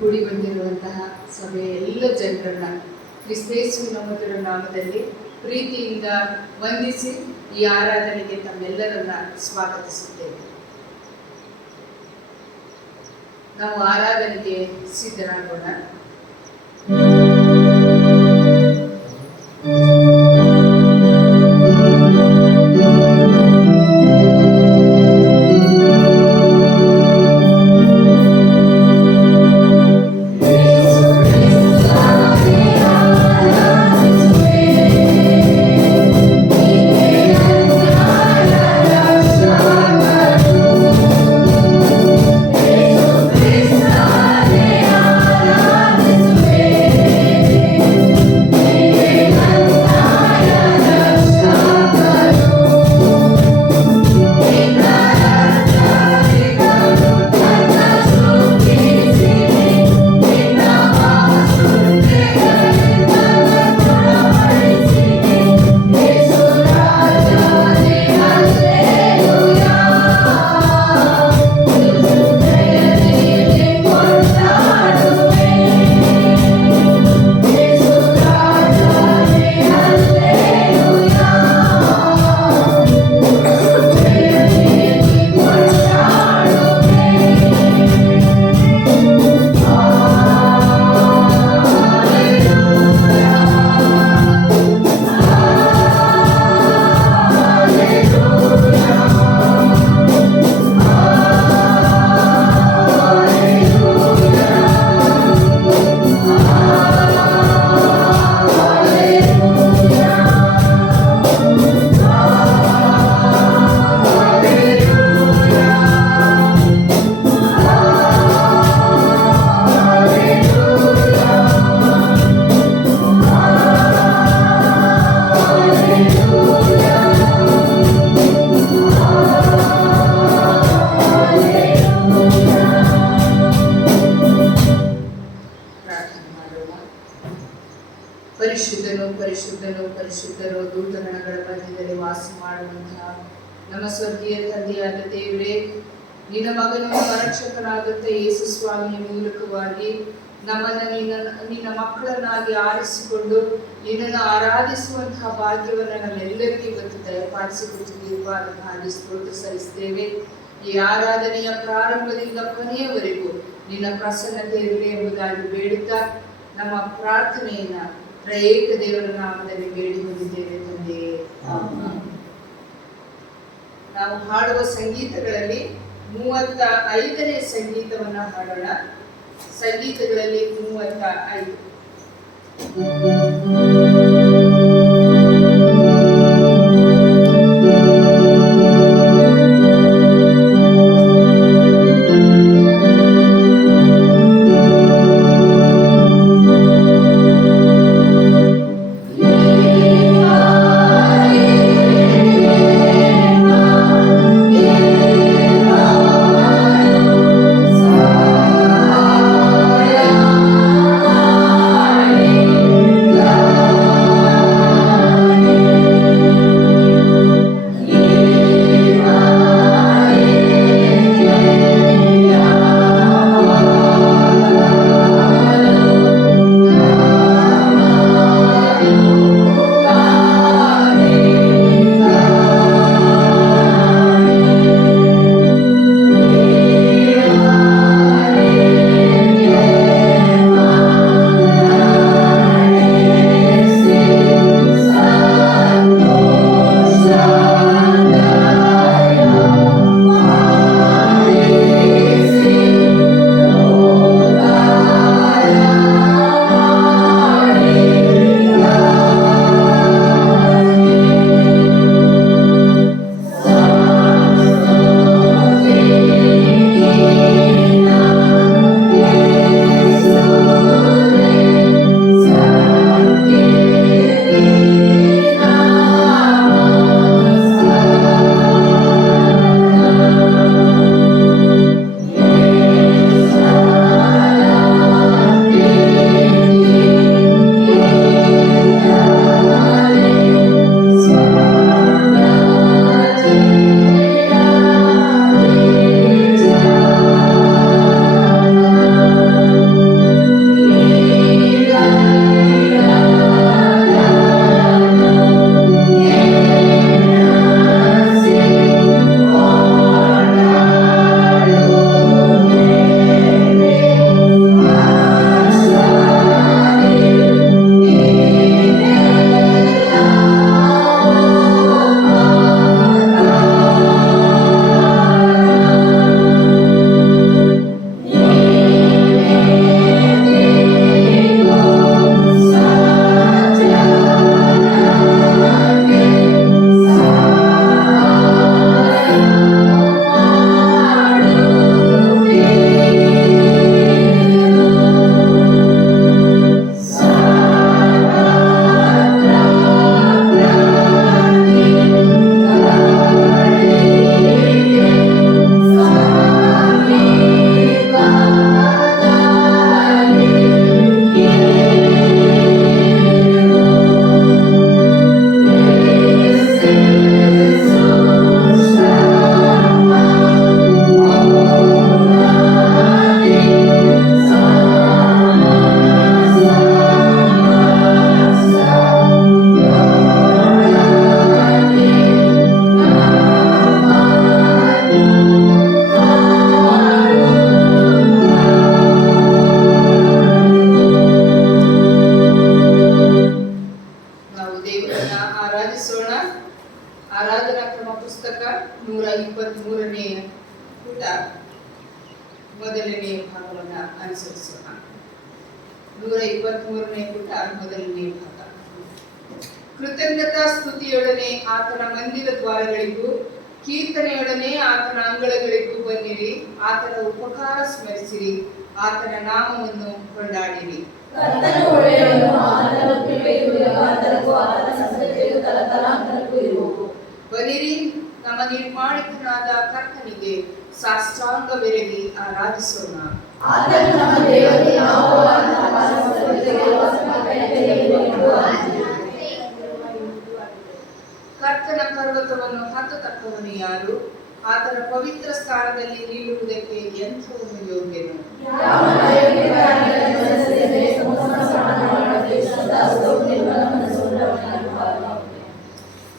ಕೂಡಿ ಬಂದಿರುವಂತಹ ಸಭೆಯ ಎಲ್ಲ ಜನರನ್ನ ಕ್ರಿಸ್ತೇಸುವಿನ ಮಧುರ ನಾಮದಲ್ಲಿ ಪ್ರೀತಿಯಿಂದ ವಂದಿಸಿ ಈ ಆರಾಧನೆಗೆ ತಮ್ಮೆಲ್ಲರನ್ನ ಸ್ವಾಗತಿಸುತ್ತೇವೆ. ನಾವು ಆರಾಧನೆಗೆ ಸಿದ್ಧರಾಗೋಣ. ಪರಿಶುದ್ಧನು ಪರಿಶುದ್ಧನು ಪರಿಶುದ್ಧರು ದೂತಗಣಗಳ ಮಧ್ಯದಲ್ಲಿ ವಾಸ ಮಾಡುವಂತಹ ನಮ್ಮ ಸ್ವರ್ಗೀಯ ತಂದೆಯಾದ ದೇವರೇ, ನಿನ್ನ ಮಗನು ಪರಕ್ಷಕನಾದಂಥ ಯೇಸು ಸ್ವಾಮಿಯ ಮೂಲಕವಾಗಿ ನಮ್ಮನ್ನು ನಿನ್ನ ಮಕ್ಕಳನ್ನಾಗಿ ಆರಿಸಿಕೊಂಡು ನಿನ್ನನ್ನು ಆರಾಧಿಸುವಂತಹ ಭಾಗ್ಯವನ್ನು ನಮ್ಮೆಲ್ಲರಿಗೂ ಇವತ್ತು ದಯಪಾಲಿಸಿಕೊಟ್ಟಿದ್ದೀರಪ್ಪ. ಅದಕ್ಕಾಗಿ ಸ್ತೋತ್ರ ಸಲ್ಲಿಸ್ತೇವೆ. ಈ ಆರಾಧನೆಯ ಪ್ರಾರಂಭದಿಂದ ಕೊನೆಯವರೆಗೂ ನಿನ್ನ ಪ್ರಸನ್ನತೆ ಇರಲಿ ಎಂಬುದಾಗಿ ಬೇಡುತ್ತಾ ನಮ್ಮ ಪ್ರಾರ್ಥನೆಯನ್ನ ತ್ರಯೇಕ ದೇವರ ನಾಮದಲ್ಲಿ ಬೇಡಿ ಹೊಂದಿದ್ದೇವೆ ತಂದೆಯೇ. ನಾವು ಹಾಡುವ ಸಂಗೀತಗಳಲ್ಲಿ 35ನೇ ಸಂಗೀತವನ್ನ ಹಾಡೋಣ. ಸಂಗೀತಗಳಲ್ಲಿ 35. ಆಲಿಸೋಣ. ಆರಾಧನಾ ಕ್ರಮ ಪುಸ್ತಕ 123ನೇ ಪುಟ ಮೊದಲನೇ ಭಾಗವನ್ನ ಅನುಸರಿಸೋಣ. 123ನೇ ಪುಟ ಮೊದಲನೇ ಭಾಗ. ಕೃತಜ್ಞತಾ ಸ್ತುತಿಯೊಡನೆ ಆತನ ಮಂದಿರ ದ್ವಾರಗಳಿಗೂ ಕೀರ್ತನೆಯೊಡನೆ ಆತನ ಅಂಗಳಗಳಿಗೂ ಬನ್ನಿರಿ. ಆತನ ಉಪಕಾರ ಸ್ಮರಿಸಿರಿ, ಆತನ ನಾಮವನ್ನು ಕೊಂಡಾಡಿರಿ. ಕರ್ತನು ಒಳ್ಳೆಯವನು, ಆತನ ಕೃಪೆಯು ಯುಗಾಂತರಕ್ಕೂ ಆತನ ಸಂತತಿಯು ತಲತಲಾಂತರಕ್ಕೂ ಇರುವುದು. ಬನ್ನಿರಿ, ನಮ್ಮ ನಿರ್ಮಾಣಿಕನಾದ ಕರ್ತನಿಗೆ ಸಾಷ್ಟಾಂಗವೆರಗಿ ಆರಾಧಿಸೋಣ. ಆತನು ನಮ್ಮ ದೇವರು, ನಾವು ಆತನ ವಾಸಸ್ಥಳದಲ್ಲಿ ವಾಸಮಾಡುತ್ತೇವೆಂದು ಕರ್ತನ ಪರ್ವತವನ್ನು ಹತ್ತತಕ್ಕವನು ಯಾರು? ಆತನ ಪವಿತ್ರ ಸ್ಥಾನದಲ್ಲಿ ನಿಲ್ಲುವುದಕ್ಕೆ ಎಂಥವನು ಯೋಗ್ಯನು?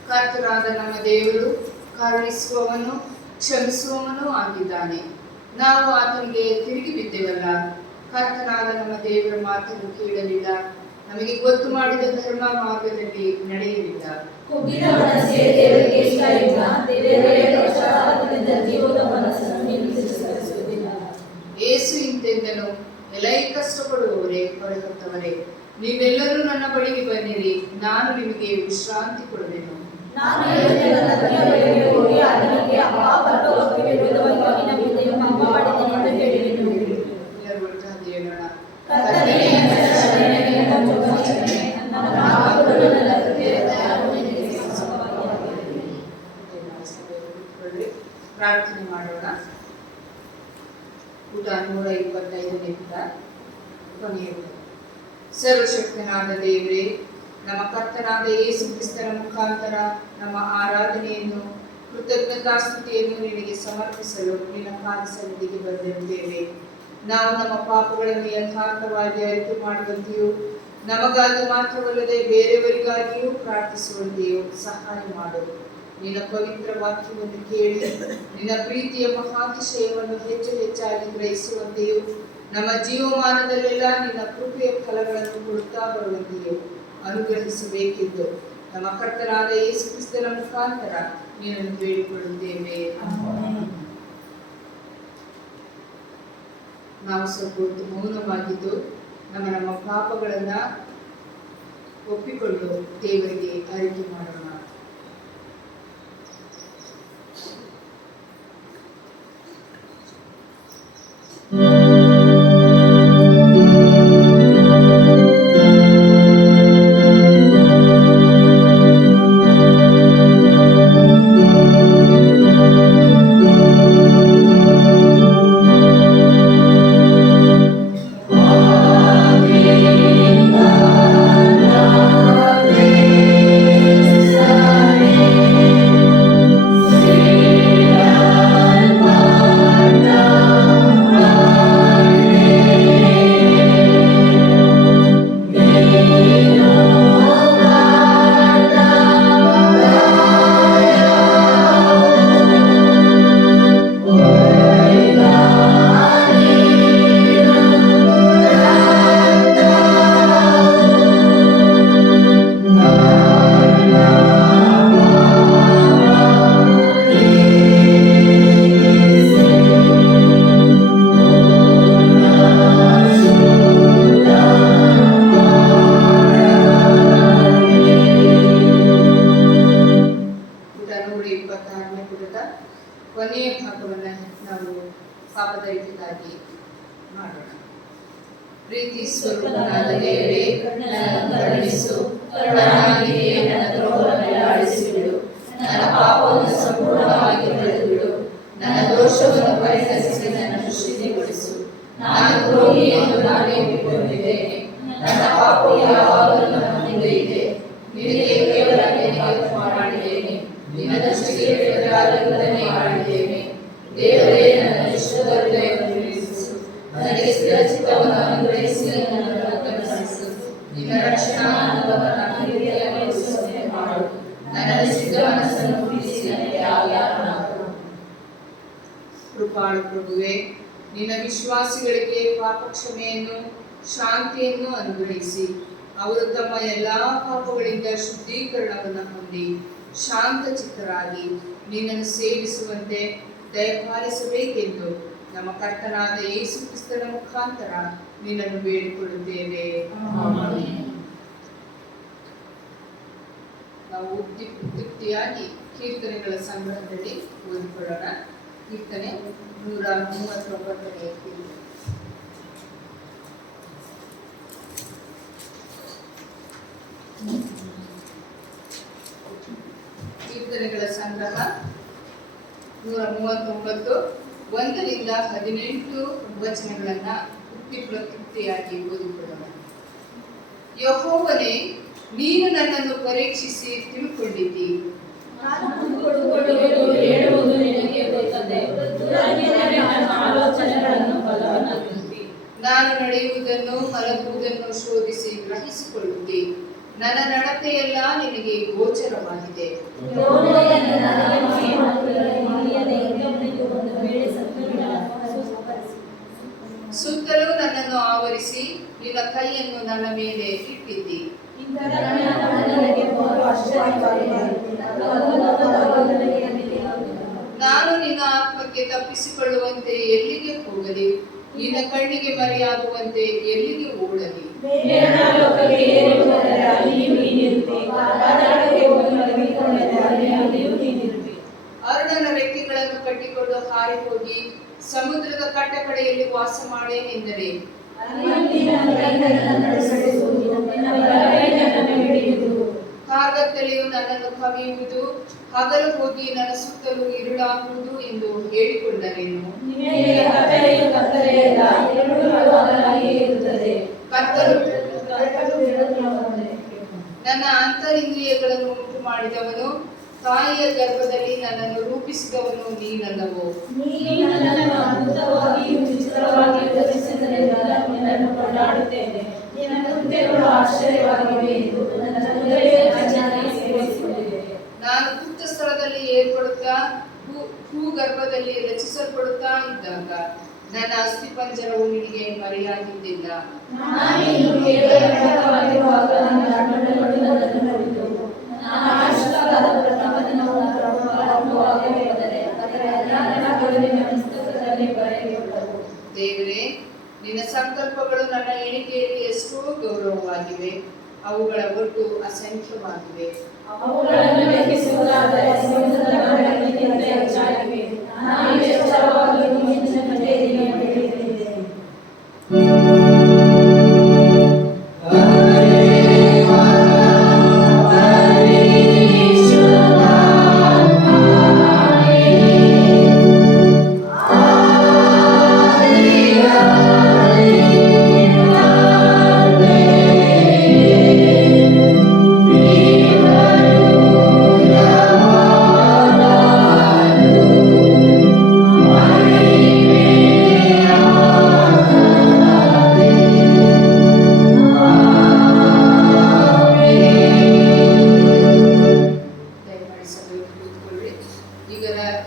ಕರ್ತನಾದ ನಮ್ಮ ದೇವರು ಕರುಣಿಸುವವನು ಕ್ಷಮಿಸುವವನು ಆಗಿದ್ದಾನೆ. ನಾವು ಆತನಿಗೆ ತಿರುಗಿ ಬಿದ್ದೆವಲ್ಲ. ಕರ್ತನಾದ ನಮ್ಮ ದೇವರ ಮಾತನ್ನು ಕೇಳಲಿಲ್ಲ, ನಮಗೆ ಗೊತ್ತು ಮಾಡಿದ ಧರ್ಮ ಮಾರ್ಗದಲ್ಲಿ ನಡೆಯಲಿಲ್ಲ. ಕುಗ್ಗಿದ ಮನಸ್ಸೇ ದೇವರಿಗೆ ಇಷ್ಟ ಇಲ್ಲ, ದೇವರೇ ಪಶ್ಚಾತ್ತಾಪದಿಂದ ಜೀವದ ಮನಸ್ಸನ್ನು ನಿರೀಕ್ಷಿಸುವುದಿಲ್ಲ. ಯೇಸು ಇಂತೆಂದನು, ಎಲೈ ಕಷ್ಟಪಡುವವರೇ, ಹೊರತವರೇ, ನೀವೆಲ್ಲರೂ ನನ್ನ ಬಳಿಗೆ ಬನ್ನಿರಿ, ನಾನು ನಿಮಗೆ ವಿಶ್ರಾಂತಿ ಕೊಡುವೆನು. ನಾನು ನನ್ನ ತಂದೆಯ ಬಳಿಗೆ ಹೋಗಿ ಆತನಿಗೆ, ಅಪ್ಪಾ, ಪರಲೋಕಕ್ಕೆ ವಿರೋಧವಾಗಿ ನಿನ್ನ ವಿರುದ್ಧ ಪಾಪ ಮಾಡಿದ್ದೇನೆ ಎಂದು ಹೇಳಿದೆನು. ಎಲ್ಲರೂ ಒಟ್ಟಾಗಿ ಹೇಳೋಣ. ಕರ್ತನೇ, ನನ್ನ ಶರಣನೇ, ನನ್ನ ಜೋಪಾನನೇ, ನನ್ನ ಪಾಪಗಳು ನನ್ನ ಹೃದಯವನ್ನು ನಿನಗೆ ಸಮರ್ಪಣೆಯಾಗಿವೆ. ಪ್ರಾರ್ಥನೆ ಮಾಡೋಣ. ಪುಟ 125ನೇ ಪುಟ ಕೊನೆಯ ಪುಟ. ಸರ್ವಶಕ್ತನಾದ ದೇವರೇ, ನಮ್ಮ ಕರ್ತನಾದ ಯೇಸು ಕ್ರಿಸ್ತನ ಮುಖಾಂತರ ನಮ್ಮ ಆರಾಧನೆಯನ್ನು ಕೃತಜ್ಞತಾಸ್ತುತಿಯನ್ನು ನಿನಗೆ ಸಮರ್ಪಿಸಲು ನಿನ್ನ ಪಾದಸನ್ನಿಧಿಗೆ ಬಂದಿರುತ್ತೇವೆ. ನಾವು ನಮ್ಮ ಪಾಪಗಳನ್ನು ಯಥಾರ್ಥವಾಗಿ ಅರಿಕೆ ಮಾಡುವಂತೆಯೂ ನಮಗಾಗಿ ಮಾತ್ರವಲ್ಲದೆ ಬೇರೆಯವರಿಗಾಗಿಯೂ ಪ್ರಾರ್ಥಿಸುವಂತೆಯೂ ಸಹಾಯ ಮಾಡು. ನಿನ್ನ ಪವಿತ್ರ ವಾಕ್ಯವನ್ನು ಕೇಳಿ ನಿನ್ನ ಪ್ರೀತಿಯ ಮಹಾತಿಶಯವನ್ನು ಹೆಚ್ಚು ಹೆಚ್ಚಾಗಿ ಗ್ರಹಿಸುವಂತೆಯೂ ನಮ್ಮ ಜೀವಮಾನದಲ್ಲೆಲ್ಲ ನಿನ್ನ ಕೃಪೆಯ ಫಲಗಳನ್ನು ಕೊಡುತ್ತಾ ಬರುವಂತೆಯೂ ಅನುಗ್ರಹಿಸಬೇಕೆಂದು ನಮ್ಮ ಕರ್ತನಾದ ಯೇಸು ಕ್ರಿಸ್ತನ ಮುಖಾಂತರ ನಿನ್ನನ್ನು ಬೇಡಿಕೊಳ್ಳುತ್ತೇವೆ. ನಾವು ಸ್ವಲ್ಪ ಹೊತ್ತು ಮೌನವಾಗಿದ್ದು ನಮ್ಮ ಪಾಪಗಳನ್ನ ಒಪ್ಪಿಕೊಂಡು ದೇವರಿಗೆ ಅರಿಕೆ ಮಾಡೋಣ. ಕೊನೆಯ ಭಾಗವನ್ನು ನಾವು ಪಾಪದರಿಕೆಗಾಗಿ ಮಾಡೋಣ. ಪ್ರೀತಿ ಸ್ವರೂಪನಾದ ದೇವರೇ, ನನ್ನನ್ನು ಕರುಣಿಸು, ಕರುಣಾನಿಧಿಯೇ, ನನ್ನ ದ್ರೋಹವನ್ನೆಲ್ಲ ಅಳಿಸಿಬಿಡು, ನನ್ನ ಪಾಪವನ್ನು ಸಂಪೂರ್ಣವಾಗಿ ತೊಳೆದುಬಿಡು, ನನ್ನ ದೋಷವನ್ನು ಪರಿಹರಿಸಿ ನನ್ನನ್ನು ಶುದ್ಧಿಗೊಳಿಸು. ನಾನು ದ್ರೋಹಿ ಎಂದು ನಾನೇ ಒಪ್ಪಿಕೊಂಡಿದ್ದೇನೆ, ನನ್ನ ಪಾಪವು ಯಾವಾಗಲೂ ನನ್ನ ಮುಂದೆ ಇದೆ. ನಿನಗೆ ಕೇವಲ ತಪ್ಪು ಮಾಡಿದ್ದೇನೆ, ನಿನ್ನ ದೃಷ್ಟಿಗೆ ಕೆಟ್ಟದಾಗಿರುವುದನ್ನೇ ಮಾಡಿದ್ದೇನೆ. ದೇವರೇ, ನನ್ನ ಶುದ್ಧ ಹೃದಯವನ್ನು ನಿಲ್ಲಿಸು, ನನಗೆ ಸ್ಥಿರ ಚಿತ್ತವನ್ನು ಅನುಗ್ರಹಿಸಿ ನನ್ನನ್ನು ಕರುಣಿಸು. ನಿನ್ನ ರಕ್ಷಣಾ ಅನುಭವವನ್ನು ನನ್ನ ಹೃದಯಕ್ಕೆ ವಿಶ್ವಾಸನೆ ಮಾಡು, ನನ್ನಲ್ಲಿ ಸಿದ್ಧ ಮನಸ್ಸನ್ನು ಹುಟ್ಟಿಸಿ ನನಗೆ ಆಜ್ಞಾನ ಮಾಡು. ಕೃಪಾಳು ಪ್ರಭುವೇ, ನಿನ್ನ ವಿಶ್ವಾಸಿಗಳಿಗೆ ಪಾಪ ಕ್ಷಮೆಯನ್ನು ಶಾಂತಿಯನ್ನು ಅನುಗ್ರಹಿಸಿ ಅವರು ತಮ್ಮ ಎಲ್ಲಾ ಪಾಪಗಳಿಂದ ಶುದ್ಧೀಕರಣವನ್ನು ಹೊಂದಿ ಶಾಂತಚಿತ್ತರಾಗಿ ನಿನ್ನನ್ನು ಸೇವಿಸುವಂತೆ ದಯಪಾಲಿಸಬೇಕೆಂದು ನಮ್ಮ ಕರ್ತನಾದ ಯೇಸು ಕ್ರಿಸ್ತನ ಮುಖಾಂತರ ನಿನ್ನನ್ನು ಬೇಡಿಕೊಳ್ಳುತ್ತೇವೆ. ನಾವು ಉದ್ಯುಕ್ತಿಯಾಗಿ ಕೀರ್ತನೆಗಳ ಸಂಗ್ರಹದಲ್ಲಿ ಓದಿಕೊಳ್ಳೋಣ. ಕೀರ್ತನೆ 139ನೇ ಕೀರ್ತನೆ. ಕೀರ್ತನೆಗಳ ಸಂಗ್ರಹ 139 1ರಿಂದ 18 ವಚನಗಳನ್ನ ಪ್ರಕೃತಿಯಾಗಿ ಓದಿಕೊಳ್ಳೋಣ. ಯೆಹೋವನೇ, ನೀನು ನನ್ನನ್ನು ಪರೀಕ್ಷಿಸಿ ತಿಳುಕೊಂಡಿದ್ದಿ. ನಾನು ನಡೆಯುವುದನ್ನು ಮಲಗುವುದನ್ನು ಶೋಧಿಸಿ ಗ್ರಹಿಸಿಕೊಳ್ಳುತ್ತಿ. ನನ್ನ ನಡತೆಯೆಲ್ಲ ನಿನಗೆ ಗೋಚರವಾಗಿದೆ. ಸುತ್ತಲೂ ನನ್ನನ್ನು ಆವರಿಸಿ ನಿನ್ನ ಕೈಯನ್ನು ನನ್ನ ಮೇಲೆ ಇಟ್ಟಿದ್ದಿ. ನಾನು ನಿನ್ನ ಆತ್ಮಕ್ಕೆ ತಪ್ಪಿಸಿಕೊಳ್ಳುವಂತೆ ಎಲ್ಲಿಗೆ ಹೋಗಲಿ? ನಿನ್ನ ಕಣ್ಣಿಗೆ ಮರೆಯಾಗುವಂತೆ ಎಲ್ಲಿಗೆ ಓಡಲಿ? ಅರುಣನ ರೆಕ್ಕೆಗಳನ್ನು ಕಟ್ಟಿಕೊಂಡು ಹಾರಿ ಹೋಗಿ ಸಮುದ್ರದ ಕಟ್ಟ ಕಡೆಯಲ್ಲಿ ವಾಸ ಮಾಡೇನೆಂದರೆ ಕಾರ್ಗತ್ತಲೆಯು ನನ್ನನ್ನು ಕವಿಯುವುದು, ಹಗಲು ಹೋಗಿ ನನ್ನ ಸುತ್ತಲೂ ഇരുಳಾಗುವುದು ಎಂದು ಹೇಳಿಕೊಂಡರೇನು? ನನ್ನ ಅಂತರಿಂದ್ರಿಯಗಳನ್ನು ಉಂಟು ಮಾಡಿದವನು, ತಾಯಿಯ ಗರ್ಭದಲ್ಲಿ ನನ್ನನ್ನು ರೂಪಿಸಿದವನು ನೀನಲ್ಲವೋ? ನಾನು ಗುಪ್ತ ಸ್ಥಳದಲ್ಲಿ ಏರ್ಪಡುತ್ತಾ ಭೂಗರ್ಭದಲ್ಲಿ ರಚಿಸಲ್ಪಡುತ್ತಾ ಇದ್ದಾಗ ನನ್ನ ಅಸ್ಥಿಪಂಜರವು ನಿನಗೆ ಮರೆಯಾಗಿದ್ದಿಲ್ಲ. ದೇವರೇ, ನಿನ್ನ ಸಂಕಲ್ಪಗಳು ನನ್ನ ಎಣಿಕೆಯಲ್ಲಿ ಎಷ್ಟೋ ಗೌರವವಾಗಿವೆ. ಅವುಗಳ ಒಟ್ಟು ಅಸಂಖ್ಯವಾಗಿವೆ.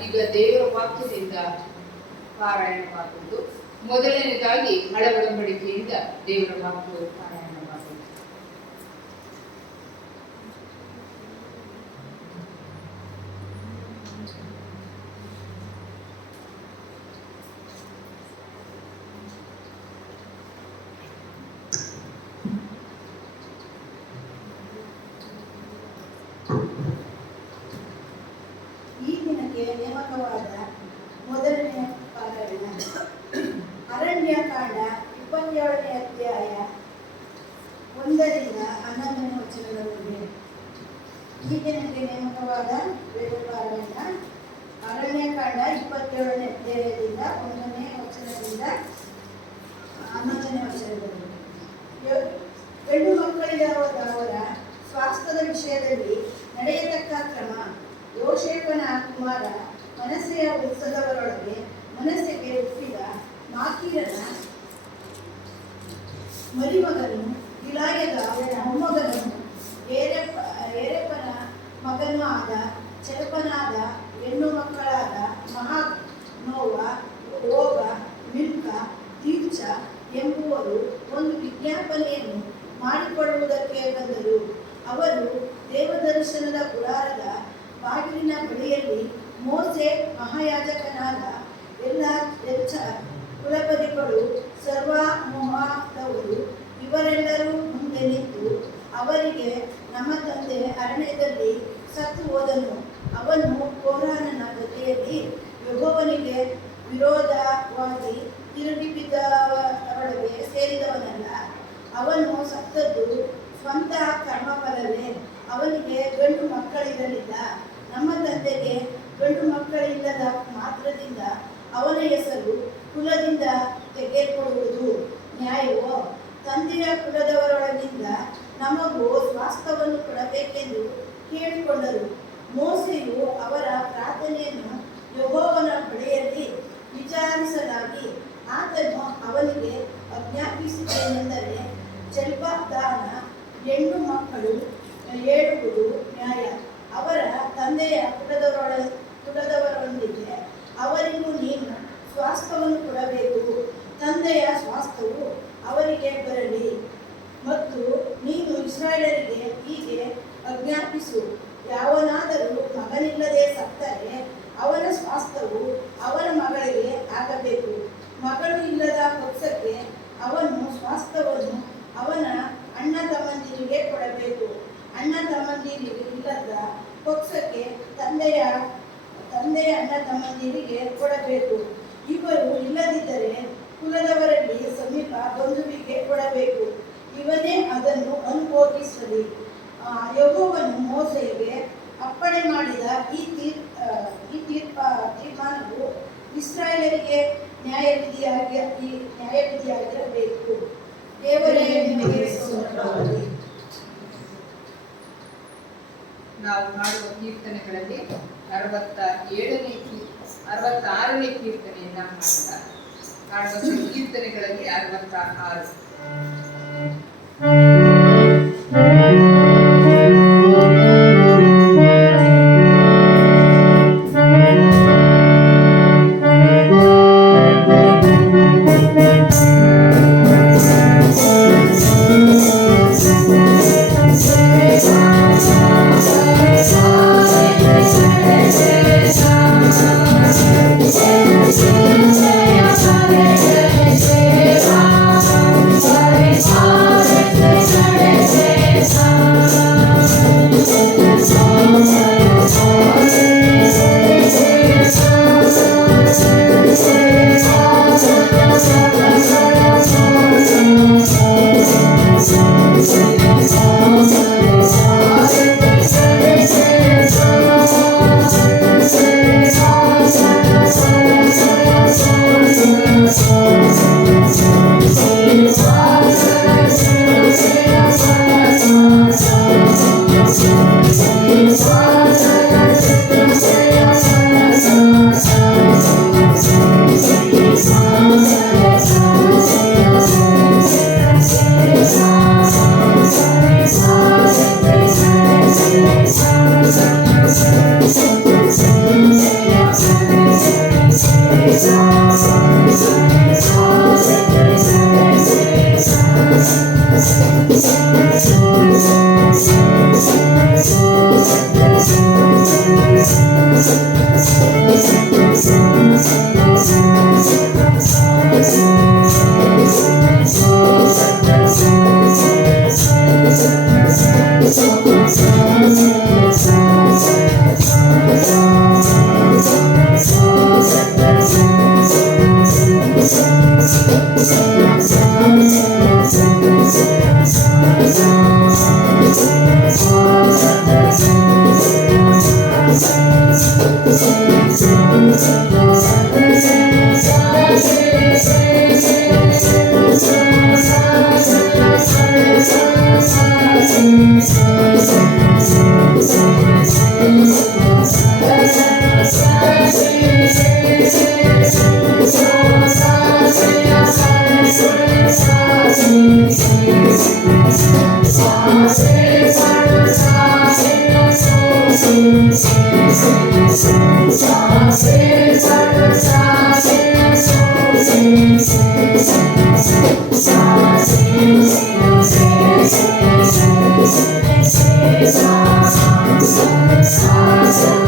ಈಗ ದೇವರ ವಾಕ್ಯದಿಂದ ಪಾರಾಯಣವಾಗುವುದು. ಮೊದಲನೇದಾಗಿ ಹಳೆ ಒಡಂಬಡಿಕೆಯಿಂದ ದೇವರ ವಾಕ್ಯವು ಪಾರಾಯಣವಾಗುವುದು. ಈ ದಿನಕ್ಕೆ ನೇಮಕವಾದ ಮೊದಲನೇ ಪಾರಾಯಣ ಅರಣ್ಯಕಾಂಡ 27ನೇ ಅಧ್ಯಾಯ 1ರಿಂದ 11ನೇ ವಚನಗಳವರೆಗೆ. ಈ ದಿನಕ್ಕೆ ನೇಮಕವಾದ ವೇದ ಪಾರಾಯಣ ಅರಣ್ಯಕಾಂಡ 27ನೇ ಅಧ್ಯಾಯದಿಂದ 1ನೇ ವಚನದಿಂದ 11ನೇ ವಚನದವರೆಗೆ. ಗಂಡು ಮಕ್ಕಳಿಲ್ಲದವರ ಸ್ವಾಸ್ಥ್ಯದ ವಿಷಯದಲ್ಲಿ ನಡೆಯತಕ್ಕ ಕ್ರಮ. ಯೋಸೇಫನ ಕುಮಾರ ಮನಸ್ಸೆಯ ಉತ್ಸದವರೊಳಗೆ ಮನಸ್ಸೆಗೆ ಹುಟ್ಟಿದ ಮಾಕೀರನ ಮರಿಮಗನು ಗಿಲಾಯದ ಮೊಮ್ಮಗನು ಏರೆಪನ ಮಗನೂ ಆದ ಚೆಲಪನಾದ ಹೆಣ್ಣು ಮಕ್ಕಳಾದ ಮಹಾನೋವ, ಓಗ, ಮಿಲ್ಕ, ತೀರ್ಚ ಎಂಬುವರು ಒಂದು ವಿಜ್ಞಾಪನೆಯನ್ನು ಮಾಡಿಕೊಳ್ಳುವುದಕ್ಕೆ ಬಂದರು. ಅವರು ದೇವದರ್ಶನದ ಗುಡಾರದ ಬಾಗಿಲಿನ ಬಳಿಯಲ್ಲಿ ಮೋಸೆ, ಮಹಾಯಾಜಕನಾದ ಎಲ್ಚಾರ್, ಕುಲಪತಿಗಳು, ಸರ್ವಮೋಹದವರು ಇವರೆಲ್ಲರೂ ಮುಂದೆ ನಿಂತು ಅವರಿಗೆ, ನಮ್ಮ ತಂದೆ ಅರಣ್ಯದಲ್ಲಿ ಸತ್ತು ಹೋದನು. ಅವನು ಕೋರಹನ ಜೊತೆಯಲ್ಲಿ ಯೆಹೋವನಿಗೆ ವಿರೋಧವಾಗಿ ತಿರುಗಿ ಬಿದ್ದವರೊಳಗೆ ಸೇರಿದವನಲ್ಲ. ಅವನು ಸತ್ತದ್ದು ಸ್ವಂತ ಕರ್ಮಫಲವೇ. ಅವನಿಗೆ ಗಂಡು ಮಕ್ಕಳಿರಲಿಲ್ಲ. ನಮ್ಮ ತಂದೆಗೆ ಗಂಡು ಮಕ್ಕಳಿಲ್ಲದ ಮಾತ್ರದಿಂದ ಅವನ ಹೆಸರು ಕುಲದಿಂದ ತೆಗೆದುಕೊಳ್ಳುವುದು ನ್ಯಾಯವೋ? ತಂದೆಯ ಕುಲದವರೊಳಗಿಂದ ನಮಗೂ ಸ್ವಾಸ್ಥ್ಯವನ್ನು ಕೊಡಬೇಕೆಂದು ಕೇಳಿಕೊಂಡರು. ಮೋಸೆಯು ಅವರ ಪ್ರಾರ್ಥನೆಯನ್ನು ಯೆಹೋವನ ಬಳಿಯಲ್ಲಿ ವಿಚಾರಿಸಲಾಗಿ, ಆತನು ಅವನಿಗೆ ಆಜ್ಞಾಪಿಸಿದ್ದೇನೆಂದರೆ, ಜಲ್ಪದಾನ ಹೆಣ್ಣು ಮಕ್ಕಳು ಹೇಳುವುದು ನ್ಯಾಯ. ಅವರ ತಂದೆಯ ಕುಲದವರೊಂದಿಗೆ ಅವರಿಗೂ ನೀನು ಸ್ವಾಸ್ಥ್ಯವನ್ನು ಕೊಡಬೇಕು. ತಂದೆಯ ಸ್ವಾಸ್ಥ್ಯವು ಅವರಿಗೆ ಬರಲಿ. ಮತ್ತು ನೀನು ಇಸ್ರಾಯೇಲರಿಗೆ ಹೀಗೆ ಆಜ್ಞಾಪಿಸು, ಯಾವನಾದರೂ ಮಗನಿಲ್ಲದೆ ಸತ್ತರೆ ಅವನ ಸ್ವಾಸ್ಥ್ಯವು ಅವನ ಮಗಳಿಗೆ ಆಗಬೇಕು. ಮಗಳು ಇಲ್ಲದ ಪಕ್ಷಕ್ಕೆ ಅವನು ಸ್ವಾಸ್ಥ್ಯವನ್ನು ಅವನ ಅಣ್ಣ ತಮ್ಮಂದಿರಿಗೆ ಕೊಡಬೇಕು. ಅಣ್ಣ ತಮ್ಮಂದಿರಿಗೆ ಇಲ್ಲದ ಪಕ್ಷಕ್ಕೆ ತಂದೆಯ ಅಣ್ಣ ತಮ್ಮಂದಿರಿಗೆ ಕೊಡಬೇಕು. ಇವರು ಇಲ್ಲದಿದ್ದರೆ ಕುಲದವರಲ್ಲಿ ಸಮೀಪ ಬಂಧುವಿಗೆ ಕೊಡಬೇಕು. ಇವನೇ ಅದನ್ನು ಅನುಭೋಗಿಸಲಿ. ಯೆಹೋವನು ಮೋಸೆಗೆ ಅಪ್ಪಣೆ ಮಾಡಿದ ಈ ತೀರ್ಮಾನವು ಇಸ್ರಾಯೇಲರಿಗೆ ನ್ಯಾಯವಿಧಿಯಾಗಿರಬೇಕು. ದೇವರೇ ನಿನಗೆ ಸ್ತೋತ್ರವಾಗಲಿ. ನಾವು ಹಾಡುವ ಕೀರ್ತನೆಗಳಲ್ಲಿ 66ನೇ ಕೀರ್ತನೆಯನ್ನ ಹಾಡುವ ಕೀರ್ತನೆಗಳಲ್ಲಿ 66. Sa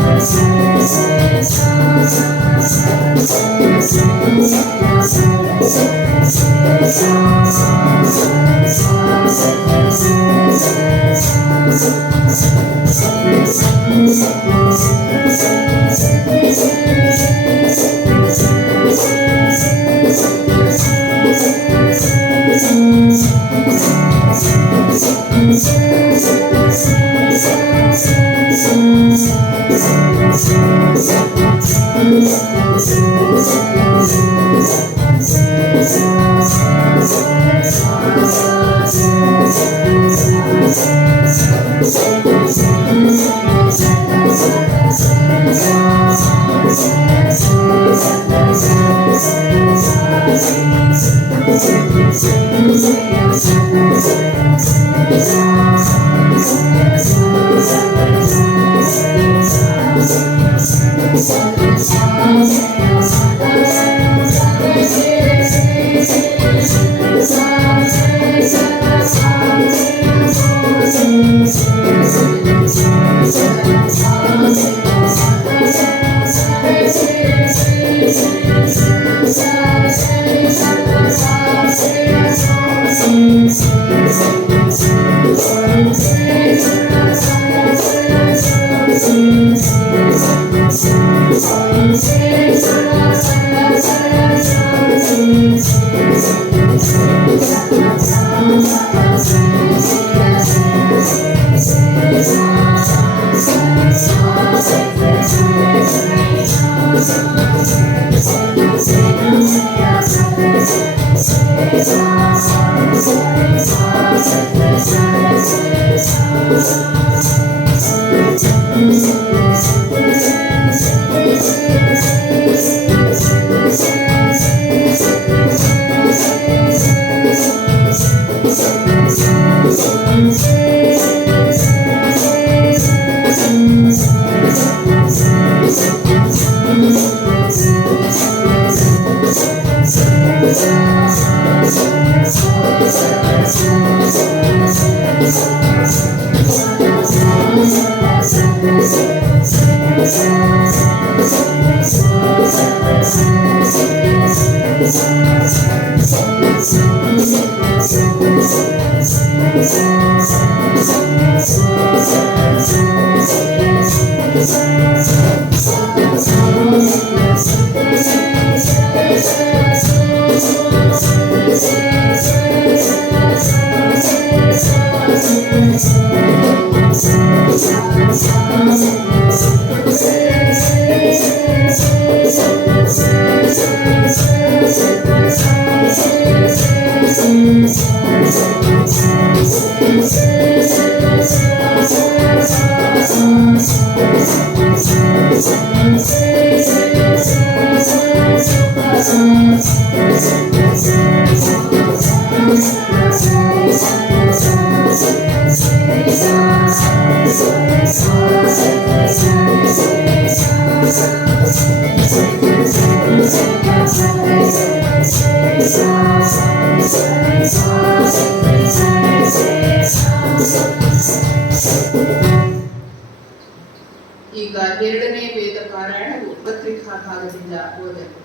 ಈಗ ಎರಡನೇ ವೇದ ಪಾರಾಯಣವು ಪತ್ರಿಕಾ ಭಾಗದಿಂದ ಓದಬಹುದು.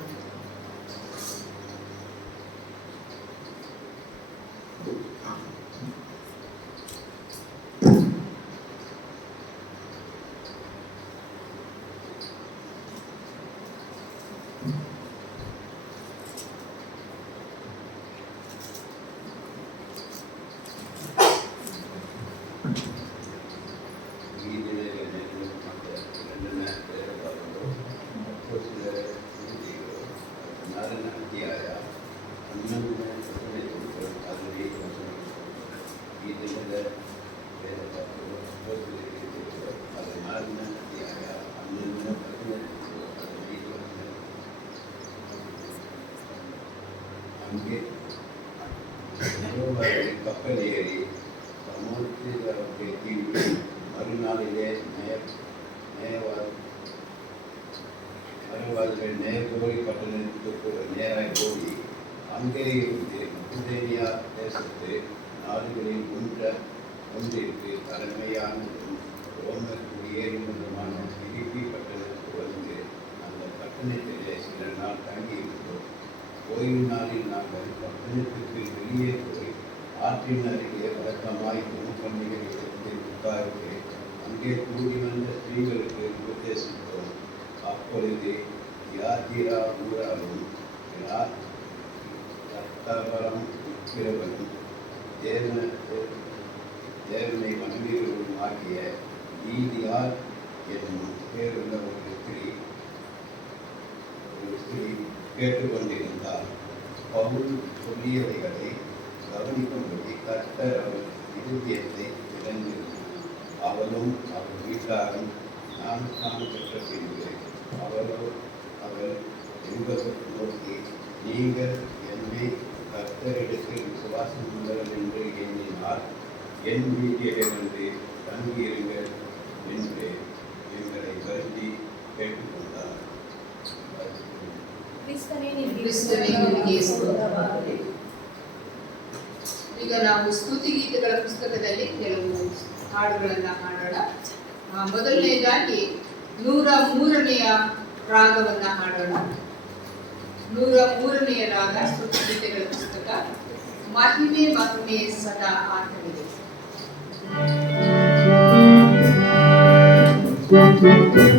ಕಪ್ಪಲೇರಿ ಸಮುದ್ರಕ್ಕೆ ತೀರಿ ಮರುನಾಳಿಗೆ ಮರುವಾದರೆ ನೇರಗೋಳಿ ಪಟ್ಟಣಕ್ಕೆ ನೇರಾಗಿ ಹೋಗಿ அங்கேயிருந்து மகுதேனியா தேசத்து நாடுகளில் ஒன்றிற்கு தலைமையானதும் ரோமர் குடியேறுவதுமான பிலிப்பி பட்டணத்துக்கு வந்து அந்த பட்டணத்திலே சில நாள் தங்கியிருந்தோம். ஓய்வு நாளில் நாங்கள் பட்டணத்துக்கு வெளியே போய் ஆற்றின் அருகே வழக்கமாய் பண்டிகைகளுக்கு உட்கார்ந்து அங்கே கூடி வந்த ஸ்திரீகளுக்கு உபதேசித்தோம். அப்பொழுது யாத்திரா ஊராலும் ரத்தாபரம் இருக்கிறவனும் தேவனை மனைவிகளும் ஆகிய ஈதியார் என்னும் கேட்டுக்கொண்டிருந்தார். பவுல் சொல்லியவைகளை கவனிக்கும்படி கர்த்தர் அவள் இருதயத்தை திறந்திருந்தார். அவளும் அவள் வீட்டாரும் ஞானஸ்நானம் பெற்ற பின்பு அவள் எங்களை நோக்கி, நீங்கள் என்னை கர்த்தரிடத்தில் விசுவாசம் உள்ளவர் என்று எண்ணினால் என் வீட்டிலே வந்து தங்கியிருங்கள் என்று எங்களை வருந்தி கேட்டுக்கொண்டார். ಕ್ರಿಸ್ತನೇ ನಿನಗೆ ಸ್ತೋತ್ರವಾಗಲಿ. ಈಗ ನಾವು ಸ್ತುತಿಗೀತೆಗಳ ಪುಸ್ತಕದಲ್ಲಿ ಕೆಲವು ಹಾಡುಗಳನ್ನ ಹಾಡೋಣ. ಮೊದಲನೇದಾಗಿ 103ನೆಯ ರಾಗವನ್ನ ಹಾಡೋಣ. 103ನೆಯ ರಾಗ ಸ್ತುತಿಗೀತೆಗಳ ಪುಸ್ತಕ. ಮಹಿಮೆ ಮಹಿಮೆ ಸದಾ ಆತನಿಗೆ. Thank you.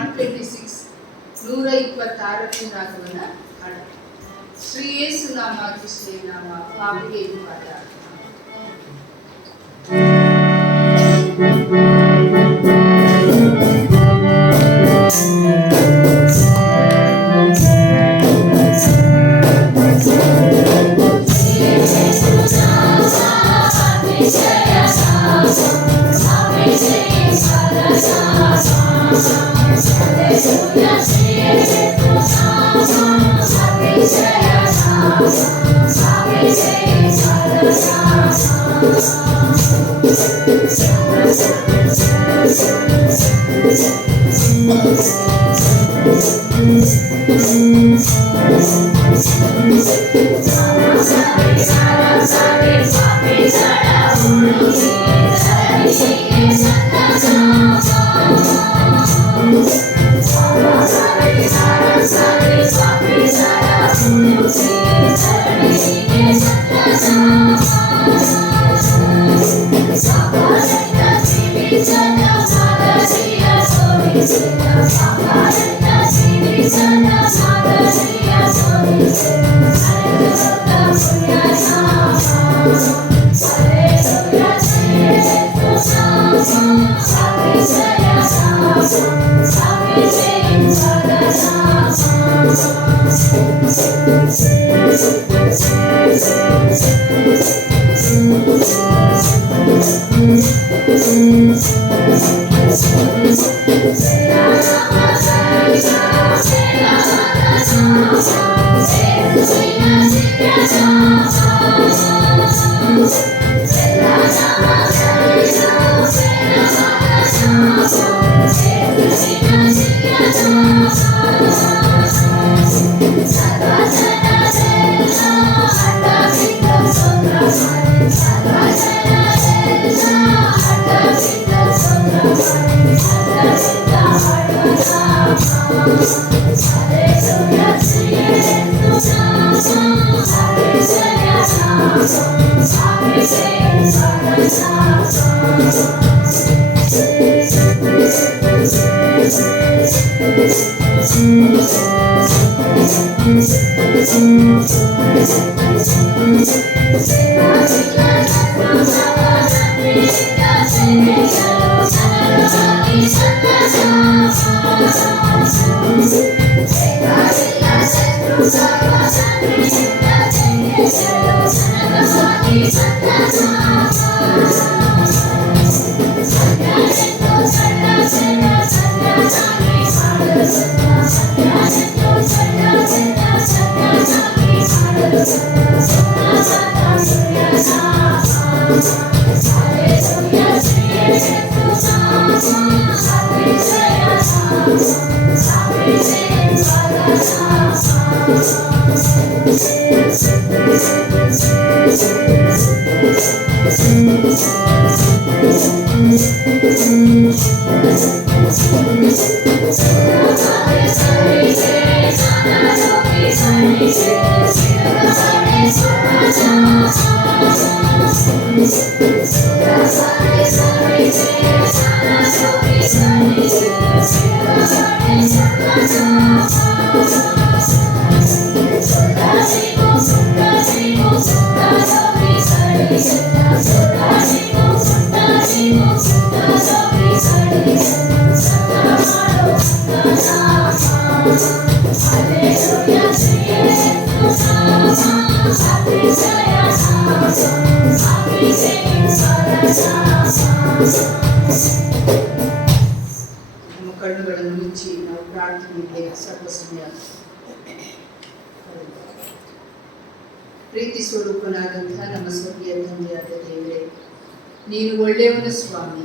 126 126ನೇ ರಾಗವನ್ನ ಹಾಡ. ಶ್ರೀ ಯೇಸು ನಾಮ ಶ್ರೀ ನಾಮ ಪಾಪಿಗೆ ಪಾದ. ನಮ್ಮ ಕಣ್ಣುಗಳನ್ನು ಮುಚ್ಚಿ ನಾವು ಪ್ರಾರ್ಥನೆಗೆ ಸ್ವಲ್ಪ ಸಮಯ. ಪ್ರೀತಿ ಸ್ವರೂಪನಾದಂತಹ ನಮ್ಮ ಸ್ವರ್ಗೀಯ ತಂದೆಯಾದ ದೇವರೇ, ನೀನು ಒಳ್ಳೆಯವನು ಸ್ವಾಮಿ.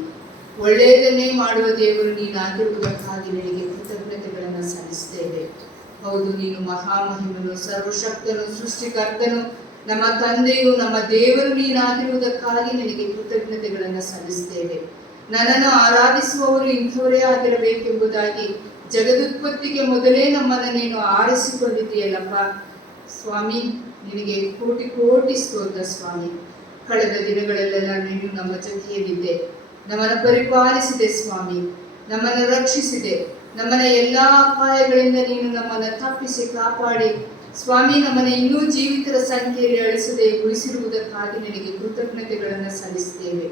ಒಳ್ಳೆಯದನ್ನೇ ಮಾಡುವ ದೇವರು ನೀನಾಗಿರುವುದಕ್ಕಾಗಿ ನಿನಗೆ ಕೃತಜ್ಞತೆಗಳನ್ನು ಸಲ್ಲಿಸ್ತೇವೆ. ಹೌದು, ನೀನು ಮಹಾಮಹಿಮನು, ಸರ್ವಶಕ್ತನು, ಸೃಷ್ಟಿಕರ್ತನು, ನಮ್ಮ ತಂದೆಯು, ನಮ್ಮ ದೇವರು ನೀನಾಗಿರುವುದಕ್ಕಾಗಿ ನಿನಗೆ ಕೃತಜ್ಞತೆಗಳನ್ನು ಸಲ್ಲಿಸ್ತೇವೆ. ನನ್ನನ್ನು ಆರಾಧಿಸುವವರು ಇಂಥವರೇ ಆಗಿರಬೇಕೆಂಬುದಾಗಿ ಜಗದುತ್ಪತ್ತಿಗೆ ಮೊದಲೇ ನಮ್ಮನ್ನು ನೀನು ಆರಿಸಿಕೊಂಡಿದ್ದೀಯಲ್ಲಪ್ಪ ಸ್ವಾಮಿ. ನಿನಗೆ ಕೋಟಿ ಕೋಟಿ ಸ್ತೋತ್ರ ಸ್ವಾಮಿ. ಕಳೆದ ದಿನಗಳೆಲ್ಲ ನೀನು ನಮ್ಮ ಜೊತೆಯಲ್ಲಿದ್ದೆ, ನಮ್ಮನ್ನು ಪರಿಪಾಲಿಸಿದೆ ಸ್ವಾಮಿ, ನಮ್ಮನ್ನು ರಕ್ಷಿಸಿದೆ. ನಮ್ಮನ್ನ ಎಲ್ಲಾ ಅಪಾಯಗಳಿಂದ ನೀನು ನಮ್ಮನ್ನ ತಪ್ಪಿಸಿ ಕಾಪಾಡಿ ಸ್ವಾಮಿ, ನಮ್ಮನ್ನ ಇನ್ನೂ ಜೀವಿತರ ಸಂಖ್ಯೆಯಲ್ಲಿ ಅಳಿಸದೆ ಉಳಿಸಿರುವುದಕ್ಕಾಗಿ ನಿನಗೆ ಕೃತಜ್ಞತೆಗಳನ್ನು ಸಲ್ಲಿಸ್ತೇವೆ.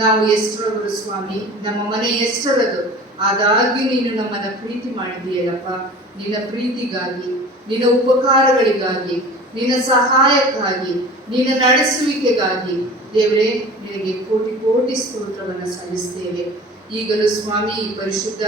ನಾವು ಎಷ್ಟರವರು ಸ್ವಾಮಿ, ನಮ್ಮ ಮನೆ ಎಷ್ಟರದು, ಆದಾಗ್ಯೂ ನೀನು ನಮ್ಮನ್ನ ಪ್ರೀತಿ ಮಾಡಿದೆಯಲ್ಲಪ್ಪ. ನಿನ್ನ ಪ್ರೀತಿಗಾಗಿ, ನಿನ್ನ ಉಪಕಾರಗಳಿಗಾಗಿ, ನಿನ್ನ ಸಹಾಯಕ್ಕಾಗಿ, ನಿನ್ನ ನಡೆಸುವಿಕೆಗಾಗಿ ದೇವರೇ ನಿನಗೆ ಕೋಟಿ ಕೋಟಿ ಸ್ತೋತ್ರವನ್ನು ಸಲ್ಲಿಸ್ತೇವೆ. ಈಗಲೂ ಸ್ವಾಮಿ, ಈ ಪರಿಶುದ್ಧ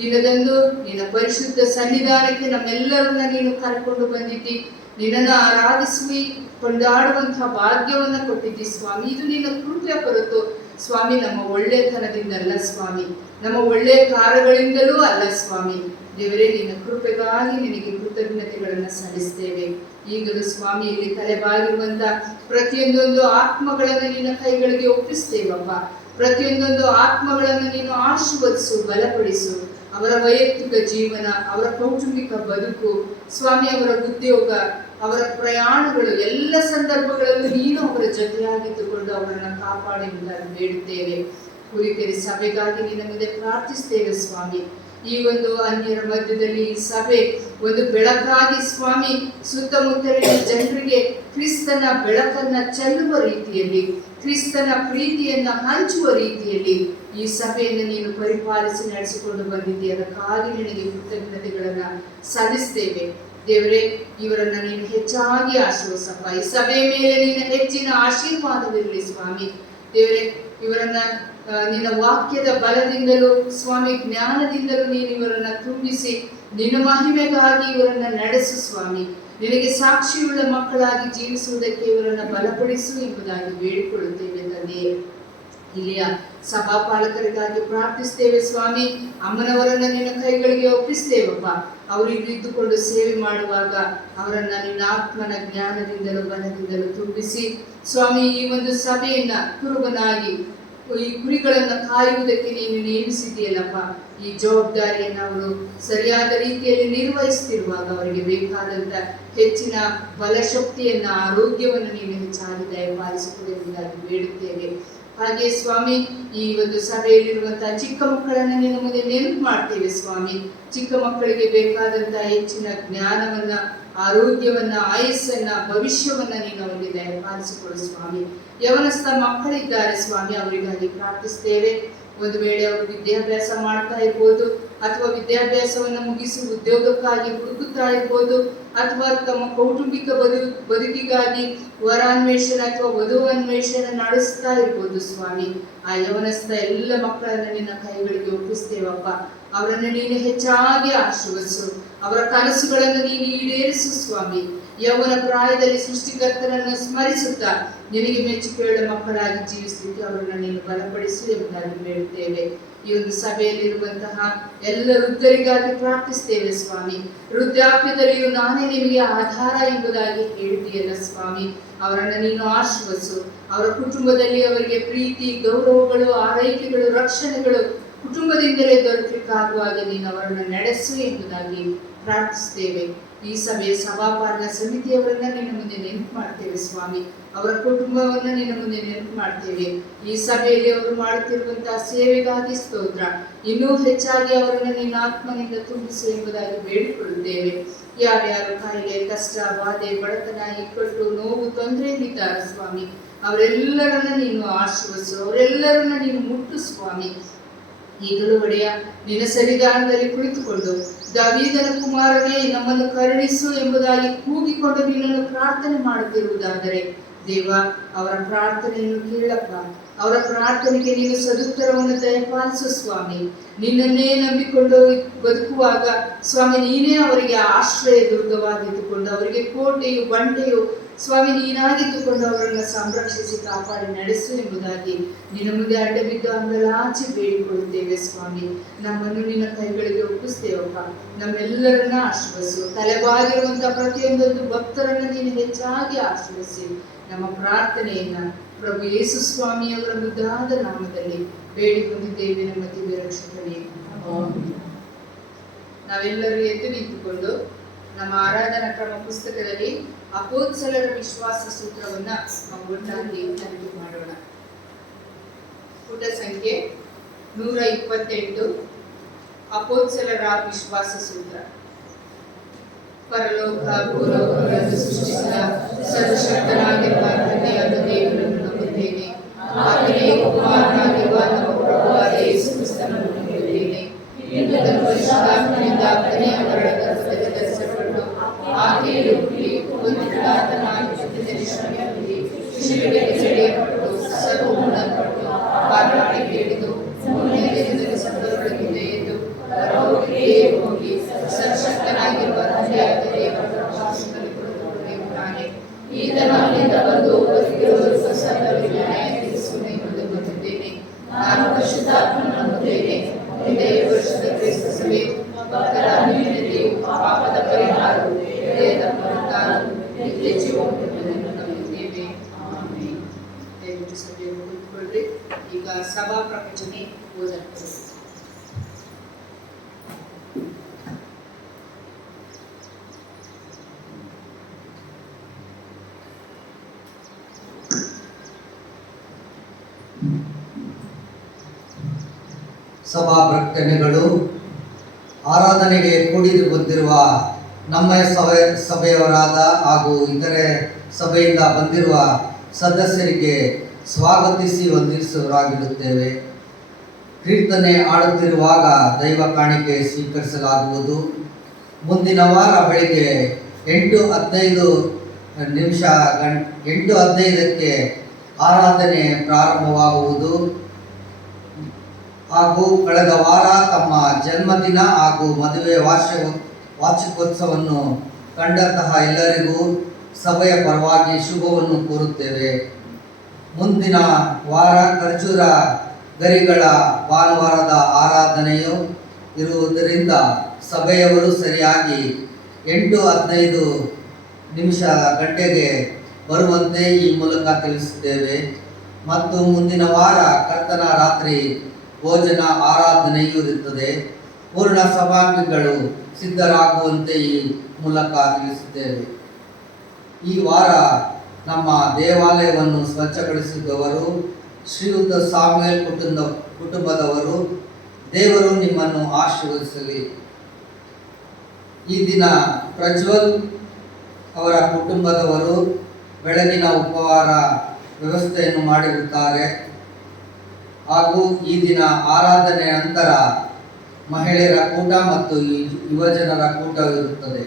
ದಿನದಂದು ನಿನ್ನ ಪರಿಶುದ್ಧ ಸನ್ನಿಧಾನಕ್ಕೆ ನಮ್ಮೆಲ್ಲರನ್ನ ನೀನು ಕರ್ಕೊಂಡು ಬಂದಿದ್ದಿ. ನಿನ್ನನ್ನು ಆರಾಧಿಸುವಿ, ಕೊಂಡಾಡುವಂತಹ ಭಾಗ್ಯವನ್ನ ಕೊಟ್ಟಿದ್ದಿ ಸ್ವಾಮಿ. ಇದು ನಿನ್ನ ಕೃಪೆಯ ಹೊರತು ಸ್ವಾಮಿ ನಮ್ಮ ಒಳ್ಳೆತನದಿಂದಲ್ಲ ಸ್ವಾಮಿ, ನಮ್ಮ ಒಳ್ಳೆ ಕಾರ್ಯಗಳಿಂದಲೂ ಅಲ್ಲ ಸ್ವಾಮಿ. ದೇವರೇ, ನಿನ್ನ ಕೃಪೆಗಾಗಿ ನಿನಗೆ ಕೃತಜ್ಞತೆಗಳನ್ನು ಸಲ್ಲಿಸ್ತೇವೆ. ಈಗಲೂ ಸ್ವಾಮಿ, ಇಲ್ಲಿ ತಲೆಬಾಗಿರುವಂತ ಪ್ರತಿಯೊಂದೊಂದು ಆತ್ಮಗಳನ್ನು ನಿನ್ನ ಕೈಗಳಿಗೆ ಒಪ್ಪಿಸ್ತೇವಪ್ಪ. ಪ್ರತಿಯೊಂದೊಂದು ಆತ್ಮಗಳನ್ನು ನೀನು ಆಶೀರ್ವದಿಸು, ಬಲಪಡಿಸು. ಅವರ ವೈಯಕ್ತಿಕ ಜೀವನ, ಅವರ ಕೌಟುಂಬಿಕ ಬದುಕು ಸ್ವಾಮಿ, ಅವರ ಉದ್ಯೋಗ, ಅವರ ಪ್ರಯಾಣಗಳು, ಎಲ್ಲ ಸಂದರ್ಭಗಳಲ್ಲೂ ನೀನು ಅವರ ಜೊತೆಯಾಗಿದ್ದುಕೊಂಡು ಅವರನ್ನು ಕಾಪಾಡುವುದಾಗಿ ಬೇಡುತ್ತೇವೆ. ಕುರಿಕೆರೆ ಸಭೆಗಾಗಿ ನಿನ್ನ ಮುಂದೆ ಪ್ರಾರ್ಥಿಸ್ತೇವೆ ಸ್ವಾಮಿ. ಈ ಒಂದು ಅನ್ಯರ ಮಧ್ಯದಲ್ಲಿ ಈ ಸಭೆ ಒಂದು ಬೆಳಕಾಗಿ ಸ್ವಾಮಿ, ಸುತ್ತಮುತ್ತಲಿನ ಜನರಿಗೆ ಕ್ರಿಸ್ತನ ಬೆಳಕನ್ನ ಚೆಲ್ಲುವ ರೀತಿಯಲ್ಲಿ, ಕ್ರಿಸ್ತನ ಪ್ರೀತಿಯನ್ನ ಹಂಚುವ ರೀತಿಯಲ್ಲಿ ಈ ಸಭೆಯನ್ನು ನೀನು ಪರಿಪಾಲಿಸಿ ನಡೆಸಿಕೊಂಡು ಬಂದಿದ್ದೀಯ. ಅದಕ್ಕಾಗಿ ನಿನಗೆ ಕೃತಜ್ಞತೆಗಳನ್ನ ಸಲ್ಲಿಸ್ತೇವೆ. ದೇವರೇ, ಇವರನ್ನ ನೀನು ಹೆಚ್ಚಾಗಿ ಆಶೀರ್ವಸಪ್ಪ. ಈ ಸಭೆಯ ಮೇಲೆ ನಿನ್ನ ಹೆಚ್ಚಿನ ಆಶೀರ್ವಾದವಿರಲಿ ಸ್ವಾಮಿ. ದೇವರೇ, ಇವರನ್ನ ನಿನ್ನ ವಾಕ್ಯದ ಬಲದಿಂದಲೂ ಸ್ವಾಮಿ, ಜ್ಞಾನದಿಂದಲೂ ನೀನು ಇವರನ್ನ ತುಂಬಿಸಿ ನಿನ್ನ ಮಹಿಮೆಗಾಗಿ ಇವರನ್ನ ನಡೆಸು ಸ್ವಾಮಿ. ನಿನಗೆ ಸಾಕ್ಷಿಯುಳ್ಳ ಮಕ್ಕಳಾಗಿ ಜೀವಿಸುವುದಕ್ಕೆ ಇವರನ್ನ ಬಲಪಡಿಸು ಎಂಬುದಾಗಿ ಬೇಡಿಕೊಳ್ಳುತ್ತೇವೆ ತಂದೆಯೇ. ಇಲ್ಲಿಯ ಸಭಾಪಾಲಕರಿಗಾಗಿ ಪ್ರಾರ್ಥಿಸ್ತೇವೆ ಸ್ವಾಮಿ. ಅಮ್ಮನವರನ್ನ ನಿನ್ನ ಕೈಗಳಿಗೆ ಒಪ್ಪಿಸ್ತೇವಪ್ಪ. ಅವರು ಇಲ್ಲಿ ಇದ್ದುಕೊಂಡು ಸೇವೆ ಮಾಡುವಾಗ ಅವರನ್ನ ನಿನ್ನ ಆತ್ಮನ ಜ್ಞಾನದಿಂದಲೂ ಬಲದಿಂದಲೂ ತುಂಬಿಸಿ ಸ್ವಾಮಿ, ಈ ಒಂದು ಸಭೆಯನ್ನ ಕುರುಬನಾಗಿ ಈ ಕುರಿಗಳನ್ನ ಕಾಯುವುದಕ್ಕೆ ನೀನು ನೇಮಿಸಿದೆಯಲ್ಲಪ್ಪ. ಈ ಜವಾಬ್ದಾರಿಯನ್ನು ಅವರು ಸರಿಯಾದ ರೀತಿಯಲ್ಲಿ ನಿರ್ವಹಿಸುತ್ತಿರುವಾಗ ಅವರಿಗೆ ಬೇಕಾದಂತ ಹೆಚ್ಚಿನ ಬಲಶಕ್ತಿಯನ್ನ, ಆರೋಗ್ಯವನ್ನು ನೀನು ಹೆಚ್ಚಾಗಿ ದಯಪಾಲಿಸಿಕೊಳ್ಳುವುದಾಗಿ ಬೇಡುತ್ತೇವೆ. ಹಾಗೆ ಸ್ವಾಮಿ, ಈ ಒಂದು ಸಭೆಯಲ್ಲಿರುವಂತಹ ಚಿಕ್ಕ ಮಕ್ಕಳನ್ನ ನಿನ್ನ ಮುಂದೆ ನೆನಪು ಮಾಡ್ತೇವೆ ಸ್ವಾಮಿ. ಚಿಕ್ಕ ಮಕ್ಕಳಿಗೆ ಬೇಕಾದಂತಹ ಹೆಚ್ಚಿನ ಜ್ಞಾನವನ್ನ, ಆರೋಗ್ಯವನ್ನ, ಆಯಸ್ಸನ್ನ, ಭವಿಷ್ಯವನ್ನ ನೀನು ಅವರಿಗೆ ದಯಪಾಲಿಸಿಕೊಡು ಸ್ವಾಮಿ. ಯವನಸ್ಥ ಮಕ್ಕಳಿದ್ದಾರೆ ಸ್ವಾಮಿ, ಅವರಿಗಾಗಿ ಪ್ರಾರ್ಥಿಸ್ತೇವೆ. ಒಂದು ವೇಳೆ ಅವರು ವಿದ್ಯಾಭ್ಯಾಸ ಮಾಡ್ತಾ ಇರ್ಬೋದು, ಅಥವಾ ವಿದ್ಯಾಭ್ಯಾಸವನ್ನು ಮುಗಿಸಿ ಉದ್ಯೋಗಕ್ಕಾಗಿ ಹುಡುಕುತ್ತಾ ಇರ್ಬೋದು, ಅಥವಾ ತಮ್ಮ ಕೌಟುಂಬಿಕ ಬದುಕಿಗಾಗಿ ವರಾನ್ವೇಷಣೆ ಅಥವಾ ವಧು ಅನ್ವೇಷಣೆ ನಡೆಸ್ತಾ ಇರ್ಬೋದು ಸ್ವಾಮಿ. ಆ ಯವನಸ್ಥ ಎಲ್ಲ ಮಕ್ಕಳನ್ನ ನಿನ್ನ ಕೈಗಳಿಗೆ ಒಪ್ಪಿಸ್ತೇವಪ್ಪ. ಅವರನ್ನು ನೀನು ಹೆಚ್ಚಾಗಿ ಆಶೀರ್ವದಿಸು, ಅವರ ಕನಸುಗಳನ್ನು ನೀನು ಈಡೇರಿಸು ಸ್ವಾಮಿ. ಯೌವನ ಪ್ರಾಯದಲ್ಲಿ ಸೃಷ್ಟಿಕರ್ತನನ್ನು ಸ್ಮರಿಸುತ್ತಾ ನಿನಗೆ ಮೆಚ್ಚುಗೆಯುಳ್ಳ ಮಕ್ಕಳಾಗಿ ಜೀವಿಸಲಿಕ್ಕೆ ಅವರನ್ನು ನೀನು ಬಲಪಡಿಸು ಎಂಬುದಾಗಿ ಬೇಡುತ್ತೇವೆ. ಈ ಒಂದು ಸಭೆಯಲ್ಲಿರುವಂತಹ ಎಲ್ಲ ವೃದ್ಧರಿಗಾಗಿ ಪ್ರಾರ್ಥಿಸ್ತೇವೆ ಸ್ವಾಮಿ. ವೃದ್ಧಾಪ್ಯದಲ್ಲಿಯೂ ನಾನೇ ನಿಮಗೆ ಆಧಾರ ಎಂಬುದಾಗಿ ಹೇಳಿದೆಯಲ್ಲ ಸ್ವಾಮಿ. ಅವರನ್ನು ನೀನು ಆಶೀರ್ವದಿಸು. ಅವರ ಕುಟುಂಬದಲ್ಲಿ ಅವರಿಗೆ ಪ್ರೀತಿ, ಗೌರವಗಳು, ಆರೈಕೆಗಳು, ರಕ್ಷಣೆಗಳು ಕುಟುಂಬದಿಂದಲೇ ದೊರಕಲಿಕ್ಕಾಗುವಾಗ ನೀನು ಅವರನ್ನು ನಡೆಸು ಎಂಬುದಾಗಿ ಪ್ರಾರ್ಥಿಸ್ತೇವೆ. ಈ ಸಭೆಯ ಸಭಾಪಾಲನ ಸಮಿತಿಯವರನ್ನ ನಿನ್ನ ಮುಂದೆ ನೆನಪು ಮಾಡ್ತೇವೆ ಸ್ವಾಮಿ. ಅವರ ಕುಟುಂಬವನ್ನ ನಿನ್ನ ಮುಂದೆ ನೆನಪು ಮಾಡ್ತೇವೆ. ಈ ಸಭೆಯಲ್ಲಿ ಅವರು ಮಾಡುತ್ತಿರುವಂತಹ ಸೇವೆಗಾಗಿ ಸ್ತೋತ್ರ. ಇನ್ನೂ ಹೆಚ್ಚಾಗಿ ಅವರನ್ನು ನಿನ್ನ ಆತ್ಮನಿಂದ ತುಂಬಿಸು ಎಂಬುದಾಗಿ ಬೇಡಿಕೊಳ್ಳುತ್ತೇವೆ. ಯಾರ್ಯಾರು ಕಾಯಿಲೆ, ಕಷ್ಟ, ಬಾಧೆ, ಬಡತನ, ಇಕ್ಕಟ್ಟು, ನೋವು, ತೊಂದರೆಯಲ್ಲಿದ್ದಾರೆ ಸ್ವಾಮಿ, ಅವರೆಲ್ಲರನ್ನ ನೀನು ಆಶೀರ್ವದಿಸು, ಅವರೆಲ್ಲರನ್ನ ನೀನು ಮುಟ್ಟು ಸ್ವಾಮಿ. ಈಗಲೂ ಒಡೆಯ, ನಿನ್ನ ಸನ್ನಿಧಾನದಲ್ಲಿ ಕುಳಿತುಕೊಂಡು ದಾವೀದನ ಕುಮಾರನೇ ನಮ್ಮನ್ನು ಕರುಣಿಸು ಎಂಬುದಾಗಿ ಕೂಗಿಕೊಂಡು ನಿನ್ನನ್ನು ಪ್ರಾರ್ಥನೆ ಮಾಡುತ್ತಿರುವುದಾದರೆ ದೇವ, ಅವರ ಪ್ರಾರ್ಥನೆಯನ್ನು ಕೇಳಪ್ಪ. ಅವರ ಪ್ರಾರ್ಥನೆಗೆ ನೀನು ಸದುತ್ತರವನ್ನು ದಯಪಾಲಿಸು ಸ್ವಾಮಿ. ನಿನ್ನನ್ನೇ ನಂಬಿಕೊಂಡು ಬದುಕುವಾಗ ಸ್ವಾಮಿ, ನೀನೇ ಅವರಿಗೆ ಆಶ್ರಯ ದುರ್ಗವಾಗಿದ್ದುಕೊಂಡು, ಅವರಿಗೆ ಕೋಟೆಯು ಬಂಡೆಯು ಸ್ವಾಮಿ ನೀನಾಗಿದ್ದುಕೊಂಡು ಅವರನ್ನು ಸಂರಕ್ಷಿಸಿ ಕಾಪಾಡಿ ನಡೆಸು ಎಂಬುದಾಗಿ ನಿನ್ನ ಮುಂದೆ ಅಡ್ಡ ಬಿದ್ದು ಅಂಗಲಾಚಿ ಬೇಡಿಕೊಳ್ಳುತ್ತೇವೆ ಸ್ವಾಮಿ. ನಮ್ಮನ್ನು ನಿನ್ನ ಕೈಗಳಿಗೆ ಒಪ್ಪಿಸ್ತೇವಪ್ಪ. ನಮ್ಮೆಲ್ಲರನ್ನ ಆಶೀರ್ವದಿಸು. ತಲೆಬಾಗಿರುವಂತಹ ಪ್ರತಿಯೊಂದೊಂದು ಭಕ್ತರನ್ನ ನೀನು ಹೆಚ್ಚಾಗಿ ಆಶೀರ್ವದಿಸಿ ನಮ್ಮ ಪ್ರಾರ್ಥನೆಯನ್ನ ಪ್ರಭು ಯೇಸು ಸ್ವಾಮಿಯವರ ಮುದ್ದಾದ ನಾಮದಲ್ಲಿ ಬೇಡಿಕೊಂಡಿದ್ದೇವೆ ನಮ್ಮ ದಿವ್ಯ ರಕ್ಷಕನೇ. ನಾವೆಲ್ಲರೂ ಎದ್ದು ನಿಂತುಕೊಂಡು ನಮ್ಮ ಆರಾಧನಾ ಕ್ರಮ ಪುಸ್ತಕದಲ್ಲಿ ಅಪೋಸ್ತಲರ ವಿಶ್ವಾಸ ಸೂತ್ರವನ್ನ ಒಟ್ಟಾಗಿ ತನಿಖೆ ಮಾಡೋಣ. ಪುಟ ಸಂಖ್ಯೆ 128. ಅಪೋಸ್ತಲರ ವಿಶ್ವಾಸ ಸೂತ್ರ. ಪರಲೋಕ ಭೂಲೋಕಗಳನ್ನು ಸೃಷ್ಟಿಸಿದ ಸರ್ವಶಕ್ತನಾಗಿರುವ ತಂದೆಯಾದ ದೇವರನ್ನು ನಂಬುತ್ತೇನೆ. ಆತನೇ ಕುಮಾರನಾಗಿರುವ ನಮ್ಮ ಪ್ರಭುವಾದ ಯೇಸು ಕ್ರಿಸ್ತನನ್ನು ನಂಬುತ್ತೇನೆ. ಇಂದು ಪರಿಶುದ್ಧಾತ್ಮನಿಂದ ಕನ್ಯೆಯ ಗರ್ಭದಲ್ಲಿ ಧರಿಸಲ್ಪಟ್ಟು ಆಕೆಯು ಹುಟ್ಟಿ ಪಿಲಾತನಾಗಿ ಪ್ರತಿಷ್ಠೆ ಹೊಂದಿ ಶಿಲುಬೆಗೆ ಸೆಳೆಯಲ್ಪಟ್ಟು ಸತ್ತಲ್ಪಟ್ಟು ಪಾತಾಳಕ್ಕೆ ಇಳಿದು ಮೂರನೆಯ ದಿನದಲ್ಲಿ ಸತ್ತವರೊಳಗಿಂದ ಎದ್ದು ಪರಲೋಕಕ್ಕೆ ಹೋಗಿ ಸರ್ವಶಕ್ತನಾಗಿರುವ ತಂದೆಯಾದ ದೇವರ ಕೃಪಾಸನದಲ್ಲಿ ಕುಳಿತುಕೊಂಡಿರುತ್ತಾನೆ. ಈತನ ಅಲ್ಲಿಂದ ಬಂದು ಬದುಕಿರುವವರಿಗೂ ಸತ್ತವರಿಗೆ ನ್ಯಾಯ ತೀರಿಸುವನೆಂದು ನಂಬುತ್ತೇನೆ. ನಾನು ಪರಿಶುದ್ಧಾತ್ಮನನ್ನು ನಂಬುತ್ತೇನೆ. ಮುಂದೆ ವರ್ಷದ ಕ್ರಿಸ್ತ ಸಭೆ, ಭಕ್ತರ ಅನ್ಯೋನ್ಯತೆಯು, ಪಾಪದ ಪರಿಹಾರವು, ಹೃದಯದ ಪುನರುತ್ಥಾನವು, ನಿತ್ಯ ಜೀವವನ್ನು ನಂಬುತ್ತೇವೆ. ಆಮೆನ್. ದಯವಿಟ್ಟು ಸಭೆಯನ್ನು ಕುಳಿತುಕೊಳ್ಳ್ರಿ. ಈಗ ಸಭಾ ಪ್ರಕಟಣೆ ಓದಲ್ಪಡುತ್ತದೆ. ಸಭಾ ಪ್ರಕಟಣೆಗಳು. ಆರಾಧನೆಗೆ ಕೂಡಿದು ಬಂದಿರುವ ನಮ್ಮ ಸಭೆಯವರಾದ ಹಾಗೂ ಇತರೆ ಸಭೆಯಿಂದ ಬಂದಿರುವ ಸದಸ್ಯರಿಗೆ ಸ್ವಾಗತಿಸಿ ವಂದಿಸುವರಾಗಿರುತ್ತೇವೆ. ಕೀರ್ತನೆ ಆಡುತ್ತಿರುವಾಗ ದೈವ ಕಾಣಿಕೆ ಸ್ವೀಕರಿಸಲಾಗುವುದು. ಮುಂದಿನ ವಾರ ಬೆಳಿಗ್ಗೆ 8:15ಕ್ಕೆ ಆರಾಧನೆ ಪ್ರಾರಂಭವಾಗುವುದು. ಹಾಗೂ ಕಳೆದ ವಾರ ತಮ್ಮ ಜನ್ಮದಿನ ಹಾಗೂ ಮದುವೆ ವಾರ್ಷಿಕೋತ್ಸವವನ್ನು ಕಂಡಂತಹ ಎಲ್ಲರಿಗೂ ಸಭೆಯ ಪರವಾಗಿ ಶುಭವನ್ನು ಕೋರುತ್ತೇವೆ. ಮುಂದಿನ ವಾರ ಖರ್ಜೂರ ಗರಿಗಳ ಭಾನುವಾರದ ಆರಾಧನೆಯು ಇರುವುದರಿಂದ ಸಭೆಯವರು ಸರಿಯಾಗಿ 8:15 ಬರುವಂತೆ ಈ ಮೂಲಕ ತಿಳಿಸುತ್ತೇವೆ. ಮತ್ತು ಮುಂದಿನ ವಾರ ಕರ್ತನ ರಾತ್ರಿ ಭೋಜನ ಆರಾಧನೆಯೂ ಇರುತ್ತದೆ. ಪೂರ್ಣ ಸಭಾಂಗಗಳು ಸಿದ್ಧರಾಗುವಂತೆ ಈ ಮೂಲಕ ತಿಳಿಸುತ್ತೇವೆ. ಈ ವಾರ ನಮ್ಮ ದೇವಾಲಯವನ್ನು ಸ್ವಚ್ಛಗೊಳಿಸಿದವರು ಶ್ರೀಯುತ ಸಾಮ್ಯುಯಲ್ ಕುಟುಂಬದವರು. ದೇವರು ನಿಮ್ಮನ್ನು ಆಶೀರ್ವದಿಸಲಿ. ಈ ದಿನ ಪ್ರಜ್ವಲ್ ಅವರ ಕುಟುಂಬದವರು ಬೆಳಗಿನ ಉಪಹಾರ ವ್ಯವಸ್ಥೆಯನ್ನು ಮಾಡಿರುತ್ತಾರೆ. ಹಾಗೂ ಈ ದಿನ ಆರಾಧನೆ ನಂತರ ಮಹಿಳೆಯರ ಕೂಟ ಮತ್ತು ಯುವಜನರ ಕೂಟವಿರುತ್ತದೆ.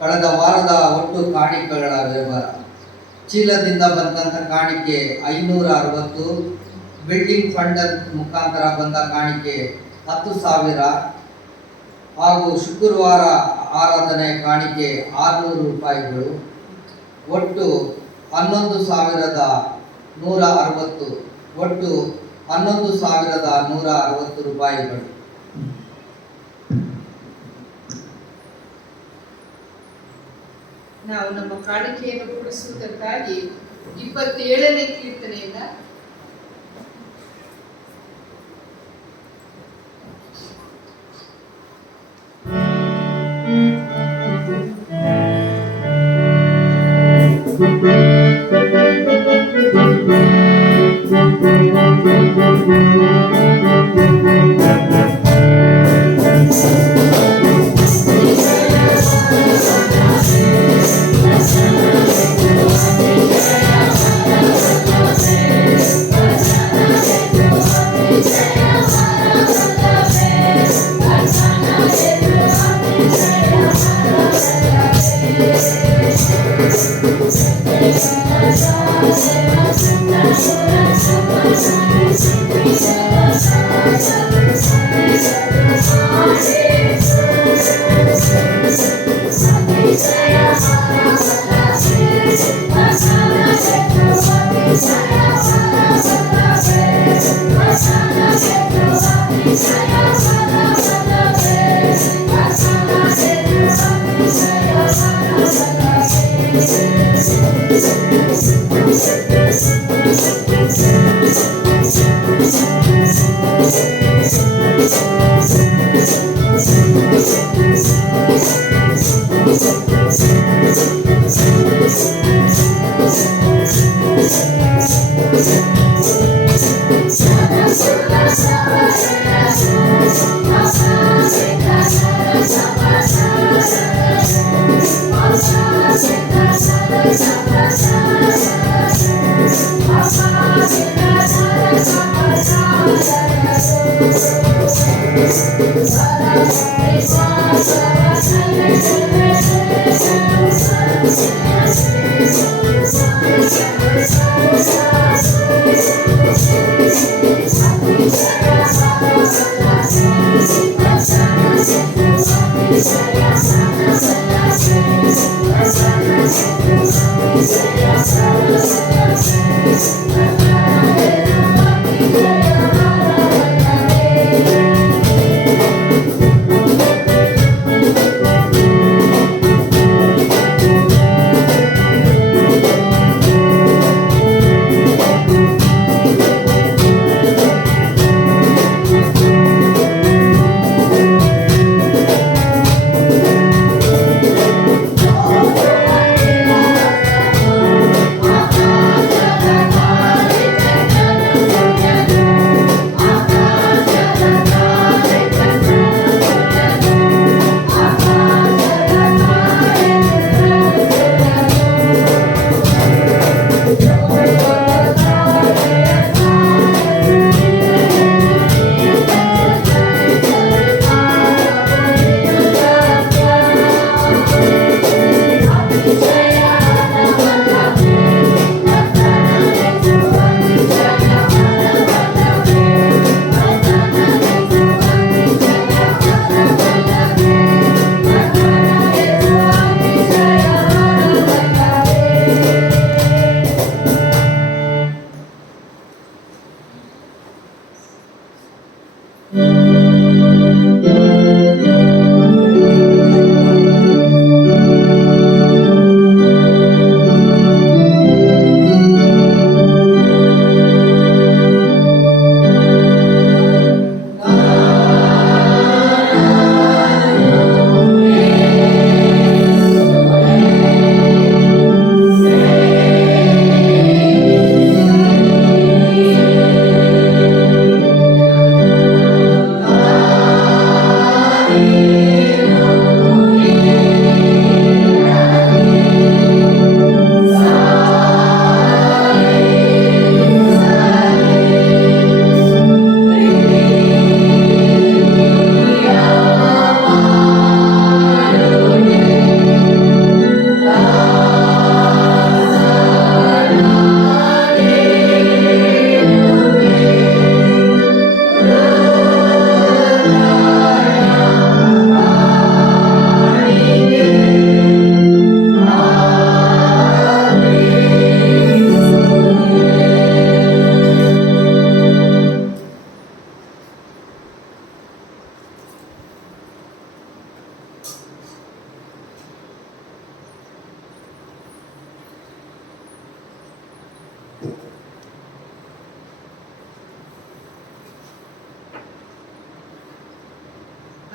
ಕಳೆದ ವಾರದ ಒಟ್ಟು ಕಾಣಿಕೆಗಳ ವಿವರ. ಚೀಲದಿಂದ ಬಂದಂಥ ಕಾಣಿಕೆ 560, ಬಿಲ್ಡಿಂಗ್ ಫಂಡ್ ಮುಖಾಂತರ ಬಂದ ಕಾಣಿಕೆ 10,000 ಹಾಗೂ ಶುಕ್ರವಾರ ಆರಾಧನೆ ಕಾಣಿಕೆ 600 ರೂಪಾಯಿಗಳು. ಒಟ್ಟು 11,160 ಒಟ್ಟು 11,160 ರೂಪಾಯಿಗಳು. ನಾವು ನಮ್ಮ ಕಾಣಿಕೆಯನ್ನು ಕೊಡಿಸುವುದಕ್ಕಾಗಿ 27ನೇ ಕೀರ್ತನೆಯಿಂದ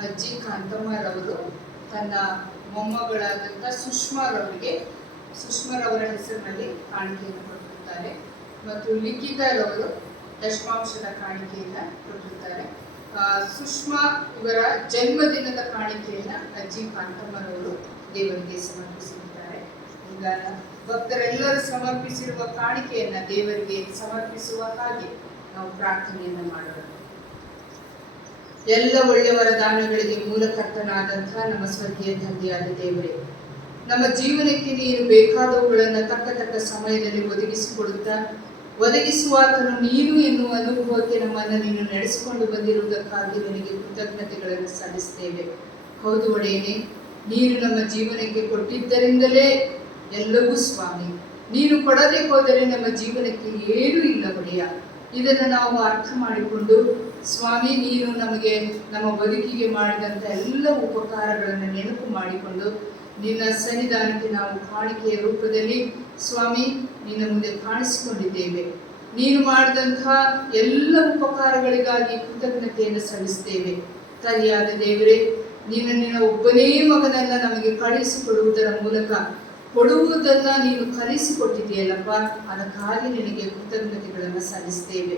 ಅಜ್ಜಿ ಕಾಂತಮ್ಮರವರು ತನ್ನ ಮೊಮ್ಮಗಳಾದಂಥ ಸುಷ್ಮಾರವರ ಹೆಸರಿನಲ್ಲಿ ಕಾಣಿಕೆಯನ್ನು ಕೊಟ್ಟಿರ್ತಾರೆ ಮತ್ತು ಲಿಖಿತರವರು ದಶಮಾಂಶದ ಕಾಣಿಕೆಯನ್ನು ಕೊಟ್ಟಿರ್ತಾರೆ. ಸುಷ್ಮಾ ಇವರ ಜನ್ಮದಿನದ ಕಾಣಿಕೆಯನ್ನು ಅಜ್ಜಿ ಕಾಂತಮ್ಮರವರು ದೇವರಿಗೆ ಸಮರ್ಪಿಸಿರುತ್ತಾರೆ. ಈಗ ಭಕ್ತರೆಲ್ಲರೂ ಸಮರ್ಪಿಸಿರುವ ಕಾಣಿಕೆಯನ್ನು ದೇವರಿಗೆ ಸಮರ್ಪಿಸುವ ಹಾಗೆ ನಾವು ಪ್ರಾರ್ಥನೆಯನ್ನು ಮಾಡೋಣ. ಎಲ್ಲ ಒಳ್ಳೆಯ ವರದಾನಗಳಿಗೆ ಮೂಲಕರ್ತನಾದಂತಹ ನಮ್ಮ ಸ್ವರ್ಗೀಯ ತಂದೆಯಾದ ದೇವರೇ, ನಮ್ಮ ಜೀವನಕ್ಕೆ ನೀನು ಬೇಕಾದವುಗಳನ್ನು ತಕ್ಕ ಸಮಯದಲ್ಲಿ ಒದಗಿಸುವಾತನು ನೀನು ಎನ್ನುವ ಅನುಭವಕ್ಕೆ ನಮ್ಮನ್ನು ನೀನು ನಡೆಸಿಕೊಂಡು ಬಂದಿರುವುದಕ್ಕಾಗಿ ನಿನಗೆ ಕೃತಜ್ಞತೆಗಳನ್ನು ಸಲ್ಲಿಸ್ತೇವೆ. ಹೌದು ಒಡೆಯನೇ, ನೀನು ನಮ್ಮ ಜೀವನಕ್ಕೆ ಕೊಟ್ಟಿದ್ದರಿಂದಲೇ ಎಲ್ಲವೂ ಸ್ವಾಮಿ. ನೀನು ಕೊಡದೆ ಹೋದರೆ ನಮ್ಮ ಜೀವನಕ್ಕೆ ಏನೂ ಇಲ್ಲ ಒಡೆಯ. ಇದನ್ನು ನಾವು ಅರ್ಥ ಮಾಡಿಕೊಂಡು ಸ್ವಾಮಿ, ನೀನು ನಮಗೆ ನಮ್ಮ ಬದುಕಿಗೆ ಮಾಡಿದಂಥ ಎಲ್ಲ ಉಪಕಾರಗಳನ್ನು ನೆನಪು ಮಾಡಿಕೊಂಡು ನಿನ್ನ ಸನ್ನಿಧಾನಕ್ಕೆ ನಾವು ಕಾಣಿಕೆಯ ರೂಪದಲ್ಲಿ ಸ್ವಾಮಿ ನಿನ್ನ ಮುಂದೆ ಕಾಣಿಸಿಕೊಂಡಿದ್ದೇವೆ. ನೀನು ಮಾಡಿದಂತಹ ಎಲ್ಲ ಉಪಕಾರಗಳಿಗಾಗಿ ಕೃತಜ್ಞತೆಯನ್ನು ಸಲ್ಲಿಸ್ತೇವೆ. ತಂದೆಯಾದ ದೇವರೇ, ನಿನ್ನ ಒಬ್ಬನೇ ಮಗನನ್ನ ನಮಗೆ ಕಳುಹಿಸಿಕೊಡುವುದರ ಮೂಲಕ ಕೊಡುವುದನ್ನ ನೀನು ಕಲಿಸಿಕೊಟ್ಟಿದೆಯಲ್ಲಪ್ಪ, ಅದಕ್ಕಾಗಿ ನಿನಗೆ ಕೃತಜ್ಞತೆಗಳನ್ನು ಸಲ್ಲಿಸ್ತೇವೆ.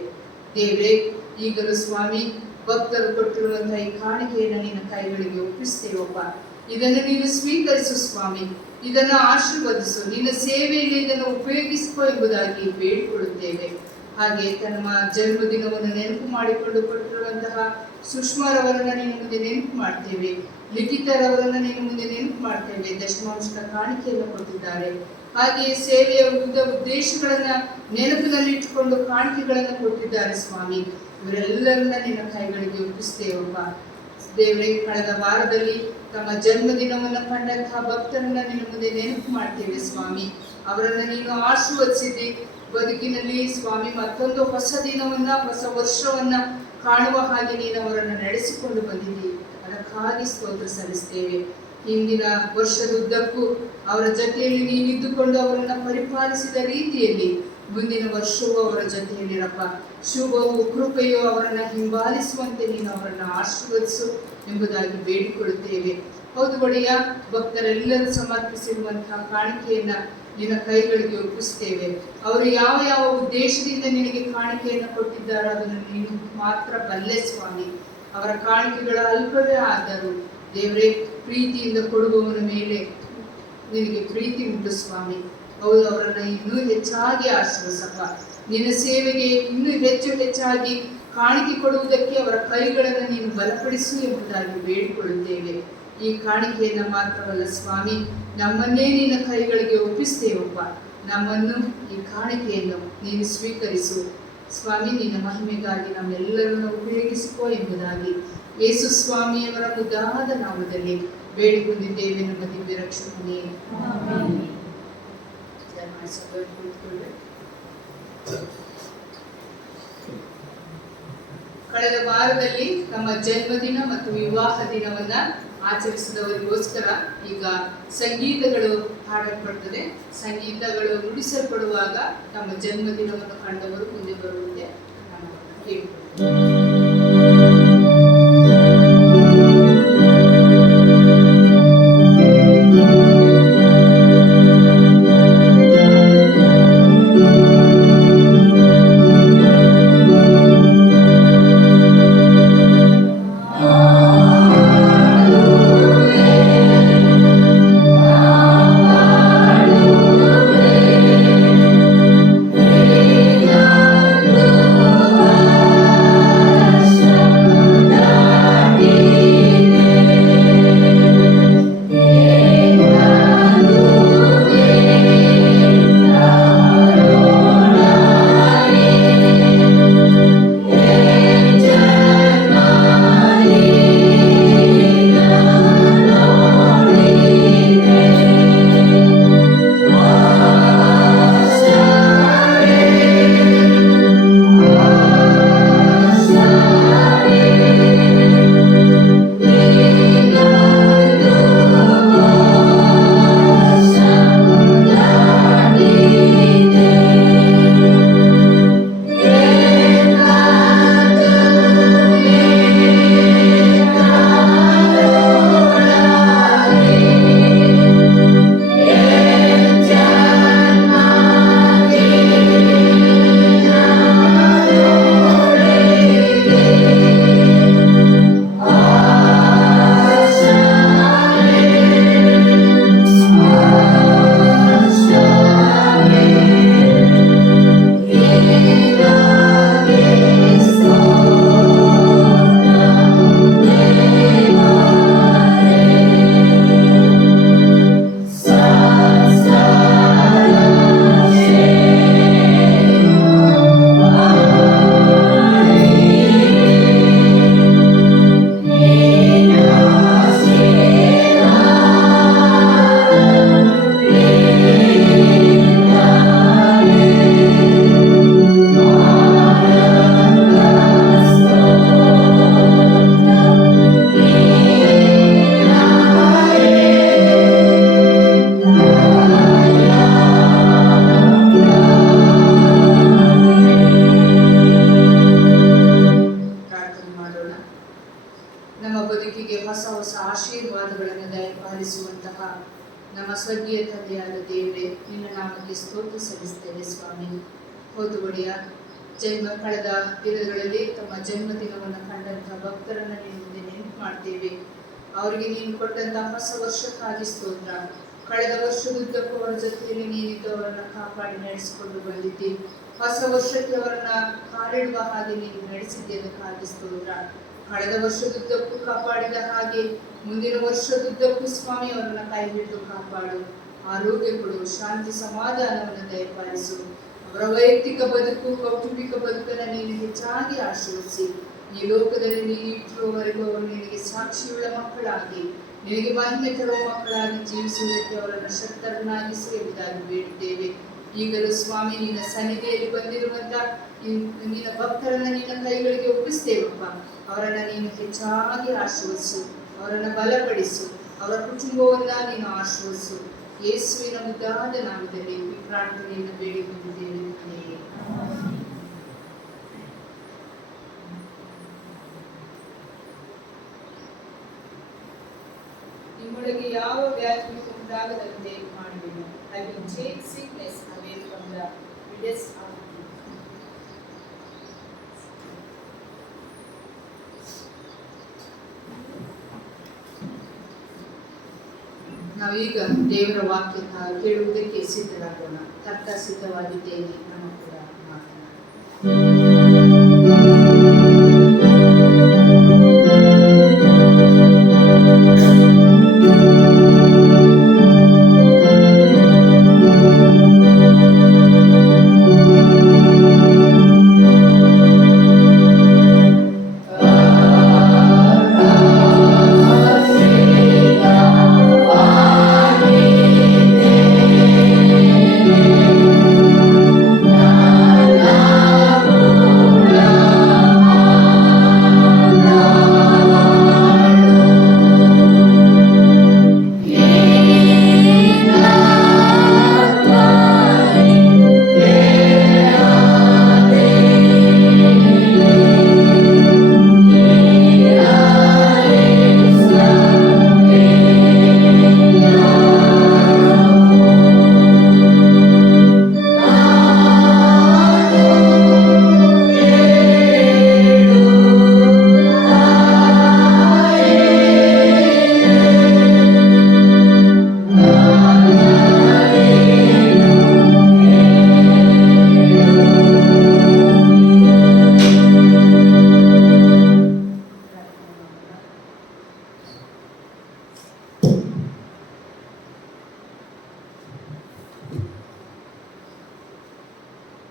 ದೇವರೇ, ಈಗಲೂ ಸ್ವಾಮಿ ಭಕ್ತರು ಕೊಟ್ಟಿರುವಂತಹ ಈ ಕಾಣಿಕೆಯನ್ನು ನಿನ್ನ ಕೈಗಳಿಗೆ ಒಪ್ಪಿಸ್ತೇವಪ್ಪ. ಇದನ್ನು ನೀನು ಸ್ವೀಕರಿಸು ಸ್ವಾಮಿ, ಇದನ್ನು ಆಶೀರ್ವದಿಸು, ನಿನ್ನ ಸೇವೆಯಲ್ಲಿ ಇದನ್ನು ಉಪಯೋಗಿಸಿಕೊ ಎಂಬುದಾಗಿ ಬೇಡಿಕೊಳ್ಳುತ್ತೇವೆ. ಹಾಗೆ ತಮ್ಮ ಜನ್ಮದಿನವನ್ನು ನೆನಪು ಮಾಡಿಕೊಂಡು ಕೊಟ್ಟಿರುವಂತಹ ಸುಷ್ಮಾರವರನ್ನ ನಿನ್ನ ಮುಂದೆ ನೆನಪು ಮಾಡ್ತೇವೆ. ಲಿಖಿತರವರನ್ನ ನೀನು ಮುಂದೆ ನೆನಪು ಮಾಡ್ತೇವೆ. ದಶಮಾಂಶದ ಕಾಣಿಕೆಯನ್ನು ಕೊಟ್ಟಿದ್ದಾರೆ. ಹಾಗೆಯೇ ಸೇವೆಯ ವಿವಿಧ ಉದ್ದೇಶಗಳನ್ನ ನೆನಪಿನಲ್ಲಿ ಇಟ್ಟುಕೊಂಡು ಕಾಣಿಕೆಗಳನ್ನು ಕೊಟ್ಟಿದ್ದಾರೆ ಸ್ವಾಮಿ. ಇವರೆಲ್ಲರನ್ನ ನಿನ್ನ ಕೈಗಳಿಗೆ ಒಪ್ಪಿಸ್ತೇವಪ್ಪ. ದೇವರೇ, ಕಳೆದ ವಾರದಲ್ಲಿ ತಮ್ಮ ಜನ್ಮದಿನವನ್ನು ಕಂಡಂತಹ ಭಕ್ತರನ್ನ ನಿನ್ನ ಮುಂದೆ ನೆನಪು ಮಾಡ್ತೇವೆ ಸ್ವಾಮಿ. ಅವರನ್ನ ನೀನು ಆಶೀರ್ವದಿಸಿದ್ದಿ. ಬದುಕಿನಲ್ಲಿ ಸ್ವಾಮಿ ಮತ್ತೊಂದು ಹೊಸ ದಿನವನ್ನ, ಹೊಸ ವರ್ಷವನ್ನ ಕಾಣುವ ಹಾಗೆ ನೀನು ಅವರನ್ನು ನಡೆಸಿಕೊಂಡು ಬಂದಿದ್ದಿ. ಅದಕ್ಕಾಗಿ ಸ್ತೋತ್ರ ಸಲ್ಲಿಸ್ತೇವೆ. ಹಿಂದಿನ ವರ್ಷದುದ್ದಕ್ಕೂ ಅವರ ಜೊತೆಯಲ್ಲಿ ನೀನಿದ್ದುಕೊಂಡು ಅವರನ್ನ ಪರಿಪಾಲಿಸಿದ ರೀತಿಯಲ್ಲಿ ಮುಂದಿನ ವರ್ಷವೂ ಅವರ ಜೊತೆಯಲ್ಲಿರಪ್ಪ. ಶುಭವೂ ಕೃಪೆಯೂ ಅವರನ್ನ ಹಿಂಬಾಲಿಸುವಂತೆ ನೀನು ಅವರನ್ನು ಆಶೀರ್ವದಿಸು ಎಂಬುದಾಗಿ ಬೇಡಿಕೊಳ್ಳುತ್ತೇವೆ. ಹೌದು ಒಡೆಯ, ಭಕ್ತರೆಲ್ಲರೂ ಸಮರ್ಪಿಸಿರುವಂತಹ ಕಾಣಿಕೆಯನ್ನ ನಿನ್ನ ಕೈಗಳಿಗೆ ಒಪ್ಪಿಸ್ತೇವೆ. ಅವರು ಯಾವ ಯಾವ ಉದ್ದೇಶದಿಂದ ನಿನಗೆ ಕಾಣಿಕೆಯನ್ನು ಕೊಟ್ಟಿದ್ದಾರೋ ಅದನ್ನು ನೀನು ಮಾತ್ರ ಬಲ್ಲೆ ಸ್ವಾಮಿ. ಅವರ ಕಾಣಿಕೆಗಳ ಅಲ್ಪವೇ ಆದರೂ ದೇವರೇ, ಪ್ರೀತಿಯಿಂದ ಕೊಡುವವನ ಮೇಲೆ ನಿನಗೆ ಪ್ರೀತಿ ಉಂಟು ಸ್ವಾಮಿ. ಹೌದು, ಅವರನ್ನ ಇನ್ನೂ ಹೆಚ್ಚಾಗಿ ಆಶೀರ್ವಸಪ್ಪ. ನಿನ್ನ ಸೇವೆಗೆ ಇನ್ನೂ ಹೆಚ್ಚಾಗಿ ಕಾಣಿಕೆ ಕೊಡುವುದಕ್ಕೆ ಅವರ ಕೈಗಳನ್ನು ನೀನು ಬಲಪಡಿಸು ಎಂಬುದಾಗಿ ಬೇಡಿಕೊಳ್ಳುತ್ತೇವೆ. ಈ ಕಾಣಿಕೆಯನ್ನು ಮಾತ್ರವಲ್ಲ ಸ್ವಾಮಿ, ನಮ್ಮನ್ನೇ ನಿನ್ನ ಕೈಗಳಿಗೆ ಒಪ್ಪಿಸ್ತೇವಪ್ಪ. ನಮ್ಮನ್ನು, ಈ ಕಾಣಿಕೆಯನ್ನು ನೀನು ಸ್ವೀಕರಿಸು ಸ್ವಾಮಿ. ನಿನ್ನ ಮಹಿಮೆಗಾಗಿ ನಮ್ಮೆಲ್ಲರನ್ನು ಉಪಯೋಗಿಸಿಕೋ ಎಂಬುದಾಗಿ ಯೇಸು ಸ್ವಾಮಿಯವರ ಮುದ್ದಾದ ನಾಮದಲ್ಲಿ ಬೇಡಿಕೊಂಡಿದ್ದೇವೆ ನಮ್ಮ ದಿವ್ಯ ರಕ್ಷಕನೇ. ಕಳೆದ ವಾರದಲ್ಲಿ ನಮ್ಮ ಜನ್ಮದಿನ ಮತ್ತು ವಿವಾಹ ದಿನವನ್ನ ಆಚರಿಸಿದವರಿಗೋಸ್ಕರ ಈಗ ಸಂಗೀತಗಳು ಹಾಡಲ್ಪಡುತ್ತದೆ. ಸಂಗೀತಗಳು ನುಡಿಸಲ್ಪಡುವಾಗ ನಮ್ಮ ಜನ್ಮದಿನವನ್ನು ಕಂಡವರು ಮುಂದೆ ಬರುವಂತೆ ನಾನು ಕೇಳಿಕೊಳ್ಳುತ್ತೇನೆ. ಆಶೀರ್ವಾದಗಳನ್ನು ದಯಪಾಲಿಸುವಂತಹ ನಮ್ಮ ಸ್ವರ್ಗೀಯ ತಂದೆಯಾದ ದೇವರೇ, ನಿನ್ನ ನಾಮಕ್ಕೆ ಸ್ತೋತ್ರ ಸಲ್ಲಿಸ್ತೇವೆ ಸ್ವಾಮಿ. ಹೌದು ಒಡೆಯ, ಕಳೆದ ದಿನಗಳಲ್ಲಿ ತಮ್ಮ ಜನ್ಮದಿನವನ್ನು ಕಂಡಂತಹ ಭಕ್ತರನ್ನು ನೀನು ಮುಂದೆ ನೆನಪು ಮಾಡ್ತೇವೆ. ಅವರಿಗೆ ನೀನು ಕೊಟ್ಟಂತಹ ಹೊಸ ವರ್ಷಕ್ಕಾಗಿ ಸ್ತೋತ್ರ. ಕಳೆದ ವರ್ಷದುದ್ದಕ್ಕೂ ಅವರ ಜೊತೆಯಲ್ಲಿ ನೀನಿದ್ದು ಅವರನ್ನು ಕಾಪಾಡಿ ನಡೆಸಿಕೊಂಡು ಬಂದಿದ್ದಿ. ಹೊಸ ವರ್ಷಕ್ಕೆ ಅವರನ್ನ ಕಾಲಿಡುವ ಹಾಗೆ ನೀನು ನಡೆಸಿದ್ದೆ, ಅದಕ್ಕಾಗಿ ಸ್ತೋತ್ರ. ಕಳೆದ ವರ್ಷದುದ್ದಕ್ಕೂ ಕಾಪಾಡಿದ ಹಾಗೆ ಮುಂದಿನ ವರ್ಷದುದ್ದಕ್ಕೂ ಸ್ವಾಮಿ ಅವರನ್ನ ಕೈ ಹಿಡಿದು ಕಾಪಾಡು, ಆರೋಗ್ಯ ಕೊಡು, ಶಾಂತಿ ಸಮಾಧಾನವನ್ನು ದಯಪಾಲಿಸು. ಅವರ ವೈಯಕ್ತಿಕ ಬದುಕು, ಕೌಟುಂಬಿಕ ಬದುಕನ್ನು ನೀನು ಹೆಚ್ಚಾಗಿ ಆಶೀರ್ವದಿಸಿ. ಈ ಲೋಕದಲ್ಲಿ ನೀನು ಇಟ್ಟಿರುವವರೆಗೂ ಅವರು ನಿನಗೆ ಸಾಕ್ಷಿಯುಳ್ಳ ಮಕ್ಕಳಾಗಿ, ನಿನಗೆ ಮಹಿಮೆ ತರುವ ಮಕ್ಕಳಾಗಿ ಜೀವಿಸುವುದಕ್ಕೆ ಅವರನ್ನು ಶಕ್ತರನ್ನಾಗಿಸು ಎಂಬುದಾಗಿ ಬೇಡಿದ್ದೇವೆ. ಈಗಲೂ ಸ್ವಾಮಿ ನಿನ್ನ ಸನ್ನಿಧಿಯಲ್ಲಿ ಬಂದಿರುವಂತ ನಿನ್ನ ಭಕ್ತರನ್ನ ನಿನ್ನ ಕೈಗಳಿಗೆ ಒಪ್ಪಿಸ್ತೇವಪ್ಪ. ಅವರನ್ನ ನೀನು ಹೆಚ್ಚಾಗಿ ಆಶೀರ್ವದಿಸು, ಅವರನ್ನು ಬಲಪಡಿಸು, ಅವರ ಕುಟುಂಬವನ್ನ ನೀನು ಆಶೀರ್ವದಿಸು. ಯೇಸುವಿನ ಮುದ್ದಾದ ನಾಮದಲ್ಲಿ ಈ ಪ್ರಾರ್ಥನೆಯನ್ನು ಬೇಡಿಕೊಂಡಿದ್ದೇವೆ. ನಿಮ್ಮೊಳಗೆ ಯಾವ ವ್ಯಾಧಿ ಉಂಟಾಗದಂತೆ ಮಾಡುವೆನು. I will take sickness away from the midst of you. ನಾವೀಗ ದೇವರ ವಾಕ್ಯ ಕೇಳುವುದಕ್ಕೆ ಸಿದ್ಧರಾಗೋಣ. ಕರ್ತ ಸಿದ್ಧವಾಗಿದ್ದೇನೆ, ನಮ್ಮ ಕೂಡ ಮಾತನಾಡ.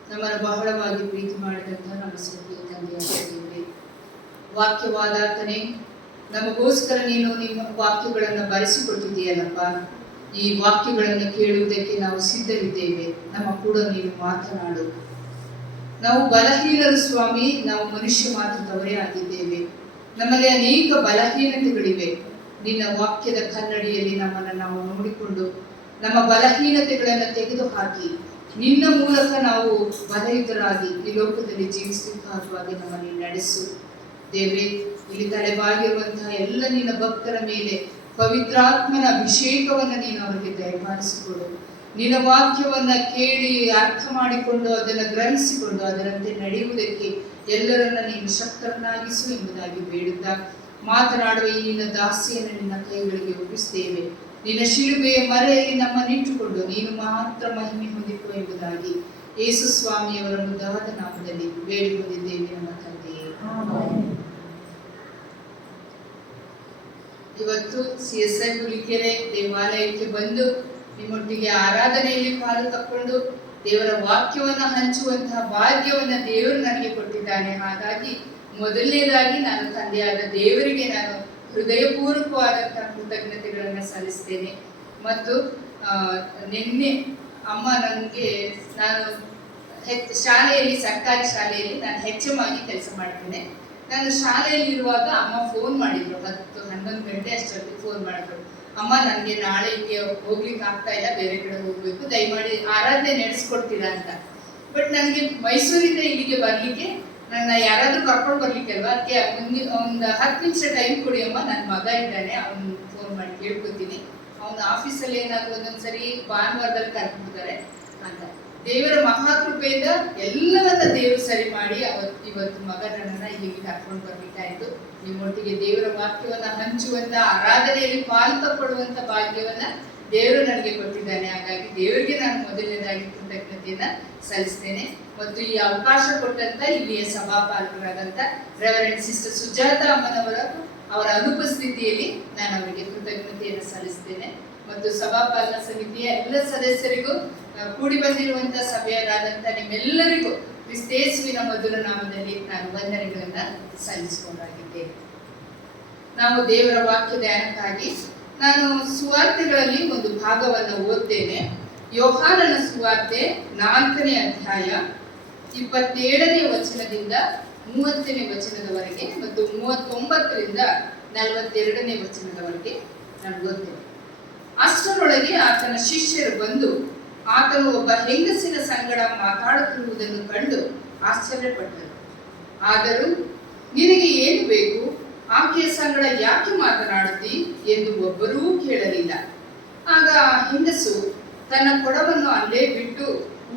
ನಮ್ಮನ್ನು ಬಹಳವಾಗಿ ಪ್ರೀತಿ ಮಾಡಿದಂಥ ನಮ್ಮ ಸ್ವರ್ಗೀಯ ತಂದೆಯಾದ ದೇವರೇ, ವಾಕ್ಯವಾದಾತನೇ, ನಮಗೋಸ್ಕರ ನೀನು ನಿಮ್ಮ ವಾಕ್ಯಗಳನ್ನು ಬರೆಸಿಕೊಟ್ಟಿದ್ದೀಯಲ್ಲಪ್ಪ. ಈ ವಾಕ್ಯಗಳನ್ನು ಕೇಳುವುದಕ್ಕೆ ನಾವು ಸಿದ್ಧರಿದ್ದೇವೆ. ನಮ್ಮ ಕೂಡ ನೀನು ಮಾತನಾಡು. ನಾವು ಬಲಹೀನರು ಸ್ವಾಮಿ, ನಾವು ಮನುಷ್ಯ ಮಾತ್ರದವರೇ ಆಗಿದ್ದೇವೆ. ನಮ್ಮಲ್ಲಿ ಅನೇಕ ಬಲಹೀನತೆಗಳಿವೆ. ನಿನ್ನ ವಾಕ್ಯದ ಕನ್ನಡಿಯಲ್ಲಿ ನಮ್ಮನ್ನು ನಾವು ನೋಡಿಕೊಂಡು ನಮ್ಮ ಬಲಹೀನತೆಗಳನ್ನು ತೆಗೆದುಹಾಕಿ ನಿನ್ನ ಮೂಲಕ ನಾವು ಬಲಯುತರಾಗಿ ಈ ಲೋಕದಲ್ಲಿ ಜೀವಿಸಬೇಕಾಗುವಾಗಿ ನಮ್ಮನ್ನು ನಡೆಸು ದೇವರೇ. ಇಲ್ಲಿ ತಲೆಬಾಗಿರುವಂತಹ ಎಲ್ಲ ನಿನ್ನ ಭಕ್ತರ ಮೇಲೆ ಪವಿತ್ರಾತ್ಮನ ಅಭಿಷೇಕವನ್ನು ನೀನು ಅವರಿಗೆ ದಯಪಾಲಿಸಿಕೊಡು. ನಿನ್ನ ವಾಕ್ಯವನ್ನ ಕೇಳಿ ಅರ್ಥ ಮಾಡಿಕೊಂಡು ಅದನ್ನು ಗ್ರಹಿಸಿಕೊಂಡು ಅದರಂತೆ ನಡೆಯುವುದಕ್ಕೆ ಎಲ್ಲರನ್ನ ನೀನು ಶಕ್ತರನ್ನಾಗಿಸು ಎಂಬುದಾಗಿ ಬೇಡುತ್ತಾ ಮಾತನಾಡುವ ಈ ನಿನ್ನ ದಾಸಿಯನ್ನು ನಿನ್ನ ಕೈಗಳಿಗೆ ಒಪ್ಪಿಸ್ತೇವೆ. ನಿನ್ನ ಶಿಲುಬೆಯ ಮರೆಯಲ್ಲಿ ನಮ್ಮನ್ನಿಟ್ಟುಕೊಂಡು ನೀನು ಮಾತ್ರ ಮಹಿಮೆ ಹೊಂದಿಕೊ ಎಂಬುದಾಗಿ ಯೇಸು ಸ್ವಾಮಿಯವರ ಮುದ್ದಾದ ನಾಮದಲ್ಲಿ ಬೇಡಿಕೊಂಡಿದ್ದೇವೆ ನಮ್ಮ ತಂದೆಯೇ. ಇವತ್ತು CSI ಹುಲಿಕೆರೆ ದೇವಾಲಯಕ್ಕೆ ಬಂದು ನಿಮ್ಮೊಟ್ಟಿಗೆ ಆರಾಧನೆಯಲ್ಲಿ ಪಾಲು ತಕ್ಕೊಂಡು ದೇವರ ವಾಕ್ಯವನ್ನ ಹಂಚುವಂತಹ ಭಾಗ್ಯವನ್ನ ದೇವರು ನನಗೆ ಕೊಟ್ಟಿದ್ದಾನೆ. ಹಾಗಾಗಿ ಮೊದಲನೇದಾಗಿ ನಾನು ತಂದೆಯಾದ ದೇವರಿಗೆ ನಾನು ಹೃದಯಪೂರ್ವಕವಾದಂತಹ ಕೃತಜ್ಞತೆಗಳನ್ನು ಸಲ್ಲಿಸ್ತೇನೆ. ಮತ್ತು ನಿನ್ನೆ ಅಮ್ಮ ನನಗೆ, ನಾನು ಶಾಲೆಯಲ್ಲಿ, ಸರ್ಕಾರಿ ಶಾಲೆಯಲ್ಲಿ ನಾನು HM ಆಗಿ ಕೆಲಸ ಮಾಡ್ತೇನೆ. ನಾನು ಶಾಲೆಯಲ್ಲಿ ಇರುವಾಗ ಅಮ್ಮ ಫೋನ್ ಮಾಡಿದ್ರು, 10-11 ಗಂಟೆ ಅಷ್ಟೊತ್ತಿಗೆ ಫೋನ್ ಮಾಡಿದ್ರು. ಅಮ್ಮ, ನನಗೆ ನಾಳೆ ಹಿಂಗೆ ಹೋಗ್ಲಿಕ್ಕೆ ಆಗ್ತಾ ಇಲ್ಲ, ಬೇರೆ ಕಡೆ ಹೋಗ್ಬೇಕು, ದಯಮಾಡಿ ಆರಾಧನೆ ನಡೆಸ್ಕೊಡ್ತೀರಾ ಅಂತ. ಬಟ್ ನನಗೆ ಮೈಸೂರಿಂದ ಇಲ್ಲಿಗೆ ಬರ್ಲಿಕ್ಕೆ ನನ್ನ ಯಾರಾದ್ರೂ ಕರ್ಕೊಂಡು ಬರ್ಲಿಕ್ಕೆ ಅಲ್ವಾ, ಅದಕ್ಕೆ ಒಂದು 10 ನಿಮಿಷ ಟೈಮ್ ಕೊಡಿ ಅಮ್ಮ, ನನ್ನ ಮಗ ಇದ್ದಾನೆ, ಅವ್ನು ಫೋನ್ ಮಾಡಿ ಕೇಳ್ಕೊತೀನಿ. ಅವ್ನ ಆಫೀಸಲ್ಲಿ ಏನಾದ್ರು ಒಂದೊಂದ್ಸರಿ ಭಾನುವಾರದಲ್ಲಿ ಕರ್ಕೊಂಡ್ಬಿಡ್ತಾರೆ ಅಂತ. ದೇವರ ಮಹಾಕೃಪೆಯಿಂದ ಎಲ್ಲವನ್ನ ದೇವರು ಸರಿ ಮಾಡಿ ಇವತ್ತು ಮಗ ನನ್ನನ್ನ ಇಲ್ಲಿಗೆ ಕರ್ಕೊಂಡು ಬರ್ಲಿಕ್ಕಾಯ್ತು. ನಿಮ್ಮೊಟ್ಟಿಗೆ ದೇವರ ವಾಕ್ಯವನ್ನ ಹಂಚುವಂತ, ಆರಾಧನೆಯಲ್ಲಿ ಪಾಲ್ಗೊಳ್ಳುವಂತ ಭಾಗ್ಯವನ್ನ ದೇವರು ನನಗೆ ಕೊಟ್ಟಿದ್ದಾನೆ. ಹಾಗಾಗಿ ದೇವರಿಗೆ ನಾನು ಮೊದಲನೇದಾಗಿ ಕೃತಜ್ಞತೆಯನ್ನ ಸಲ್ಲಿಸ್ತೇನೆ. ಮತ್ತು ಈ ಅವಕಾಶ ಕೊಟ್ಟಂತ ಇಲ್ಲಿಯ ಸಭಾಪಾಲಕರಾದಂತ ರೆವರೆಂಡ್ ಸಿಸ್ಟರ್ ಸುಜಾತ ಅವರ ಅನುಪಸ್ಥಿತಿಯಲ್ಲಿ ನಾನು ಅವರಿಗೆ ಕೃತಜ್ಞತೆಯನ್ನು ಸಲ್ಲಿಸ್ತೇನೆ. ಮತ್ತು ಸಭಾಪಾಲನಾ ಸಮಿತಿಯ ಎಲ್ಲ ಸದಸ್ಯರಿಗೂ, ಕೂಡಿ ಬಂದಿರುವಂತಹ ಸಭೆಯರಾದಂತ ನಿಮ್ಮೆಲ್ಲರಿಗೂ ಕ್ರಿಸ್ತೇಸುವಿನ ಮೊದಲ ನಾಮದಲ್ಲಿ ನಾನು ವಂದನೆಗಳನ್ನ ಸಲ್ಲಿಸಿಕೊಂಡಾಗಿದ್ದೇನೆ. ನಾವು ದೇವರ ವಾಕ್ಯ ಧ್ಯಾನಕ್ಕಾಗಿ ನಾನು ಸುವಾರ್ತೆಗಳಲ್ಲಿ ಒಂದು ಭಾಗವನ್ನು ಓದ್ತೇನೆ. ಯೋಹಾನನ ಸುವಾರ್ತೆ 4ನೇ ಅಧ್ಯಾಯ 27ನೇ ವಚನದಿಂದ 30ನೇ ವಚನದವರೆಗೆ ಮತ್ತು 39ರಿಂದ 42ನೇ ವಚನದವರೆಗೆ ನಾನು ಓದ್ತೇನೆ. ಅಷ್ಟರೊಳಗೆ ಆತನ ಶಿಷ್ಯರು ಬಂದು ಆತನು ಒಬ್ಬ ಹೆಂಗಸಿನ ಸಂಗಡ ಮಾತಾಡುತ್ತಿರುವುದನ್ನು ಕಂಡು ಆಶ್ಚರ್ಯಪಟ್ಟರು. ಆದರೂ ನಿನಗೆ ಏನು ಬೇಕು, ಆಕೆಯ ಸಂಗಡ ಯಾಕೆ ಮಾತನಾಡುತ್ತಿ ಎಂದು ಒಬ್ಬರೂ ಕೇಳಲಿಲ್ಲ. ಆಗ ಆ ಹೆಂಗಸು ತನ್ನ ಕೊಡವನ್ನು ಅಲ್ಲೇ ಬಿಟ್ಟು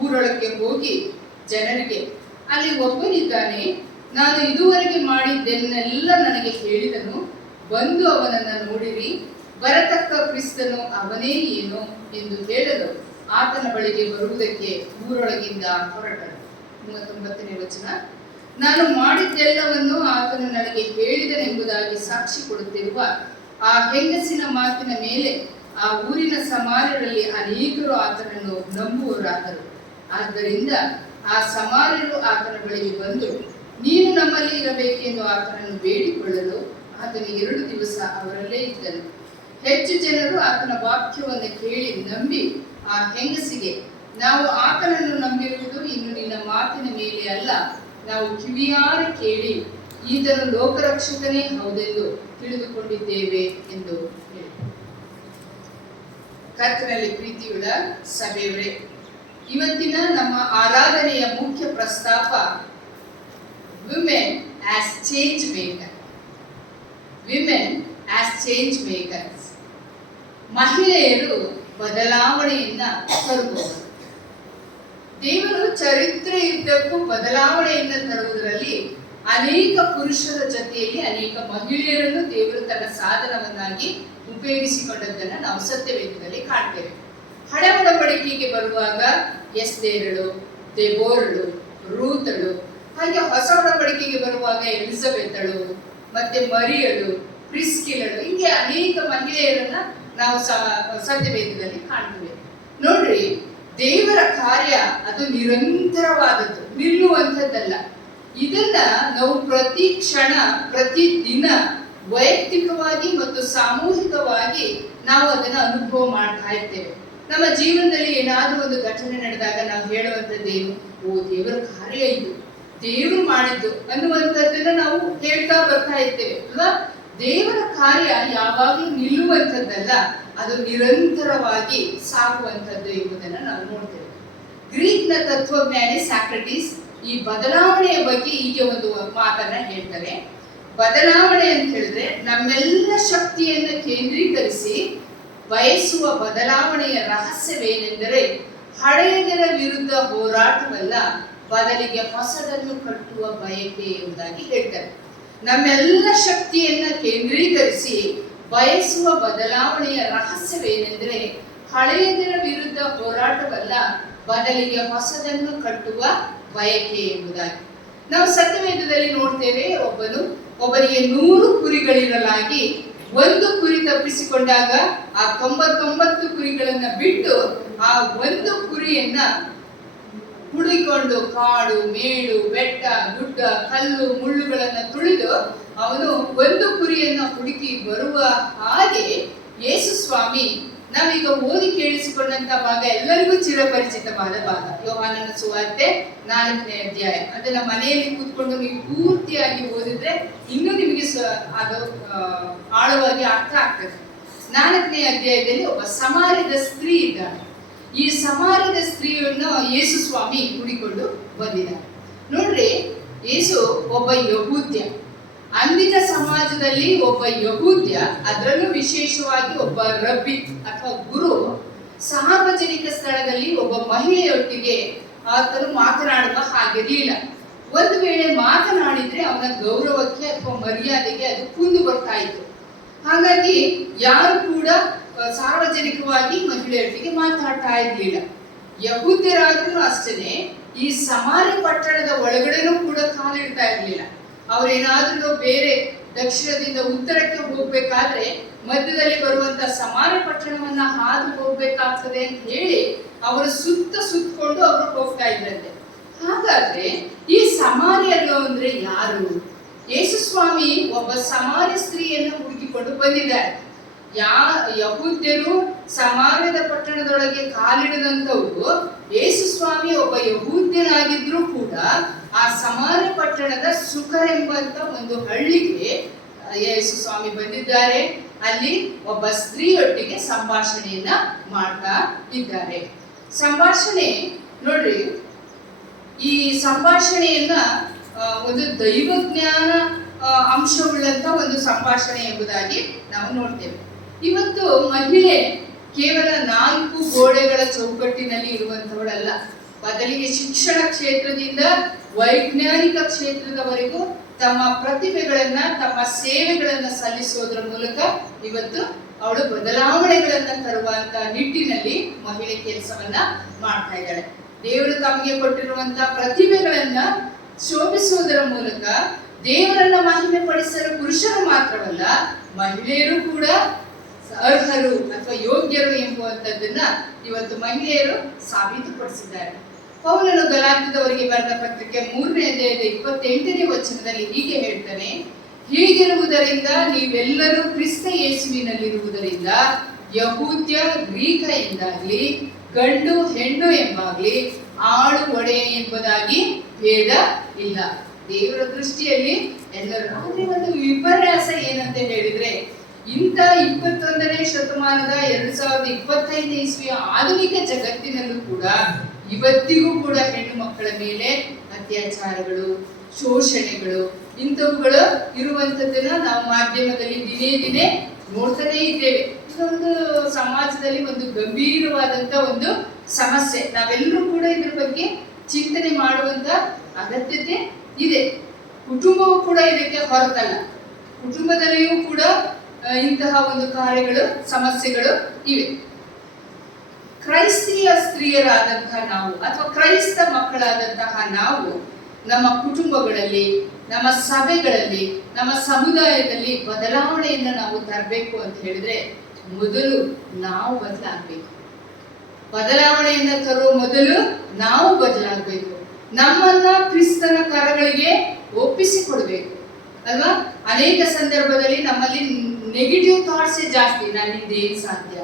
ಊರೊಳಕ್ಕೆ ಹೋಗಿ ಜನರಿಗೆ, ಅಲ್ಲಿ ಒಬ್ಬನಿದ್ದಾನೆ, ನಾನು ಇದುವರೆಗೆ ಮಾಡಿದ್ದೆನ್ನೆಲ್ಲ ನನಗೆ ಹೇಳಿದನು, ಬಂದು ಅವನನ್ನು ನೋಡಿರಿ, ಬರತಕ್ಕ ಕ್ರಿಸ್ತನು ಅವನೇ ಏನೋ ಎಂದು ಹೇಳಲು ಆತನ ಬಳಿಗೆ ಬರುವುದಕ್ಕೆ ಊರೊಳಗಿಂದ ಹೊರಟರು. 39ನೇ ವಚನ. ನಾನು ಮಾಡಿದ್ದೆಲ್ಲವನ್ನು ಆತನು ನನಗೆ ಹೇಳಿದನೆಂಬುದಾಗಿ ಸಾಕ್ಷಿ ಕೊಡುತ್ತಿರುವ ಆ ಹೆಂಗಸಿನ ಮಾತಿನ ಮೇಲೆ ಆ ಊರಿನ ಸಮಾರ್ಯರಲ್ಲಿ ಅನೇಕರು ಆತನನ್ನು ನಂಬುವರಾದರು. ಆದ್ದರಿಂದ ಆ ಸಮಾರ್ಯರು ಆತನ ಬಳಿಗೆ ಬಂದು, ನೀನು ನಮ್ಮಲ್ಲಿ ಇರಬೇಕೆಂದು ಆತನನ್ನು ಬೇಡಿಕೊಳ್ಳಲು ಆತನು 2 ದಿವಸ ಅವರಲ್ಲೇ ಇದ್ದನು. ಹೆಚ್ಚು ಜನರು ಆತನ ವಾಕ್ಯವನ್ನು ಕೇಳಿ ನಂಬಿ ಆ ಹೆಂಗಸಿಗೆ, ನಾವು ಆತನನ್ನು ನಂಬಿರುವುದು ಇನ್ನು ನಿನ್ನ ಮಾತಿನ ಮೇಲೆ ಅಲ್ಲ, ನಾವು ಕಿವಿಯಾರ ಕೇಳಿ ಈತನು ಲೋಕರಕ್ಷಕನೇ ಹೌದೆಂದು ತಿಳಿದುಕೊಂಡಿದ್ದೇವೆ ಎಂದು ಹೇಳಿದರು. ಕರ್ತನಲ್ಲಿ ಪ್ರೀತಿಯುಳ್ಳ ಸಭೆಯವರೇ, ಇವತ್ತಿನ ನಮ್ಮ ಆರಾಧನೆಯ ಮುಖ್ಯ ಪ್ರಸ್ತಾಪ women as change maker. Women as change makers. ಮಹಿಳೆಯರು ಬದಲಾವಣೆಯನ್ನ ತರುವವರು. ದೇವರು ಚರಿತ್ರೆಯುದ್ದಕ್ಕೂ ಬದಲಾವಣೆಯನ್ನು ತರುವುದರಲ್ಲಿ ಅನೇಕ ಪುರುಷರ ಜೊತೆಯಲ್ಲಿ ಅನೇಕ ಮಹಿಳೆಯರನ್ನು ದೇವರು ತನ್ನ ಸಾಧನವನ್ನಾಗಿ ಉಪಯೋಗಿಸಿಕೊಂಡದ್ದನ್ನು ನಾವು ಸತ್ಯವೇದದಲ್ಲಿ ಕಾಣ್ತೇವೆ. ಹಳೆ ಒಡಂಬಡಿಕೆಗೆ ಬರುವಾಗ ಎಸ್ತೇರಳು, ದೆಬೋರಳು, ರೂತಳು, ಹಾಗೆ ಹೊಸ ಒಡಂಬಡಿಕೆಗೆ ಬರುವಾಗ ಎಲಿಜಬೆತಳು, ಮತ್ತೆ ಮರಿಯಳು, ಪ್ರಿಸ್ಕಿಲಳು, ಹೀಗೆ ಅನೇಕ ಮಹಿಳೆಯರನ್ನ ನಾವು ಸತ್ಯವೇದದಲ್ಲಿ ಕಾಣ್ತೇವೆ. ನೋಡ್ರಿ, ದೇವರ ಕಾರ್ಯ ಅದು ನಿರಂತರವಾದದ್ದು, ನಿಲ್ಲುವಂಥದ್ದಲ್ಲ. ಇದನ್ನ ನಾವು ಪ್ರತಿ ಕ್ಷಣ, ಪ್ರತಿ ದಿನ ವೈಯಕ್ತಿಕವಾಗಿ ಮತ್ತು ಸಾಮೂಹಿಕವಾಗಿ ನಾವು ಅದನ್ನ ಅನುಭವ ಮಾಡ್ತಾ ಇರ್ತೇವೆ. ನಮ್ಮ ಜೀವನದಲ್ಲಿ ಏನಾದ್ರೂ ಒಂದು ಘಟನೆ ನಡೆದಾಗ ನಾವು ಹೇಳುವಂಥದ್ದೇನು, ಓ ದೇವರ ಕಾರ್ಯ ಇದು, ದೇವರು ಮಾಡಿದ್ದು ಅನ್ನುವಂಥದ್ದನ್ನ ನಾವು ಹೇಳ್ತಾ ಬರ್ತಾ ಇರ್ತೇವೆ ಅಲ್ವಾ. ದೇವರ ಕಾರ್ಯ ಯಾವಾಗಲೂ ನಿಲ್ಲುವಂಥದ್ದಲ್ಲ, ಅದು ನಿರಂತರವಾಗಿ ಸಾಗುವಂಥದ್ದು ಎಂಬುದನ್ನು ನಾವು ನೋಡ್ತೇವೆ. ಗ್ರೀಕ್ನ ತತ್ವಜ್ಞಾನಿ ಸಾಕ್ರಟೀಸ್ ಈ ಬದಲಾವಣೆಯ ಬಗ್ಗೆ ಹೀಗೆ ಒಂದು ಮಾತನ್ನ ಹೇಳ್ತಾರೆ. ಬದಲಾವಣೆ ಅಂತ ಹೇಳಿದ್ರೆ ನಮ್ಮೆಲ್ಲ ಶಕ್ತಿಯನ್ನು ಕೇಂದ್ರೀಕರಿಸಿ ಬಯಸುವ ಬದಲಾವಣೆಯ ರಹಸ್ಯವೇನೆಂದರೆ ಹಳೆಯದರ ವಿರುದ್ಧ ಹೋರಾಟವಲ್ಲ, ಬದಲಿಗೆ ಹೊಸದನ್ನು ಕಟ್ಟುವ ಬಯಕೆ ಎಂಬುದಾಗಿ ಹೇಳ್ತಾರೆ. ನಮ್ಮೆಲ್ಲ ಶಕ್ತಿಯನ್ನ ಕೇಂದ್ರೀಕರಿಸಿ ಬಯಸುವ ಬದಲಾವಣೆಯ ರಹಸ್ಯವೇನೆಂದರೆ ಹಳೆಯದರ ವಿರುದ್ಧ ಹೋರಾಟವಲ್ಲ, ಬದಲಿಗೆ ಹೊಸದನ್ನು ಕಟ್ಟುವ ಬಯಕೆ ಎಂಬುದಾಗಿ. ನಾವು ಸತ್ಯವೇದದಲ್ಲಿ ನೋಡ್ತೇವೆ, ಒಬ್ಬನಿಗೆ 100 ಕುರಿಗಳಿರಲಾಗಿ ಒಂದು ಕುರಿ ತಪ್ಪಿಸಿಕೊಂಡಾಗ ಆ 99 ಕುರಿಗಳನ್ನ ಬಿಟ್ಟು ಆ ಒಂದು ಕುರಿಯನ್ನ ಹುಡುಕಿಕೊಂಡು ಕಾಡು, ಮೇಡು, ಬೆಟ್ಟ, ಗುಡ್ಡ, ಕಲ್ಲು, ಮುಳ್ಳುಗಳನ್ನ ತುಳಿದು ಅವನು ಒಂದು ಕುರಿಯನ್ನ ಹುಡುಕಿ ಬರುವ ಹಾಗೆ ಯೇಸು ಸ್ವಾಮಿ ನಾವೀಗ ಓದಿ ಕೇಳಿಸಿಕೊಂಡಂತ ಭಾಗ ಎಲ್ಲರಿಗೂ ಚಿರಪರಿಚಿತವಾದ ಭಾಗ. ಯೋಹಾನನ ಸುವಾರ್ತೆ 4ನೇ ಅಧ್ಯಾಯ. ಅದನ್ನ ಮನೆಯಲ್ಲಿ ಕೂತ್ಕೊಂಡು ನೀವು ಪೂರ್ತಿಯಾಗಿ ಓದಿದ್ರೆ ಇನ್ನೂ ನಿಮಗೆ ಅದು ಆಳವಾಗಿ ಅರ್ಥ ಆಗ್ತದೆ. 4ನೇ ಅಧ್ಯಾಯದಲ್ಲಿ ಒಬ್ಬ ಸಮಾರ್ಯದ ಸ್ತ್ರೀ ಇದ್ದಾಳೆ. ಈ ಸಮಾರ್ಯದ ಸ್ತ್ರೀಯನ್ನು ಯೇಸು ಸ್ವಾಮಿ ಹುಡುಕಿಕೊಂಡು ಬಂದಿದ್ದಾರೆ. ನೋಡ್ರಿ, ಯೇಸು ಒಬ್ಬ ಯಹೂದ್ಯ. ಅಂದಿನ ಸಮಾಜದಲ್ಲಿ ಒಬ್ಬ ಯಹೂದ್ಯ, ಅದರಲ್ಲೂ ವಿಶೇಷವಾಗಿ ಒಬ್ಬ ರಬ್ಬಿ ಅಥವಾ ಗುರು, ಸಾರ್ವಜನಿಕ ಸ್ಥಳದಲ್ಲಿ ಒಬ್ಬ ಮಹಿಳೆಯೊಟ್ಟಿಗೆ ಆತನು ಮಾತನಾಡುವ ಹಾಗಿರಲಿಲ್ಲ. ಒಂದು ವೇಳೆ ಮಾತನಾಡಿದ್ರೆ ಅವನ ಗೌರವಕ್ಕೆ ಅಥವಾ ಮರ್ಯಾದೆಗೆ ಅದು ಕುಂದು ಬರ್ತಾ ಇತ್ತು. ಹಾಗಾಗಿ ಯಾರು ಕೂಡ ಸಾರ್ವಜನಿಕವಾಗಿ ಮಹಿಳೆಯರಿಗೆ ಮಾತಾಡ್ತಾ ಇರ್ಲಿಲ್ಲ. ಯಹೂದ್ಯರಾದ್ರೂ ಅಷ್ಟೇನೆ ಈ ಸಮಾರ್ಯ ಪಟ್ಟಣದ ಒಳಗಡೆನೂ ಕೂಡ ಕಾಲಿಡ್ತಾ ಇರ್ಲಿಲ್ಲ. ಅವ್ರೇನಾದ್ರೂ ಬೇರೆ ದಕ್ಷಿಣದಿಂದ ಉತ್ತರಕ್ಕೆ ಹೋಗ್ಬೇಕಾದ್ರೆ ಮಧ್ಯದಲ್ಲಿ ಬರುವಂತ ಸಮಾರ್ಯ ಪಟ್ಟಣವನ್ನ ಹಾದು ಹೋಗ್ಬೇಕಾಗ್ತದೆ ಅಂತ ಹೇಳಿ ಅವರು ಸುತ್ತಕೊಂಡು ಅವರು ಹೋಗ್ತಾ ಇದ್ರಂತೆ. ಹಾಗಾದ್ರೆ ಈ ಸಮಾರ್ಯರು ಅಂದ್ರೆ ಯಾರು? ಯೇಸು ಸ್ವಾಮಿ ಒಬ್ಬ ಸಮಾರ್ಯ ಸ್ತ್ರೀಯನ್ನು ಹುಡುಕಿಕೊಂಡು ಬಂದಿದ್ದಾರೆ. ಯಹೂದ್ಯರು ಸಮಾರ್ಯದ ಪಟ್ಟಣದೊಳಗೆ ಕಾಲಿಡದಂತವ್ರು, ಯೇಸು ಸ್ವಾಮಿ ಒಬ್ಬ ಯಹೂದ್ಯನಾಗಿದ್ರು ಕೂಡ ಆ ಸಮಾರ್ಯ ಪಟ್ಟಣದ ಸುಕರ್ ಎಂಬಂತ ಒಂದು ಹಳ್ಳಿಗೆ ಯೇಸು ಸ್ವಾಮಿ ಬಂದಿದ್ದಾರೆ. ಅಲ್ಲಿ ಒಬ್ಬ ಸ್ತ್ರೀಯೊಟ್ಟಿಗೆ ಸಂಭಾಷಣೆಯನ್ನ ಮಾಡ್ತಾ ಇದ್ದಾರೆ. ಸಂಭಾಷಣೆ ನೋಡ್ರಿ, ಈ ಸಂಭಾಷಣೆಯನ್ನ ಒಂದು ದೈವಜ್ಞಾನ ಅಂಶವುಳ್ಳಂತ ಒಂದು ಸಂಭಾಷಣೆ ಎಂಬುದಾಗಿ ನಾವು ನೋಡ್ತೇವೆ. ಇವತ್ತು ಮಹಿಳೆ ಕೇವಲ 4 ಗೋಡೆಗಳ ಚೌಕಟ್ಟಿನಲ್ಲಿ ಇರುವಂತವಳಲ್ಲ, ಬದಲಿಗೆ ಶಿಕ್ಷಣ ಕ್ಷೇತ್ರದಿಂದ ವೈಜ್ಞಾನಿಕ ಕ್ಷೇತ್ರದವರೆಗೂ ತಮ್ಮ ಪ್ರತಿಭೆಗಳನ್ನ, ತಮ್ಮ ಸೇವೆಗಳನ್ನ ಸಲ್ಲಿಸೋದ್ರ ಮೂಲಕ ಇವತ್ತು ಅವಳು ಬದಲಾವಣೆಗಳನ್ನ ತರುವಂತ ನಿಟ್ಟಿನಲ್ಲಿ ಮಹಿಳೆ ಕೆಲಸವನ್ನ ಮಾಡ್ತಾ ಇದ್ದಾಳೆ. ದೇವರು ತಮಗೆ ಕೊಟ್ಟಿರುವಂತ ಪ್ರತಿಭೆಗಳನ್ನ ಶೋಭಿಸುವುದರ ಮೂಲಕ ದೇವರನ್ನ ಮಹಿಮೆ ಪಡಿಸಲು ಪುರುಷರು ಮಾತ್ರವಲ್ಲ, ಮಹಿಳೆಯರು ಕೂಡ ಅರ್ಹರು ಅಥವಾ ಯೋಗ್ಯರು ಎಂಬುವಂಥದ್ದನ್ನ ಇವತ್ತು ಮಹಿಳೆಯರು ಸಾಬೀತುಪಡಿಸಿದ್ದಾರೆ. ಪೌಲನು ಗಲಾತ್ಯದವರಿಗೆ ಬರೆದ ಪತ್ರಿಕೆ 3ನೇ ಅಧ್ಯಾಯದ 28ನೇ ವಚನದಲ್ಲಿ ಹೀಗೆ ಹೇಳ್ತಾನೆ, ಹೀಗಿರುವುದರಿಂದ ನೀವೆಲ್ಲರೂ ಕ್ರಿಸ್ತ ಯೇಸುವಿನಲ್ಲಿರುವುದರಿಂದ ಯಹೂದ್ಯ ಗ್ರೀಕ ಎಂದಾಗ್ಲಿ, ಗಂಡು ಹೆಣ್ಣು ಎಂಬಾಗ್ಲಿ, ಆಳು ಒಡೆಯ ಎಂಬುದಾಗಿ ಭೇದ ಇಲ್ಲ. ದೇವರ ದೃಷ್ಟಿಯಲ್ಲಿ ಎಲ್ಲರೂ. ಆದ್ರೆ ಒಂದು ವಿಪರ್ಯಾಸ ಏನಂತ ಹೇಳಿದ್ರೆ, ಇಂಥ 21ನೇ ಶತಮಾನದ 2025ನೇ ಇಸ್ವಿಯ ಆಧುನಿಕ ಜಗತ್ತಿನಲ್ಲೂ ಕೂಡ ಇವತ್ತಿಗೂ ಕೂಡ ಹೆಣ್ಣು ಮಕ್ಕಳ ಮೇಲೆ ಅತ್ಯಾಚಾರಗಳು, ಶೋಷಣೆಗಳು ಇಂಥವುಗಳು ಇರುವಂತದ್ದನ್ನ ನಾವು ಮಾಧ್ಯಮದಲ್ಲಿ ದಿನೇ ನೋಡ್ತಾನೆ ಇದ್ದೇವೆ. ಇದೊಂದು ಸಮಾಜದಲ್ಲಿ ಒಂದು ಗಂಭೀರವಾದಂತ ಒಂದು ಸಮಸ್ಯೆ. ನಾವೆಲ್ಲರೂ ಕೂಡ ಇದ್ರ ಬಗ್ಗೆ ಚಿಂತನೆ ಮಾಡುವಂತ ಅಗತ್ಯತೆ ಇದೆ. ಕುಟುಂಬವೂ ಕೂಡ ಇದಕ್ಕೆ ಹೊರತಲ್ಲ. ಕುಟುಂಬದಲ್ಲಿಯೂ ಕೂಡ ಇಂತಹ ಒಂದು ಕಾರ್ಯಗಳು, ಸಮಸ್ಯೆಗಳು ಇವೆ. ಕ್ರೈಸ್ತೀಯ ಸ್ತ್ರೀಯರಾದಂತಹ ನಾವು ಅಥವಾ ಕ್ರೈಸ್ತ ಮಕ್ಕಳಾದಂತಹ ನಾವು ನಮ್ಮ ಕುಟುಂಬಗಳಲ್ಲಿ, ನಮ್ಮ ಸಭೆಗಳಲ್ಲಿ, ನಮ್ಮ ಸಮುದಾಯದಲ್ಲಿ ಬದಲಾವಣೆಯನ್ನು ನಾವು ತರಬೇಕು ಅಂತ ಹೇಳಿದ್ರೆ ಮೊದಲು ನಾವು ಬದಲಾಗಬೇಕು. ಬದಲಾವಣೆಯನ್ನ ತರುವ ಮೊದಲು ನಾವು ಬದಲಾಗಬೇಕು. ನಮ್ಮನ್ನ ಕ್ರಿಸ್ತನ ಕರಗಳಿಗೆ ಒಪ್ಪಿಸಿಕೊಡ್ಬೇಕು ಅಲ್ವಾ? ಅನೇಕ ಸಂದರ್ಭದಲ್ಲಿ ನಮ್ಮಲ್ಲಿ ನೆಗೆಟಿವ್ ಥಾಟ್ಸ್ ಜಾಸ್ತಿ. ನನ್ನಿಂದ ಏನ್ ಸಾಧ್ಯ,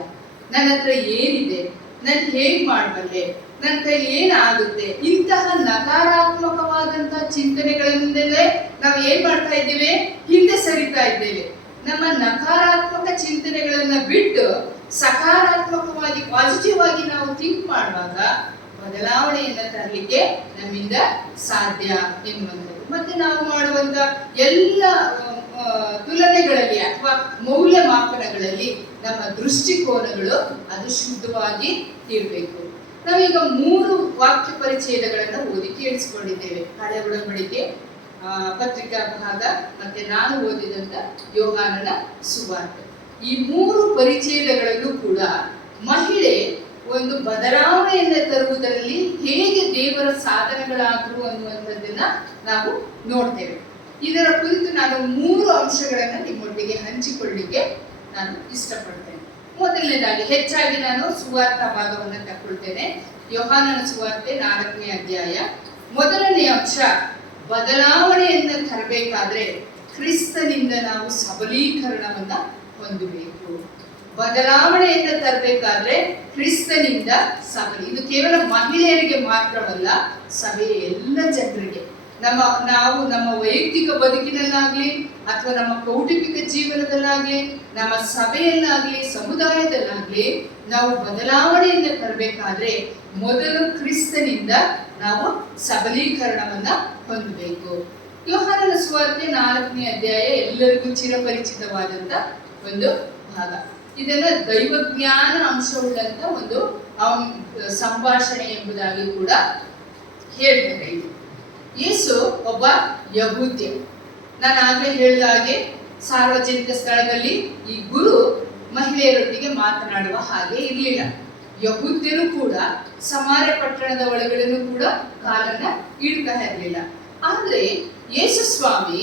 ನನ್ನ ಹತ್ರ ಏನಿದೆ, ನಾನು ಹೇಗ್ ಮಾಡಬಲ್ಲೆ, ನನ್ನ ಕೈಲಿ ಏನಾಗುತ್ತೆ, ಇಂತಹ ನಕಾರಾತ್ಮಕವಾದಂತಹ ಚಿಂತನೆಗಳಿಂದಲೇ ನಾವು ಏನ್ ಮಾಡ್ತಾ ಇದ್ದೇವೆ, ಹಿಂದೆ ಸರಿತಾ ಇದ್ದೇವೆ. ನಮ್ಮ ನಕಾರಾತ್ಮಕ ಚಿಂತನೆಗಳನ್ನ ಬಿಟ್ಟು ಸಕಾರಾತ್ಮಕವಾಗಿ, ಪಾಸಿಟಿವ್ ಆಗಿ ನಾವು ಥಿಂಕ್ ಮಾಡುವಾಗ ಬದಲಾವಣೆಯನ್ನ ತರಲಿಕ್ಕೆ ನಮ್ಮಿಂದ ಸಾಧ್ಯ ಎನ್ನುವಂಥದ್ದು. ಮತ್ತೆ ನಾವು ಮಾಡುವಂತ ಎಲ್ಲ ತುಲನೆಗಳಲ್ಲಿ ಅಥವಾ ಮೌಲ್ಯಮಾಪನಗಳಲ್ಲಿ ನಮ್ಮ ದೃಷ್ಟಿಕೋನಗಳು ಅದು ಶುದ್ಧವಾಗಿ ಇರಬೇಕು. ನಾವೀಗ 3 ವಾಕ್ಯ ಪರಿಚ್ಛೇದಗಳನ್ನು ಓದಿ ಕೇಳಿಸಿಕೊಂಡಿದ್ದೇವೆ. ಹಳೆ ಒಡಂಬಡಿಕೆ ಪತ್ರಿಕಾ ಭಾಗ ಮತ್ತೆ ನಾನು ಓದಿದಂತ ಯೋಹಾನನ ಸುವಾರ್ತೆ. ಈ 3 ಪರಿಚ್ಛೇದಗಳಲ್ಲೂ ಕೂಡ ಮಹಿಳೆ ಒಂದು ಬದಲಾವಣೆಯನ್ನು ತರುವುದರಲ್ಲಿ ಹೇಗೆ ದೇವರ ಸಾಧನಗಳಾದರು ಅನ್ನುವಂಥದ್ದನ್ನ ನಾವು ನೋಡ್ತೇವೆ. ಇದರ ಕುರಿತು ನಾನು 3 ಅಂಶಗಳನ್ನ ನಿಮ್ಮೊಟ್ಟಿಗೆ ಹಂಚಿಕೊಳ್ಳಿಕ್ಕೆ ನಾನು ಇಷ್ಟಪಡ್ತೇನೆ. ಮೊದಲನೇದಾಗಿ ಹೆಚ್ಚಾಗಿ ನಾನು ಸುವಾರ್ತಾ ಭಾಗವನ್ನು ತಗೊಳ್ತೇನೆ. ಯೋಹಾನನ ಸುವಾರ್ತೆ 4ನೇ ಅಧ್ಯಾಯ. ಮೊದಲನೇ ಅಂಶ, ಬದಲಾವಣೆಯನ್ನ ತರಬೇಕಾದ್ರೆ ಕ್ರಿಸ್ತನಿಂದ ನಾವು ಸಬಲೀಕರಣವನ್ನ ಹೊಂದಬೇಕು. ಬದಲಾವಣೆಯನ್ನ ತರಬೇಕಾದ್ರೆ ಕ್ರಿಸ್ತನಿಂದ ಇದು ಕೇವಲ ಮಹಿಳೆಯರಿಗೆ ಮಾತ್ರವಲ್ಲ, ಸಭೆಯ ಎಲ್ಲ ಜನರಿಗೆ. ನಾವು ನಮ್ಮ ವೈಯಕ್ತಿಕ ಬದುಕಿನಲ್ಲಾಗ್ಲಿ ಅಥವಾ ನಮ್ಮ ಕೌಟುಂಬಿಕ ಜೀವನದಲ್ಲಾಗ್ಲಿ, ನಮ್ಮ ಸಭೆಯಲ್ಲಾಗ್ಲಿ, ಸಮುದಾಯದಲ್ಲಾಗ್ಲಿ ನಾವು ಬದಲಾವಣೆಯನ್ನ ತರಬೇಕಾದ್ರೆ ಮೊದಲು ಕ್ರಿಸ್ತನಿಂದ ನಾವು ಸಬಲೀಕರಣವನ್ನ ಹೊಂದಬೇಕು. ಯೋಹಾನನ ಸುವಾರ್ತೆ 4ನೇ ಅಧ್ಯಾಯ ಎಲ್ಲರಿಗೂ ಚಿರಪರಿಚಿತವಾದಂತ ಒಂದು ಭಾಗ. ಇದನ್ನ ದೈವಜ್ಞಾನ ಅಂಶವುಳ್ಳಂತ ಒಂದು ಸಂಭಾಷಣೆ ಎಂಬುದಾಗಿ ಕೂಡ ಹೇಳ್ತಾರೆ. ಇದು ಯೇಸು ಒಬ್ಬ ಯಹೂದ್ಯ. ನಾನು ಆಗ್ಲೇ ಹೇಳಿದ ಹಾಗೆ ಸಾರ್ವಜನಿಕ ಸ್ಥಳದಲ್ಲಿ ಈ ಗುರು ಮಹಿಳೆಯರೊಟ್ಟಿಗೆ ಮಾತನಾಡುವ ಹಾಗೆ ಇರಲಿಲ್ಲ. ಯಹೂದ್ಯರು ಕೂಡ ಸಮಾರ್ಯ ಪಟ್ಟಣದ ಒಳಗಡೆನೂ ಕೂಡ ಕಾಲನ್ನ ಇಡ್ತಾ ಇರಲಿಲ್ಲ. ಆದ್ರೆ ಯೇಸು ಸ್ವಾಮಿ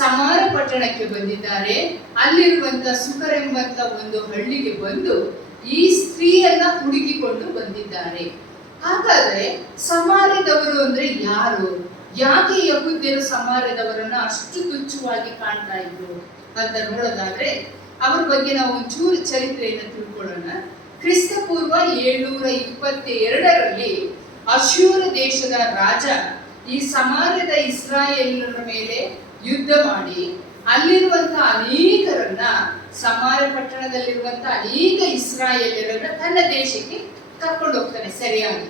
ಸಮಾರ್ಯ ಪಟ್ಟಣಕ್ಕೆ ಬಂದಿದ್ದಾರೆ. ಅಲ್ಲಿರುವಂತ ಸುಕರೆಂಬಂತ ಒಂದು ಹಳ್ಳಿಗೆ ಬಂದು ಈ ಸ್ತ್ರೀಯನ್ನ ಹುಡುಕಿಕೊಂಡು ಬಂದಿದ್ದಾರೆ. ಹಾಗಾದ್ರೆ ಸಮಾರ್ಯದವರು ಅಂದ್ರೆ ಯಾರು? ಯಾಕೆ ಯಹೂದ್ಯರು ಸಮಾರ್ಯದವರನ್ನ ಅಷ್ಟು ತುಚ್ಛವಾಗಿ ಕಾಣ್ತಾ ಇದ್ರು ಅಂತ ನೋಡೋದಾದ್ರೆ ಅವ್ರ ಬಗ್ಗೆ ನಾವು ಒಂಚೂರು ಚರಿತ್ರೆಯನ್ನು ತಿಳ್ಕೊಳ್ಳೋಣ. ಕ್ರಿಸ್ತ ಪೂರ್ವ 722ರಲ್ಲಿ ಅಶ್ಶೂರ ದೇಶದ ರಾಜ ಈ ಸಮಾರ್ಯದ ಇಸ್ರಾಯೇಲರ ಮೇಲೆ ಯುದ್ಧ ಮಾಡಿ ಅಲ್ಲಿರುವಂತಹ ಅನೇಕರನ್ನ, ಸಮಾರ್ಯ ಪಟ್ಟಣದಲ್ಲಿರುವಂತ ಅನೇಕ ಇಸ್ರಾಯೇಲರನ್ನ ತನ್ನ ದೇಶಕ್ಕೆ ಕರ್ಕೊಂಡು ಹೋಗ್ತಾನೆ ಸರಿಯಾಗಿ.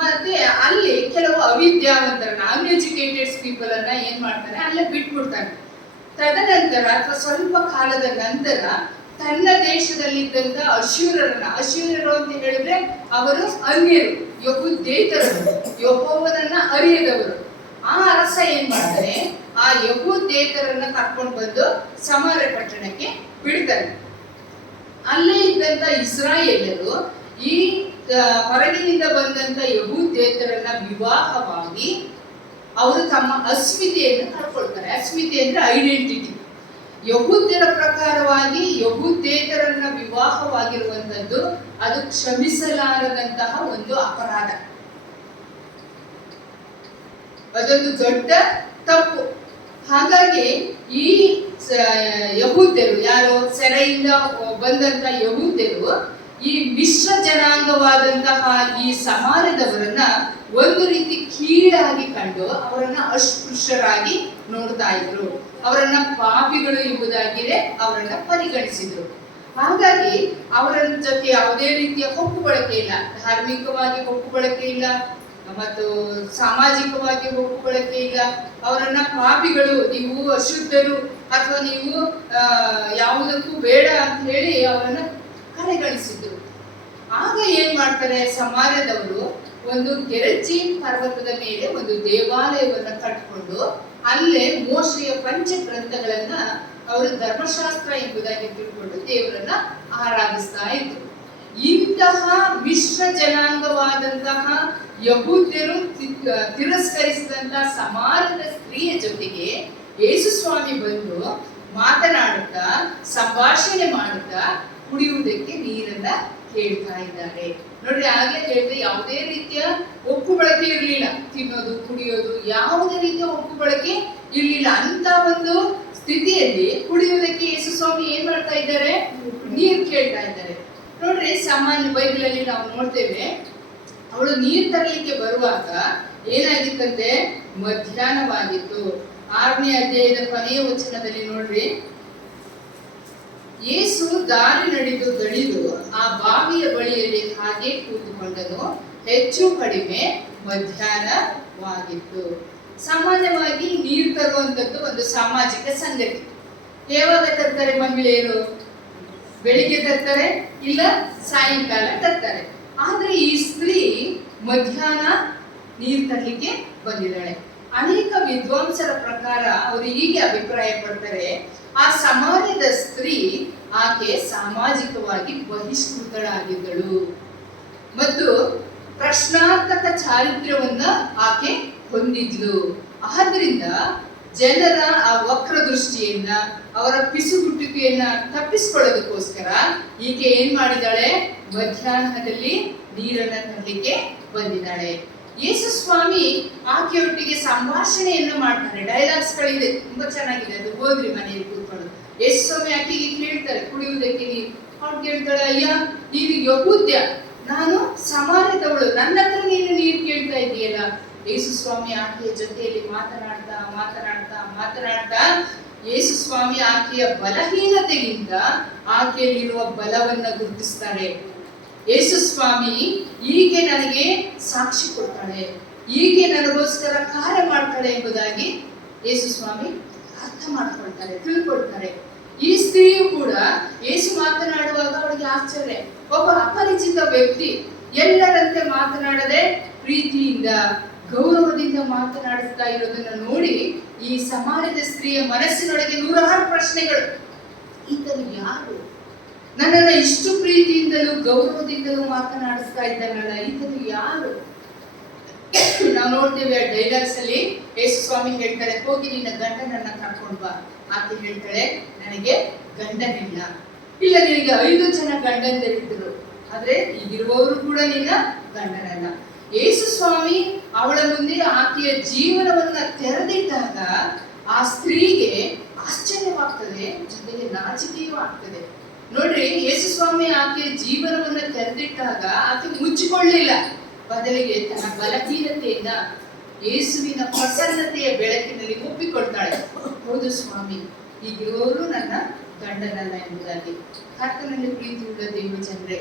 ಮತ್ತೆ ಅಲ್ಲಿ ಕೆಲವು ಅವಿದ್ಯಾವಂತರನ್ನ, ಅನ್ಎಜುಕೇಟೆಡ್ ಪೀಪಲ್ ಅನ್ನ ಏನ್ ಮಾಡ್ತಾನೆ, ಅಲ್ಲೇ ಬಿಟ್ಬಿಡ್ತಾನೆ. ತದನಂತರ ಅಥವಾ ಸ್ವಲ್ಪ ಕಾಲದ ನಂತರ ತನ್ನ ದೇಶದಲ್ಲಿದ್ದಂತ ಅಶ್ಶೂರರು ಅಂತ ಹೇಳಿದ್ರೆ ಅವರು ಅನ್ಯರು, ಯಹೂದೇತರರು, ಯೆಹೋವನನ್ನ ಅರಿಯದವರು. ಆ ಅರಸ ಏನ್ ಮಾಡ್ತಾನೆ, ಆ ಯಹೂದೇತರನ್ನ ಕರ್ಕೊಂಡು ಬಂದು ಸಮಾರ್ಯ ಪಟ್ಟಣಕ್ಕೆ ಬಿಡ್ತಾನೆ. ಅಲ್ಲೇ ಇದ್ದಂತ ಇಸ್ರಾಯೇಲರು ಈ ಹೊರಗಿನಿಂದ ಬಂದಂತ ಯಹೂದೇತರನ್ನ ವಿವಾಹವಾಗಿ ಅವರು ತಮ್ಮ ಅಸ್ಮಿತೆಯನ್ನು ಕಳ್ಕೊಳ್ತಾರೆ. ಅಸ್ಮಿತೆ ಅಂದ್ರೆ ಐಡೆಂಟಿಟಿ. ಯಹೂದ್ಯರ ಪ್ರಕಾರವಾಗಿ ಯಹೂದೇತರನ್ನ ವಿವಾಹವಾಗಿರುವಂತದ್ದು ಅದು ಕ್ಷಮಿಸಲಾರದಂತಹ ಒಂದು ಅಪರಾಧ, ಅದೊಂದು ದೊಡ್ಡ ತಪ್ಪು. ಹಾಗಾಗಿ ಈ ಯಹೂದ್ಯರು, ಯಾರು ಸೆರೆಯಿಂದ ಬಂದಂತ ಯಹೂದ್ಯರು, ಈ ಮಿಶ್ರ ಜನಾಂಗವಾದಂತಹ ಈ ಸಮಾರ್ಯದವರನ್ನ ಒಂದು ರೀತಿ ಕೀಳಾಗಿ ಕಂಡು ಅವರನ್ನ ಅಸ್ಪೃಶ್ಯರಾಗಿ ನೋಡ್ತಾ ಇದ್ರು. ಅವರನ್ನ ಪಾಪಿಗಳು ಎಂಬುದಾಗಿಯೇ ಅವರನ್ನ ಪರಿಗಣಿಸಿದ್ರು. ಹಾಗಾಗಿ ಅವರ ಜೊತೆ ಯಾವುದೇ ರೀತಿಯ ಹೊಕ್ಕುಬಳಕೆ ಇಲ್ಲ, ಧಾರ್ಮಿಕವಾಗಿ ಹೊಕ್ಕುಬಳಕೆ ಇಲ್ಲ ಮತ್ತು ಸಾಮಾಜಿಕವಾಗಿ ಹೊಕ್ಕುಬಳಕೆ ಇಲ್ಲ. ಅವರನ್ನ ಪಾಪಿಗಳು, ನೀವು ಅಶುದ್ಧರು ಅಥವಾ ನೀವು ಯಾವುದಕ್ಕೂ ಬೇಡ ಅಂತ ಹೇಳಿ ಅವರನ್ನ ಕಡೆಗಣಿಸಿದ್ರು. ಆಗ ಏನ್ ಮಾಡ್ತಾರೆ, ಸಮಾರ್ಯದವರು ಒಂದು ಗೆರಜಿಮ್ ಪರ್ವತದ ಮೇಲೆ ಒಂದು ದೇವಾಲಯವನ್ನ ಕಟ್ಕೊಂಡು ಅಲ್ಲೇ ಮೋಶೆಯ ಪಂಚಗ್ರಂಥಗಳನ್ನ ಅವರು ಧರ್ಮಶಾಸ್ತ್ರ ಎಂಬುದಾಗಿ ತಿಳ್ಕೊಂಡು ದೇವರನ್ನ ಆರಾಧಿಸ್ತಾ ಇದ್ರು. ಇಂತಹ ಮಿಶ್ರ ಜನಾಂಗವಾದಂತಹ ಯಹೂದ್ಯರು ತಿರಸ್ಕರಿಸಿದಂತಹ ಸಮಾರ್ಯದ ಸ್ತ್ರೀಯ ಜೊತೆಗೆ ಯೇಸು ಸ್ವಾಮಿ ಬಂದು ಮಾತನಾಡುತ್ತಾ, ಸಂಭಾಷಣೆ ಮಾಡುತ್ತಾ ಕುಡಿಯುವುದಕ್ಕೆ ನೀರನ್ನ ಕೇಳ್ತಾ ಇದ್ದಾರೆ. ನೋಡ್ರಿ, ಆಗ್ಲೇ ಹೇಳಿದ್ರೆ ಯಾವುದೇ ರೀತಿಯ ಒಪ್ಪು ಬಳಕೆ ಇರಲಿಲ್ಲ. ತಿನ್ನೋದು, ಕುಡಿಯೋದು, ಯಾವುದೇ ರೀತಿಯ ಒಪ್ಪು ಬಳಕೆ ಇರಲಿಲ್ಲ. ಅಂತ ಒಂದು ಸ್ಥಿತಿಯಲ್ಲಿ ಕುಡಿಯುವುದಕ್ಕೆ ಯೇಸು ಸ್ವಾಮಿ ಏನ್ ಮಾಡ್ತಾ ಇದ್ದಾರೆ, ನೀರು ಕೇಳ್ತಾ ಇದ್ದಾರೆ. ನೋಡ್ರಿ, ಸಾಮಾನ್ಯ ಬೈಬಲ್ ಅಲ್ಲಿ ನಾವು ನೋಡ್ತೇವೆ, ಅವಳು ನೀರು ತರಲಿಕ್ಕೆ ಬರುವಾಗ ಏನಾಗಿತ್ತಂತೆ, ಮಧ್ಯಾಹ್ನವಾಗಿತ್ತು. 6ನೇ ಅಧ್ಯಾಯದ ಕೊನೆಯ ವಚನದಲ್ಲಿ ನೋಡ್ರಿ, ಯೇಸು ದಾರಿ ನಡೆದು ದಣಿದು ಆ ಬಾವಿಯ ಬಳಿಯಲ್ಲಿ ಹಾಗೆ ಕೂತುಕೊಂಡನು. ಹೆಚ್ಚು ಕಡಿಮೆ ಮಧ್ಯಾಹ್ನವಾಗಿತ್ತು. ಸಾಮಾನ್ಯವಾಗಿ ನೀರು ತರುವಂತದ್ದು ಒಂದು ಸಾಮಾಜಿಕ ಸಂಗತಿ. ಯಾವಾಗ ತರ್ತಾರೆ ಮಹಿಳೆಯರು? ಬೆಳಿಗ್ಗೆ ತರ್ತಾರೆ, ಇಲ್ಲ ಸಾಯಂಕಾಲ ತರ್ತಾರೆ. ಆದ್ರೆ ಈ ಸ್ತ್ರೀ ಮಧ್ಯಾಹ್ನ ನೀರು ತರಲಿಕ್ಕೆ ಬಂದಿದ್ದಾಳೆ. ಅನೇಕ ವಿದ್ವಾಂಸರ ಪ್ರಕಾರ ಅವರು ಹೀಗೆ ಅಭಿಪ್ರಾಯ ಪಡ್ತಾರೆ, ಆ ಸಮಾರ್ಯದ ಸ್ತ್ರೀ ಆಕೆ ಸಾಮಾಜಿಕವಾಗಿ ಬಹಿಷ್ಕೃತಳಾಗಿದ್ದಳು ಮತ್ತು ಪ್ರಶ್ನಾರ್ಥಕ ಚಾರಿತ್ರ್ಯವನ್ನ ಆಕೆ ಹೊಂದಿದ್ಲು. ಆದ್ರಿಂದ ಜನರ ಆ ವಕ್ರ ದೃಷ್ಟಿಯನ್ನ, ಅವರ ಪಿಸುಗುಟ್ಟುವಿಕೆಯನ್ನ ತಪ್ಪಿಸಿಕೊಳ್ಳೋದಕ್ಕೋಸ್ಕರ ಈಕೆ ಏನ್ ಮಾಡಿದಾಳೆ, ಮಧ್ಯಾಹ್ನದಲ್ಲಿ ನೀರನ್ನ ತರಲಿಕ್ಕೆ ಬಂದಿದ್ದಾಳೆ. ಯೇಸು ಸ್ವಾಮಿ ಆಕೆಯೊಟ್ಟಿಗೆ ಸಂಭಾಷಣೆಯನ್ನು ಮಾಡ್ತಾರೆ. ಡೈಲಾಗ್ಸ್ಗಳಿದೆ, ತುಂಬಾ ಚೆನ್ನಾಗಿದೆ, ಅದು ಹೋದ್ರಿ ಮನೆಯಲ್ಲಿ ಕೂತ್ಕೊಂಡು. ಯೇಸು ಸ್ವಾಮಿ ಆಕೆಗೆ ಕೇಳ್ತಾರೆ ಕುಡಿಯುವುದಕ್ಕೆ ನೀರು. ಅವ್ಳು ಕೇಳ್ತಾಳೆ, ಅಯ್ಯ ನೀನು ಯಹೂದ್ಯ, ನಾನು ಸಮಾರ್ಯದವಳು, ನನ್ನ ಹತ್ರ ನೀನು ನೀರು ಕೇಳ್ತಾ ಇದೆಯಲ್ಲ. ಯೇಸು ಸ್ವಾಮಿ ಆಕೆಯ ಜೊತೆಯಲ್ಲಿ ಮಾತನಾಡ್ತಾ ಮಾತನಾಡ್ತಾ ಮಾತನಾಡ್ತಾ ಯೇಸು ಸ್ವಾಮಿ ಆಕೆಯ ಬಲಹೀನತೆಗಿಂತ ಆಕೆಯಲ್ಲಿರುವ ಬಲವನ್ನ ಗುರುತಿಸ್ತಾರೆ. ಯೇಸು ಸ್ವಾಮಿ ಹೀಗೆ ನನಗೆ ಸಾಕ್ಷಿ ಕೊಡ್ತಾಳೆ, ಹೀಗೆ ನನಗೋಸ್ಕರ ಕಾರ್ಯ ಮಾಡ್ತಾಳೆ ಎಂಬುದಾಗಿ ಯೇಸು ಸ್ವಾಮಿ ಅರ್ಥ ಮಾಡ್ಕೊಳ್ತಾರೆ, ತಿಳ್ಕೊಳ್ತಾರೆ. ಈ ಸ್ತ್ರೀಯು ಕೂಡ ಯೇಸು ಮಾತನಾಡುವಾಗ ಅವಳಿಗೆ ಆಶ್ಚರ್ಯ. ಒಬ್ಬ ಅಪರಿಚಿತ ವ್ಯಕ್ತಿ ಎಲ್ಲರಂತೆ ಮಾತನಾಡದೆ ಪ್ರೀತಿಯಿಂದ ಗೌರವದಿಂದ ಮಾತನಾಡುತ್ತಾ ಇರೋದನ್ನ ನೋಡಿ ಈ ಸಮಾಜದ ಸ್ತ್ರೀಯ ಮನಸ್ಸಿನೊಳಗೆ 106 ಪ್ರಶ್ನೆಗಳು. ಈತನು ಯಾರು? ನನ್ನನ್ನ ಇಷ್ಟು ಪ್ರೀತಿಯಿಂದಲೂ ಗೌರವದಿಂದಲೂ ಮಾತನಾಡಿಸ್ತಾ ಇದ್ದಾನಲ್ಲ, ಈತನು ಯಾರು? ನಾವು ನೋಡ್ತೇವೆ ಡೈಲಾಗ್ಸ್ ಅಲ್ಲಿ ಯೇಸು ಸ್ವಾಮಿ ಹೇಳ್ತಾರೆ, ಹೋಗಿ ನಿನ್ನ ಗಂಡನನ್ನ ಕರ್ಕೊಂಡು ಬಾ. ಆಕೆ ಹೇಳ್ತಾಳೆ, ನನಗೆ ಗಂಡನಿಲ್ಲ. ಇಲ್ಲ, ನಿನಗೆ 5 ಜನ ಗಂಡಂದಿರಿದ್ರು, ಆದ್ರೆ ಈಗಿರುವವರು ಕೂಡ ನಿನ್ನ ಗಂಡನಲ್ಲ. ಯೇಸು ಸ್ವಾಮಿ ಅವಳ ಮುಂದೆ ಆಕೆಯ ಜೀವನವನ್ನ ತೆರೆದಿಟ್ಟಾಗ ಆ ಸ್ತ್ರೀಗೆ ಆಶ್ಚರ್ಯವಾಗ್ತದೆ, ಜೊತೆಗೆ ನಾಚಿಕೆಯೂ ಆಗ್ತದೆ. ನೋಡ್ರಿ, ಯೇಸು ಸ್ವಾಮಿ ಆಕೆಯ ಜೀವನವನ್ನ ತೆರೆದಿಟ್ಟಾಗ ಆಕೆ ಮುಚ್ಚಿಕೊಳ್ಳಿಲ್ಲ, ಬದಲಿಗೆ ತನ್ನ ಬಲಹೀನತೆಯನ್ನ ಯೇಸುವಿನ ಪ್ರಸನ್ನತೆಯ ಬೆಳಕಿನಲ್ಲಿ ಒಪ್ಪಿಕೊಳ್ತಾಳೆ. ಹೌದು ಸ್ವಾಮಿ, ಈಗಿರುವವರು ನನ್ನ ಗಂಡನಲ್ಲ ಎಂಬುದಾಗಿ. ಕರ್ತನಲ್ಲಿ ಪ್ರೀತಿಯುಳ್ಳ ದೇವ ಜನರೇ,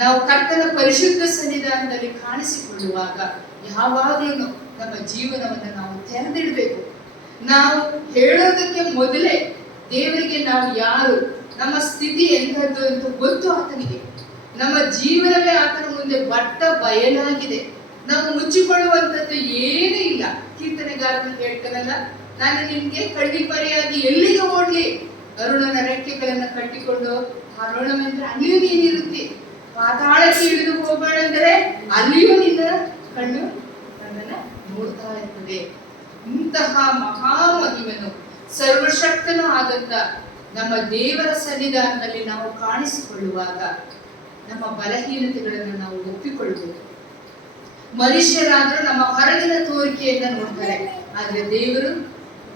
ನಾವು ಕರ್ತನ ಪರಿಶುದ್ಧ ಸನ್ನಿಧಾನದಲ್ಲಿ ಕಾಣಿಸಿಕೊಳ್ಳುವಾಗ ಯಾವಾಗಲೂ ನಮ್ಮ ಜೀವನವನ್ನು ನಾವು ತೆರೆದಿಡಬೇಕು. ನಾವು ಹೇಳೋದಕ್ಕೆ ಮೊದಲೇ ದೇವರಿಗೆ ನಾವು ಯಾರು, ನಮ್ಮ ಸ್ಥಿತಿ ಎಂಥದ್ದು ಅಂತ ಗೊತ್ತು ಆತನಿಗೆ. ನಮ್ಮ ಜೀವನವೇ ಆತನ ಮುಂದೆ ಬಟ್ಟ ಬಯಲಾಗಿದೆ. ನಾವು ಮುಚ್ಚಿಕೊಳ್ಳುವಂಥದ್ದು ಏನೂ ಇಲ್ಲ. ಕೀರ್ತನೆಗಾರನು ಹೇಳ್ತಾನಲ್ಲ, ನಾನು ನಿನ್ಗೆ ಕಣ್ಣಿಪರಿಯಾಗಿ ಎಲ್ಲಿಗೆ ಓಡ್ಲಿ? ಅರುಣನ ರೆಕ್ಕೆಗಳನ್ನ ಕಟ್ಟಿಕೊಂಡು ಹಾರೋಣವೆಂದ್ರೆ ಅಲ್ಲಿಯೂ ನೀನಿರುತ್ತಿ, ಪಾತಾಳಕ್ಕೆ ಇಳಿದು ಹೋಗಬೇಡಂದರೆ ಅಲ್ಲಿಯೂ ನಿನ್ನ ಕಣ್ಣು ನನ್ನನ್ನ ನೋಡ್ತಾ ಇರ್ತದೆ. ಇಂತಹ ಮಹಾಮಹಿಮನು ಸರ್ವಶಕ್ತನೂ ಆದಂತ ನಮ್ಮ ದೇವರ ಸನ್ನಿಧಾನದಲ್ಲಿ ನಾವು ಕಾಣಿಸಿಕೊಳ್ಳುವಾಗ ನಮ್ಮ ಬಲಹೀನತೆಗಳನ್ನು ನಾವು ಒಪ್ಪಿಕೊಳ್ಳಬೇಕು. ಮನುಷ್ಯರಾದ್ರೂ ನಮ್ಮ ಹೊರಗಿನ ತೋರಿಕೆಯನ್ನ ನೋಡ್ತಾರೆ, ಆದ್ರೆ ದೇವರು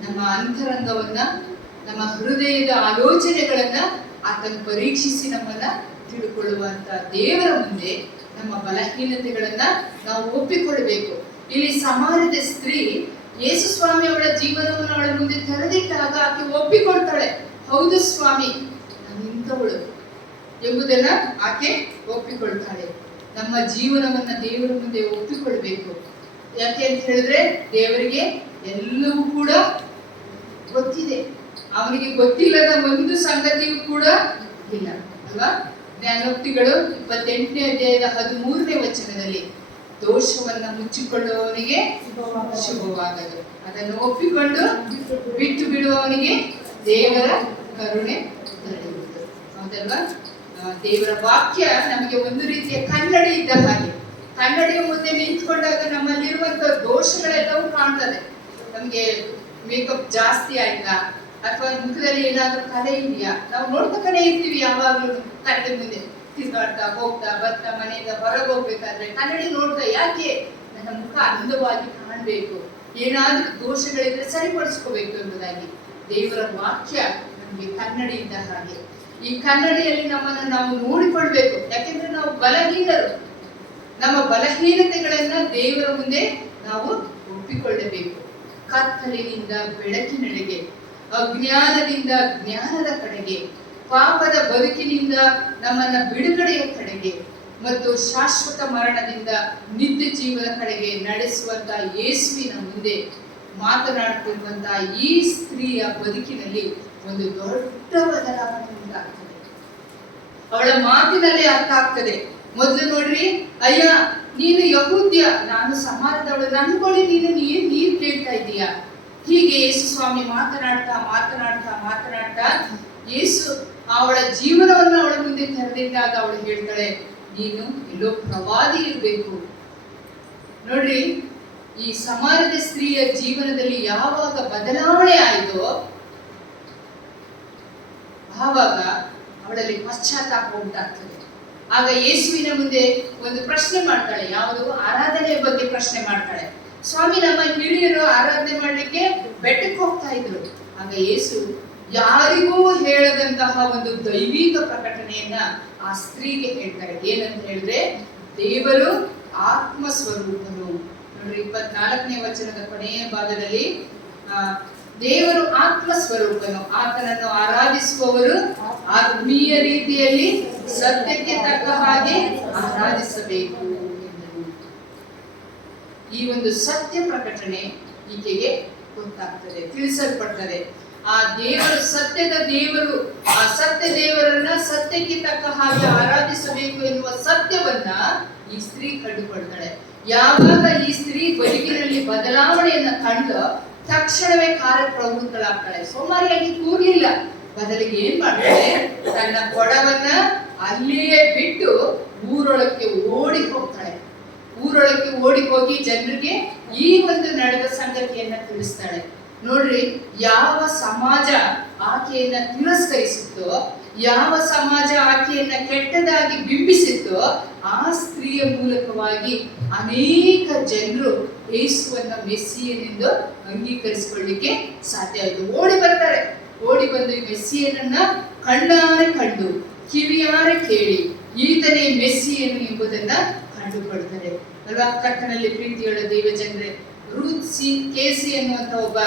ನಮ್ಮ ಅಂತರಂಗವನ್ನ, ನಮ್ಮ ಹೃದಯದ ಆಲೋಚನೆಗಳನ್ನ ಆತನ ಪರೀಕ್ಷಿಸಿ ನಮ್ಮನ್ನ ತಿಳ್ಕೊಳ್ಳುವಂತ ದೇವರ ಮುಂದೆ ನಮ್ಮ ಬಲಹೀನತೆಗಳನ್ನ ನಾವು ಒಪ್ಪಿಕೊಳ್ಬೇಕು. ಇಲ್ಲಿ ಸಮಾರ್ಯದ ಸ್ತ್ರೀ ಯೇಸು ಸ್ವಾಮಿ ಅವಳ ಜೀವನವನ್ನು ಅವಳ ಮುಂದೆ ತೆರೆದಿಟ್ಟಾಗ ಆಕೆ ಒಪ್ಪಿಕೊಳ್ತಾಳೆ, ಹೌದು ಸ್ವಾಮಿ, ನಾನು ಇಂಥವಳು ಎಂಬುದನ್ನ ಆಕೆ ಒಪ್ಪಿಕೊಳ್ತಾಳೆ. ನಮ್ಮ ಜೀವನವನ್ನ ದೇವರ ಮುಂದೆ ಒಪ್ಪಿಕೊಳ್ಬೇಕು. ಯಾಕೆ ಅಂತ ಹೇಳಿದ್ರೆ ದೇವರಿಗೆ ಎಲ್ಲವೂ ಕೂಡ ಗೊತ್ತಿದೆ, ಅವನಿಗೆ ಗೊತ್ತಿಲ್ಲದ ಒಂದು ಸಂಗತಿಯೂ ಕೂಡ ಇಲ್ಲ ಅಲ್ವಾ? ಜ್ಞಾನೋಕ್ತಿಗಳು 28ನೇ ಅಧ್ಯಾಯದ 13ನೇ ವಚನದಲ್ಲಿ, ದೋಷವನ್ನ ಮುಚ್ಚಿಕೊಳ್ಳುವವನಿಗೆ ಶುಭವಾಗದು, ಅದನ್ನು ಒಪ್ಪಿಕೊಂಡು ಬಿಟ್ಟು ಬಿಡುವವನಿಗೆ ದೇವರ ಕರುಣೆ ದೊರೆಯುವುದು. ಹೌದಲ್ವಾ? ದೇವರ ವಾಕ್ಯ ನಮಗೆ ಒಂದು ರೀತಿಯ ಕನ್ನಡಿ ಇದ್ದ ಹಾಗೆ. ಕನ್ನಡಿಯ ಮುಂದೆ ನಿಂತ್ಕೊಂಡಾಗ ನಮ್ಮಲ್ಲಿರುವಂತಹ ದೋಷಗಳೆಲ್ಲವೂ ಕಾಣ್ತದೆ. ನಮ್ಗೆ ಮೇಕಪ್ ಜಾಸ್ತಿ ಆಯ್ತಾ, ಅಥವಾ ಮುಖದಲ್ಲಿ ಏನಾದ್ರೂ ಕಲೆ ಇದೆಯಾ, ನಾವು ನೋಡ್ತಾನೆ ಇರ್ತೀವಿ ಯಾವಾಗ್ಲೂ ಕನ್ನಡಿ ಮುಂದೆ ತಿರುಗಾಡ್ತಾ ಹೋಗ್ತಾ ಬರ್ತಾ ಮನೆಯಿಂದ ಹೊರಗೆ ಹೋಗ್ಬೇಕಾದ್ರೆ ಕನ್ನಡಿ ನೋಡ್ತಾ, ಯಾಕೆ ನನ್ನ ಮುಖ ಅಂದವಾಗಿ ಕಾಣ್ಬೇಕು, ಏನಾದ್ರೂ ದೋಷಗಳಿದ್ರೆ ಸರಿಪಡಿಸ್ಕೋಬೇಕು ಎಂಬುದಾಗಿ. ದೇವರ ವಾಕ್ಯ ನಮ್ಗೆ ಕನ್ನಡಿ ಇದ್ದ ಹಾಗೆ. ಈ ಕನ್ನಡಿಯಲ್ಲಿ ನಮ್ಮನ್ನ ನಾವು ನೋಡಿಕೊಳ್ಬೇಕು. ಯಾಕೆಂದ್ರೆ ನಾವು ಬಲಹೀನರು. ನಮ್ಮ ಬಲಹೀನತೆಗಳನ್ನ ದೇವರ ಮುಂದೆ ನಾವು ಒಪ್ಪಿಕೊಳ್ಳಬೇಕು. ಕತ್ತಲಿನಿಂದ ಬೆಳಕಿನೆಡೆಗೆ, ಅಜ್ಞಾನದಿಂದ ಜ್ಞಾನದ ಕಡೆಗೆ, ಪಾಪದ ಬದುಕಿನಿಂದ ನಮ್ಮನ್ನ ಬಿಡುಗಡೆಯ ಕಡೆಗೆ ಮತ್ತು ಶಾಶ್ವತ ಮರಣದಿಂದ ನಿತ್ಯ ಜೀವನ ಕಡೆಗೆ ನಡೆಸುವಂತ ಯೇಸುವಿನ ಮುಂದೆ ಮಾತನಾಡುತ್ತಿರುವಂತಹ ಈ ಸ್ತ್ರೀಯ ಬದುಕಿನಲ್ಲಿ ಒಂದು ದೊಡ್ಡ ಬದಲಾವಣೆ ಉಂಟಾಗ್ತದೆ. ಅವಳ ಮಾತಿನಲ್ಲಿ ಅರ್ಥ ಆಗ್ತದೆ. ಮೊದಲು ನೋಡ್ರಿ, ಅಯ್ಯ ನೀನು ಯಹೂದ್ಯ, ನಾನು ಸಮಾಜದವಳು, ನನ್ನ ಬಳಿ ನೀನು ನೀರು ಕೇಳ್ತಾ ಇದ್ದೀಯಾ? ಹೀಗೆ ಯೇಸು ಸ್ವಾಮಿ ಮಾತನಾಡ್ತಾ ಮಾತನಾಡ್ತಾ ಮಾತನಾಡ್ತಾ ಯೇಸು ಅವಳ ಜೀವನವನ್ನು ಅವಳ ಮುಂದೆ ತೆರೆದಿಟ್ಟಾಗ ಅವಳು ಹೇಳ್ತಾಳೆ, ನೀನು ಎಲ್ಲೋ ಪ್ರವಾದಿ ಇರಬೇಕು. ನೋಡ್ರಿ, ಈ ಸಮಾಜದ ಸ್ತ್ರೀಯ ಜೀವನದಲ್ಲಿ ಯಾವಾಗ ಬದಲಾವಣೆ ಆಯಿತೋ ಆವಾಗ ಅವಳಲ್ಲಿ ಪಶ್ಚಾತ್ತಾಪ ಉಂಟಾಗ್ತದೆ. ಆಗ ಯೇಸುವಿನ ಮುಂದೆ ಒಂದು ಪ್ರಶ್ನೆ ಮಾಡ್ತಾಳೆ. ಯಾವುದು? ಆರಾಧನೆಯ ಬಗ್ಗೆ ಪ್ರಶ್ನೆ ಮಾಡ್ತಾಳೆ. ಸ್ವಾಮಿ, ನಮ್ಮ ಹಿರಿಯರು ಆರಾಧನೆ ಮಾಡ್ಲಿಕ್ಕೆ ಬೆಟ್ಟಕ್ಕೆ ಹೋಗ್ತಾ ಇದ್ರು. ಆಗ ಯೇಸು ಯಾರಿಗೂ ಹೇಳದಂತಹ ಒಂದು ದೈವಿಕ ಪ್ರಕಟಣೆಯನ್ನ ಆ ಸ್ತ್ರೀಗೆ ಹೇಳ್ತಾರೆ. ಏನಂತ ಹೇಳಿದ್ರೆ, ದೇವರು ಆತ್ಮ ಸ್ವರೂಪನು. ನೋಡ್ರಿ, 24ನೇ ವಚನದ ಕೊನೆಯ ಭಾಗದಲ್ಲಿ, ದೇವರು ಆತ್ಮ ಸ್ವರೂಪನು, ಆತನನ್ನು ಆರಾಧಿಸುವವರು ಆತ್ಮೀಯ ರೀತಿಯಲ್ಲಿ ಸತ್ಯಕ್ಕೆ ತಕ್ಕ ಹಾಗೆ ಆರಾಧಿಸಬೇಕು ಎಂದರು. ಈ ಒಂದು ಸತ್ಯ ಪ್ರಕಟಣೆ ಈಕೆಗೆ ಗೊತ್ತಾಗ್ತದೆ, ತಿಳಿಸಲ್ಪಡ್ತದೆ. ಆ ದೇವರು ಸತ್ಯದ ದೇವರು, ಆ ಸತ್ಯ ದೇವರನ್ನ ಸತ್ಯಕ್ಕೆ ತಕ್ಕ ಹಾಗೆ ಆರಾಧಿಸಬೇಕು ಎನ್ನುವ ಸತ್ಯವನ್ನ ಈ ಸ್ತ್ರೀ ಕಂಡುಕೊಳ್ತಾಳೆ. ಯಾವಾಗ ಈ ಸ್ತ್ರೀ ಬದುಕಿನಲ್ಲಿ ಬದಲಾವಣೆಯನ್ನ ಕಂಡು ತಕ್ಷಣವೇ ಕಾರ್ಯಪ್ರವೃತ್ತಳಾಗ್ತಾಳೆ. ಸೋಮಾರಿಯಾಗಿ ಕೂರ್ಲಿಲ್ಲ, ಬದಲಿಗೆ ಏನ್ ಮಾಡ್ತಾಳೆ? ತನ್ನ ಕೊಡವನ್ನ ಅಲ್ಲಿಯೇ ಬಿಟ್ಟು ಊರೊಳಕ್ಕೆ ಓಡಿ ಹೋಗ್ತಾಳೆ. ಊರೊಳಕ್ಕೆ ಓಡಿ ಹೋಗಿ ಜನರಿಗೆ ಈ ಒಂದು ನಡೆದ ಸಂಗತಿಯನ್ನ ತಿಳಿಸ್ತಾಳೆ. ನೋಡ್ರಿ, ಯಾವ ಸಮಾಜ ಆಕೆಯನ್ನ ತಿರಸ್ಕರಿಸಿತ್ತೋ, ಯಾವ ಸಮಾಜ ಆಕೆಯನ್ನ ಕೆಟ್ಟದಾಗಿ ಬಿಂಬಿಸಿತ್ತೋ, ಆ ಸ್ತ್ರೀಯ ಮೂಲಕವಾಗಿ ಅನೇಕ ಜನರು ಯೇಸುವನ್ನ ಮೆಸ್ಸಿಯನೆಂದು ಅಂಗೀಕರಿಸಿಕೊಳ್ಳಿಕ್ಕೆ ಸಾಧ್ಯ ಆಯಿತು. ಓಡಿ ಬರ್ತಾರೆ. ಓಡಿ ಬಂದು ಈ ಮೆಸ್ಸಿಯನನ್ನ ಕಣ್ಣಾರೆ ಕಂಡು ಕಿವಿಯಾರೆ ಕೇಳಿ ಈತನೇ ಮೆಸ್ಸಿಯನು ಎಂಬುದನ್ನ ಕಂಡುಕೊಳ್ತಾರೆ ಅಲ್ವಾ. ಕರ್ತನಲ್ಲಿ ಪ್ರೀತಿಯುಳ್ಳ ದೇವ ಜನರೇ, ರೂತ್ ಸಿ ಕೇಸಿ ಅನ್ನುವಂಥ ಒಬ್ಬ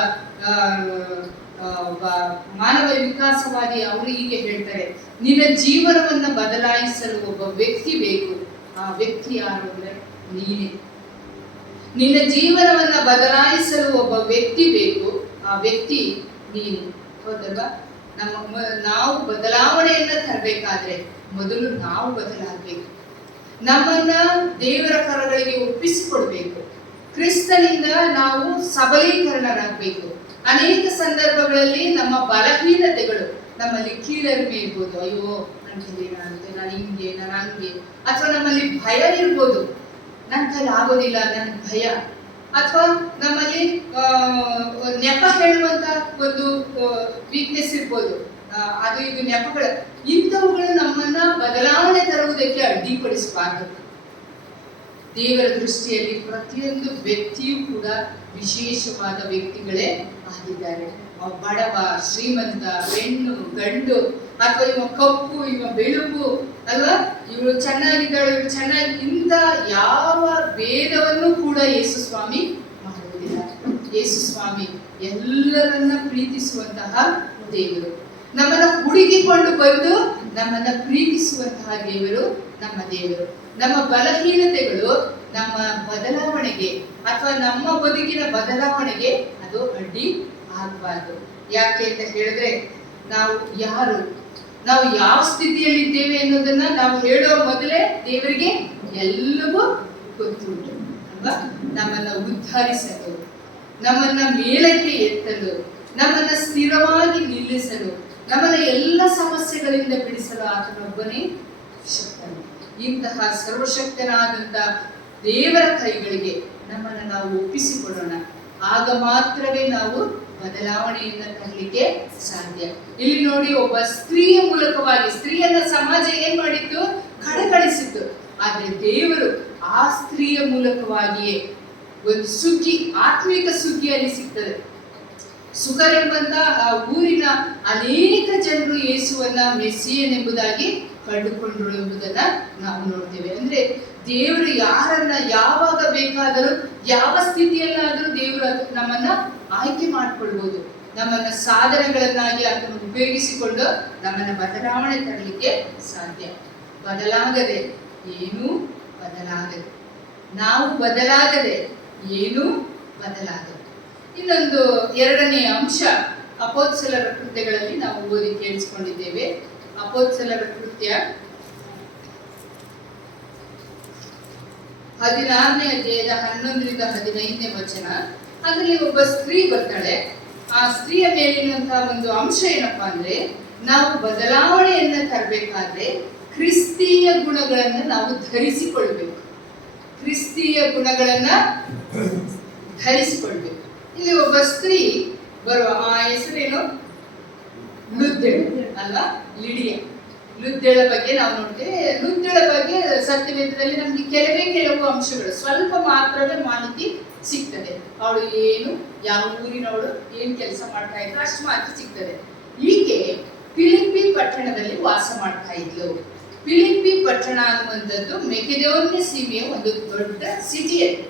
ಮಾನವ ವಿಕಾಸವಾದಿ ಅವರು ಹೀಗೆ ಹೇಳ್ತಾರೆ, ನಿನ್ನ ಜೀವನವನ್ನ ಬದಲಾಯಿಸಲು ಒಬ್ಬ ವ್ಯಕ್ತಿ ಬೇಕು. ಆ ವ್ಯಕ್ತಿ ಯಾರು ಅಂದ್ರೆ ನೀನೇ. ನಿನ್ನ ಜೀವನವನ್ನ ಬದಲಾಯಿಸಲು ಒಬ್ಬ ವ್ಯಕ್ತಿ ಬೇಕು, ಆ ವ್ಯಕ್ತಿ ನೀನು. ಹೌದಲ್ವಾ? ನಾವು ಬದಲಾವಣೆಯನ್ನ ತರಬೇಕಾದ್ರೆ ಮೊದಲು ನಾವು ಬದಲಾಗಬೇಕು. ನಮ್ಮನ್ನ ದೇವರ ಕರಗಳಿಗೆ ಒಪ್ಪಿಸಿಕೊಡ್ಬೇಕು. ಕ್ರಿಸ್ತನಿಂದ ನಾವು ಸಬಲೀಕರಣರಾಗಬೇಕು. ಅನೇಕ ಸಂದರ್ಭಗಳಲ್ಲಿ ನಮ್ಮ ಬಲಹೀನತೆಗಳು ನಮ್ಮಲ್ಲಿ ಕೀಳರಿಮೆ ಇರ್ಬೋದು. ಅಯ್ಯೋ ನನ್ನ ಕೈಲೇನಾಗುತ್ತೆ, ನಾನು ಹಿಂಗೆ, ನಾನು ಹಂಗೆ. ಅಥವಾ ನಮ್ಮಲ್ಲಿ ಭಯ ಇರ್ಬೋದು, ನನ್ನ ಕೈಲಿ ಆಗೋದಿಲ್ಲ, ನನ್ನ ಭಯ. ಅಥವಾ ನಮ್ಮಲ್ಲಿ ನೆಪ ಹೇಳುವಂತ ಒಂದು ವೀಕ್ನೆಸ್ ಇರ್ಬೋದು. ಅದು ಇದು ನೆಪಗಳು, ಇಂಥವುಗಳು ನಮ್ಮನ್ನ ಬದಲಾವಣೆ ತರುವುದಕ್ಕೆ ಅಡ್ಡಿಪಡಿಸಬಾರದು. ದೇವರ ದೃಷ್ಟಿಯಲ್ಲಿ ಪ್ರತಿಯೊಂದು ವ್ಯಕ್ತಿಯೂ ಕೂಡ ವಿಶೇಷವಾದ ವ್ಯಕ್ತಿಗಳೇ ಆಗಿದ್ದಾರೆ. ಬಡವ, ಶ್ರೀಮಂತ, ಹೆಣ್ಣು, ಗಂಡು, ಅಥವಾ ಇವ ಕಪ್ಪು, ಇವ ಬೆಳುಪು ಅಲ್ವಾ, ಇವಳು ಚೆನ್ನಾಗಿದ್ದಾಳೆ, ಇವಳು ಚೆನ್ನಾಗಿ, ಇಂಥ ಯಾವ ಭೇದವನ್ನು ಕೂಡ ಯೇಸು ಸ್ವಾಮಿ ಮಾಡುವುದಿಲ್ಲ. ಯೇಸು ಸ್ವಾಮಿ ಎಲ್ಲರನ್ನ ಪ್ರೀತಿಸುವಂತಹ ದೇವರು. ನಮ್ಮನ್ನ ಹುಡುಕಿಕೊಂಡು ಬಂದು ನಮ್ಮನ್ನ ಪ್ರೀತಿಸುವಂತಹ ದೇವರು ನಮ್ಮ ದೇವರು. ನಮ್ಮ ಬಲಹೀನತೆಗಳು ನಮ್ಮ ಬದಲಾವಣೆಗೆ ಅಥವಾ ನಮ್ಮ ಬದುಕಿನ ಬದಲಾವಣೆಗೆ ಅದು ಅಡ್ಡಿ ಆಗಬಾರ್ದು. ಯಾಕೆ ಅಂತ ಹೇಳಿದ್ರೆ, ನಾವು ಯಾರು, ನಾವು ಯಾವ ಸ್ಥಿತಿಯಲ್ಲಿದ್ದೇವೆ ಅನ್ನೋದನ್ನ ನಾವು ಹೇಳೋ ಮೊದಲೇ ದೇವರಿಗೆ ಎಲ್ಲವೂ ಗೊತ್ತುಂಟು ಅಲ್ವಾ. ನಮ್ಮನ್ನ ಉದ್ಧರಿಸಲು, ನಮ್ಮನ್ನ ಮೇಲಕ್ಕೆ ಎತ್ತಲು, ನಮ್ಮನ್ನ ಸ್ಥಿರವಾಗಿ ನಿಲ್ಲಿಸಲು, ನಮ್ಮನ್ನ ಎಲ್ಲ ಸಮಸ್ಯೆಗಳಿಂದ ಬಿಡಿಸಲು ಆತನೊಬ್ಬನೇ ಶಕ್ತನು. ಇಂತಹ ಸರ್ವಶಕ್ತನಾದಂತ ದೇವರ ಕೈಗಳಿಗೆ ನಮ್ಮನ್ನು ನಾವು ಒಪ್ಪಿಸಿಕೊಡೋಣ. ಆಗ ಮಾತ್ರವೇ ನಾವು ಬದಲಾವಣೆಯನ್ನ ತರಲಿಕ್ಕೆ ಸಾಧ್ಯ. ಇಲ್ಲಿ ನೋಡಿ, ಒಬ್ಬ ಸ್ತ್ರೀಯ ಮೂಲಕವಾಗಿ ಸ್ತ್ರೀಯನ್ನ ಸಮಾಜ ಏನ್ ಮಾಡಿತ್ತು? ಕಡೆಗಣಿಸಿತ್ತು. ಆದ್ರೆ ದೇವರು ಆ ಸ್ತ್ರೀಯ ಮೂಲಕವಾಗಿಯೇ ಒಂದು ಸುಗ್ಗಿ, ಆತ್ಮಿಕ ಸುಗ್ಗಿ ಅಲ್ಲಿ ಸಿಗ್ತದೆ. ಸುಕರೆಂಬಂತ ಆ ಊರಿನ ಅನೇಕ ಜನರು ಯೇಸುವನ್ನ ಮೆಸ್ಸಿಯನೆಂಬುದಾಗಿ ಕಂಡುಕೊಂಡರು ಎಂಬುದನ್ನ ನಾವು ನೋಡ್ತೇವೆ. ಅಂದ್ರೆ ದೇವರು ಯಾರನ್ನ ಯಾವಾಗ ಬೇಕಾದರೂ ಯಾವ ಸ್ಥಿತಿಯಲ್ಲಾದರೂ ದೇವರು ನಮ್ಮನ್ನ ಆಯ್ಕೆ ಮಾಡಿಕೊಳ್ಬಹುದು. ನಮ್ಮನ್ನ ಸಾಧನಗಳನ್ನಾಗಿ ಅದನ್ನು ಉಪಯೋಗಿಸಿಕೊಂಡು ನಮ್ಮನ್ನ ಬದಲಾವಣೆ ತರಲಿಕ್ಕೆ ಸಾಧ್ಯ. ಬದಲಾಗದೆ ಏನೂ ಬದಲಾಗದೆ, ನಾವು ಬದಲಾಗದೆ ಏನೂ ಬದಲಾಗದೆ. ಇನ್ನೊಂದು ಎರಡನೆಯ ಅಂಶ ಅಪೊಸ್ತಲರ ಕೃತ್ಯಗಳಲ್ಲಿ ನಾವು ಓದಿ ಕೇಳಿಸಿಕೊಂಡಿದ್ದೇವೆ. ಅಪೊಸ್ತಲರ ಕೃತ್ಯ 16ನೇ ಅಧ್ಯಾಯದ 11ರಿಂದ 15ನೇ ವಚನ. ಅದರಲ್ಲಿ ಒಬ್ಬ ಸ್ತ್ರೀ ಬರ್ತಾಳೆ. ಆ ಸ್ತ್ರೀಯ ಮೇಲಿನಂತಹ ಒಂದು ಅಂಶ ಏನಪ್ಪಾ ಅಂದ್ರೆ, ನಾವು ಬದಲಾವಣೆಯನ್ನ ತರಬೇಕಾದ್ರೆ ಕ್ರಿಸ್ತೀಯ ಗುಣಗಳನ್ನ ನಾವು ಧರಿಸಿಕೊಳ್ಬೇಕು. ಕ್ರಿಸ್ತೀಯ ಗುಣಗಳನ್ನ ಧರಿಸಿಕೊಳ್ಬೇಕು. ಇಲ್ಲಿ ಒಬ್ಬ ಸ್ತ್ರೀ ಬರುವ, ಆ ಹೆಸರೇನು? ಲುದ್ದೆಳು ಅಲ್ವಾ, ಲಿಡಿಯಾ. ಲುದ್ದೆಳ ಬಗ್ಗೆ ನಾವು ನೋಡ್ತೇವೆ. ಲುದ್ದೆಳ ಬಗ್ಗೆ ಸತ್ಯವೇದದಲ್ಲಿ ನಮ್ಗೆ ಕೆಲವು ಅಂಶಗಳು, ಸ್ವಲ್ಪ ಮಾತ್ರವೇ ಮಾಹಿತಿ ಸಿಗ್ತದೆ. ಅವಳು ಏನು, ಯಾವ ಊರಿನವಳು, ಏನ್ ಕೆಲಸ ಮಾಡ್ತಾ ಇದ್ರು ಅಷ್ಟು ಮಾತ್ರ ಸಿಗ್ತದೆ. ಈಕೆ ಫಿಲಿಪ್ಪಿ ಪಟ್ಟಣದಲ್ಲಿ ವಾಸ ಮಾಡ್ತಾ ಇದ್ಲು. ಫಿಲಿಪ್ಪಿ ಪಟ್ಟಣ ಅನ್ನುವಂಥದ್ದು ಮೆಕೆಡೋನಿಯ ಸೀಮೆಯ ಒಂದು ದೊಡ್ಡ ಸಿಟಿಯಲ್ಲಿ.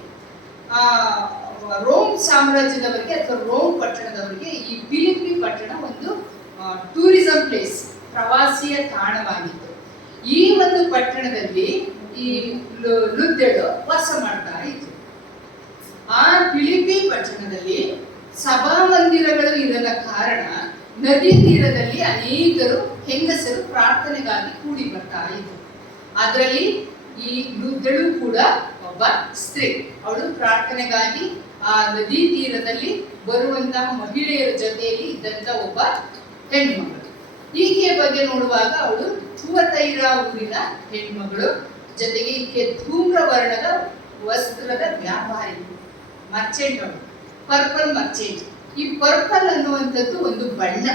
ರೋಮ್ ಸಾಮ್ರಾಜ್ಯದವರಿಗೆ ಅಥವಾ ರೋಮ್ ಪಟ್ಟಣದವರಿಗೆ ಈ ಫಿಲಿಪ್ಪಿ ಪಟ್ಟಣ ಒಂದು ಟೂರಿಸಂ ಪ್ಲೇಸ್, ಪ್ರವಾಸಿಯ ತಾಣವಾಗಿತ್ತು. ಈ ಒಂದು ಪಟ್ಟಣದಲ್ಲಿ ಈ ಲುದ್ದೆಳು ವಾಸ ಮಾಡ್ತಾ ಇತ್ತು. ಆ ಫಿಲಿಪ್ಪಿ ಪಟ್ಟಣದಲ್ಲಿ ಸಭಾ ಮಂದಿರಗಳು ಇರದ ಕಾರಣ ನದಿ ತೀರದಲ್ಲಿ ಅನೇಕರು ಹೆಂಗಸರು ಪ್ರಾರ್ಥನೆಗಾಗಿ ಕೂಡಿ ಬರ್ತಾ ಇದ್ರು. ಅದರಲ್ಲಿ ಈ ಲುದ್ದೆಳು ಕೂಡ ಒಬ್ಬ ಸ್ತ್ರೀ. ಅವಳು ಪ್ರಾರ್ಥನೆಗಾಗಿ ಆ ನದಿ ತೀರದಲ್ಲಿ ಬರುವಂತಹ ಮಹಿಳೆಯರ ಜೊತೆಯಲ್ಲಿ ಇದ್ದಂತ ಒಬ್ಬ ಹೆಣ್ಮಗಳು. ಈಕೆಯ ಬಗ್ಗೆ ನೋಡುವಾಗ ಅವಳು ಥುವತೈರ ಊರಿನ ಹೆಣ್ಮಗಳು, ಜೊತೆಗೆ ಈಕೆ ಧೂಮ್ರ ವರ್ಣದ ವಸ್ತ್ರದ ವ್ಯಾಪಾರಿ, ಮರ್ಚೆಂಟ್ ಅವಳು, ಪರ್ಪಲ್ ಮರ್ಚೆಂಟ್. ಈ ಪರ್ಪಲ್ ಅನ್ನುವಂಥದ್ದು ಒಂದು ಬಣ್ಣ.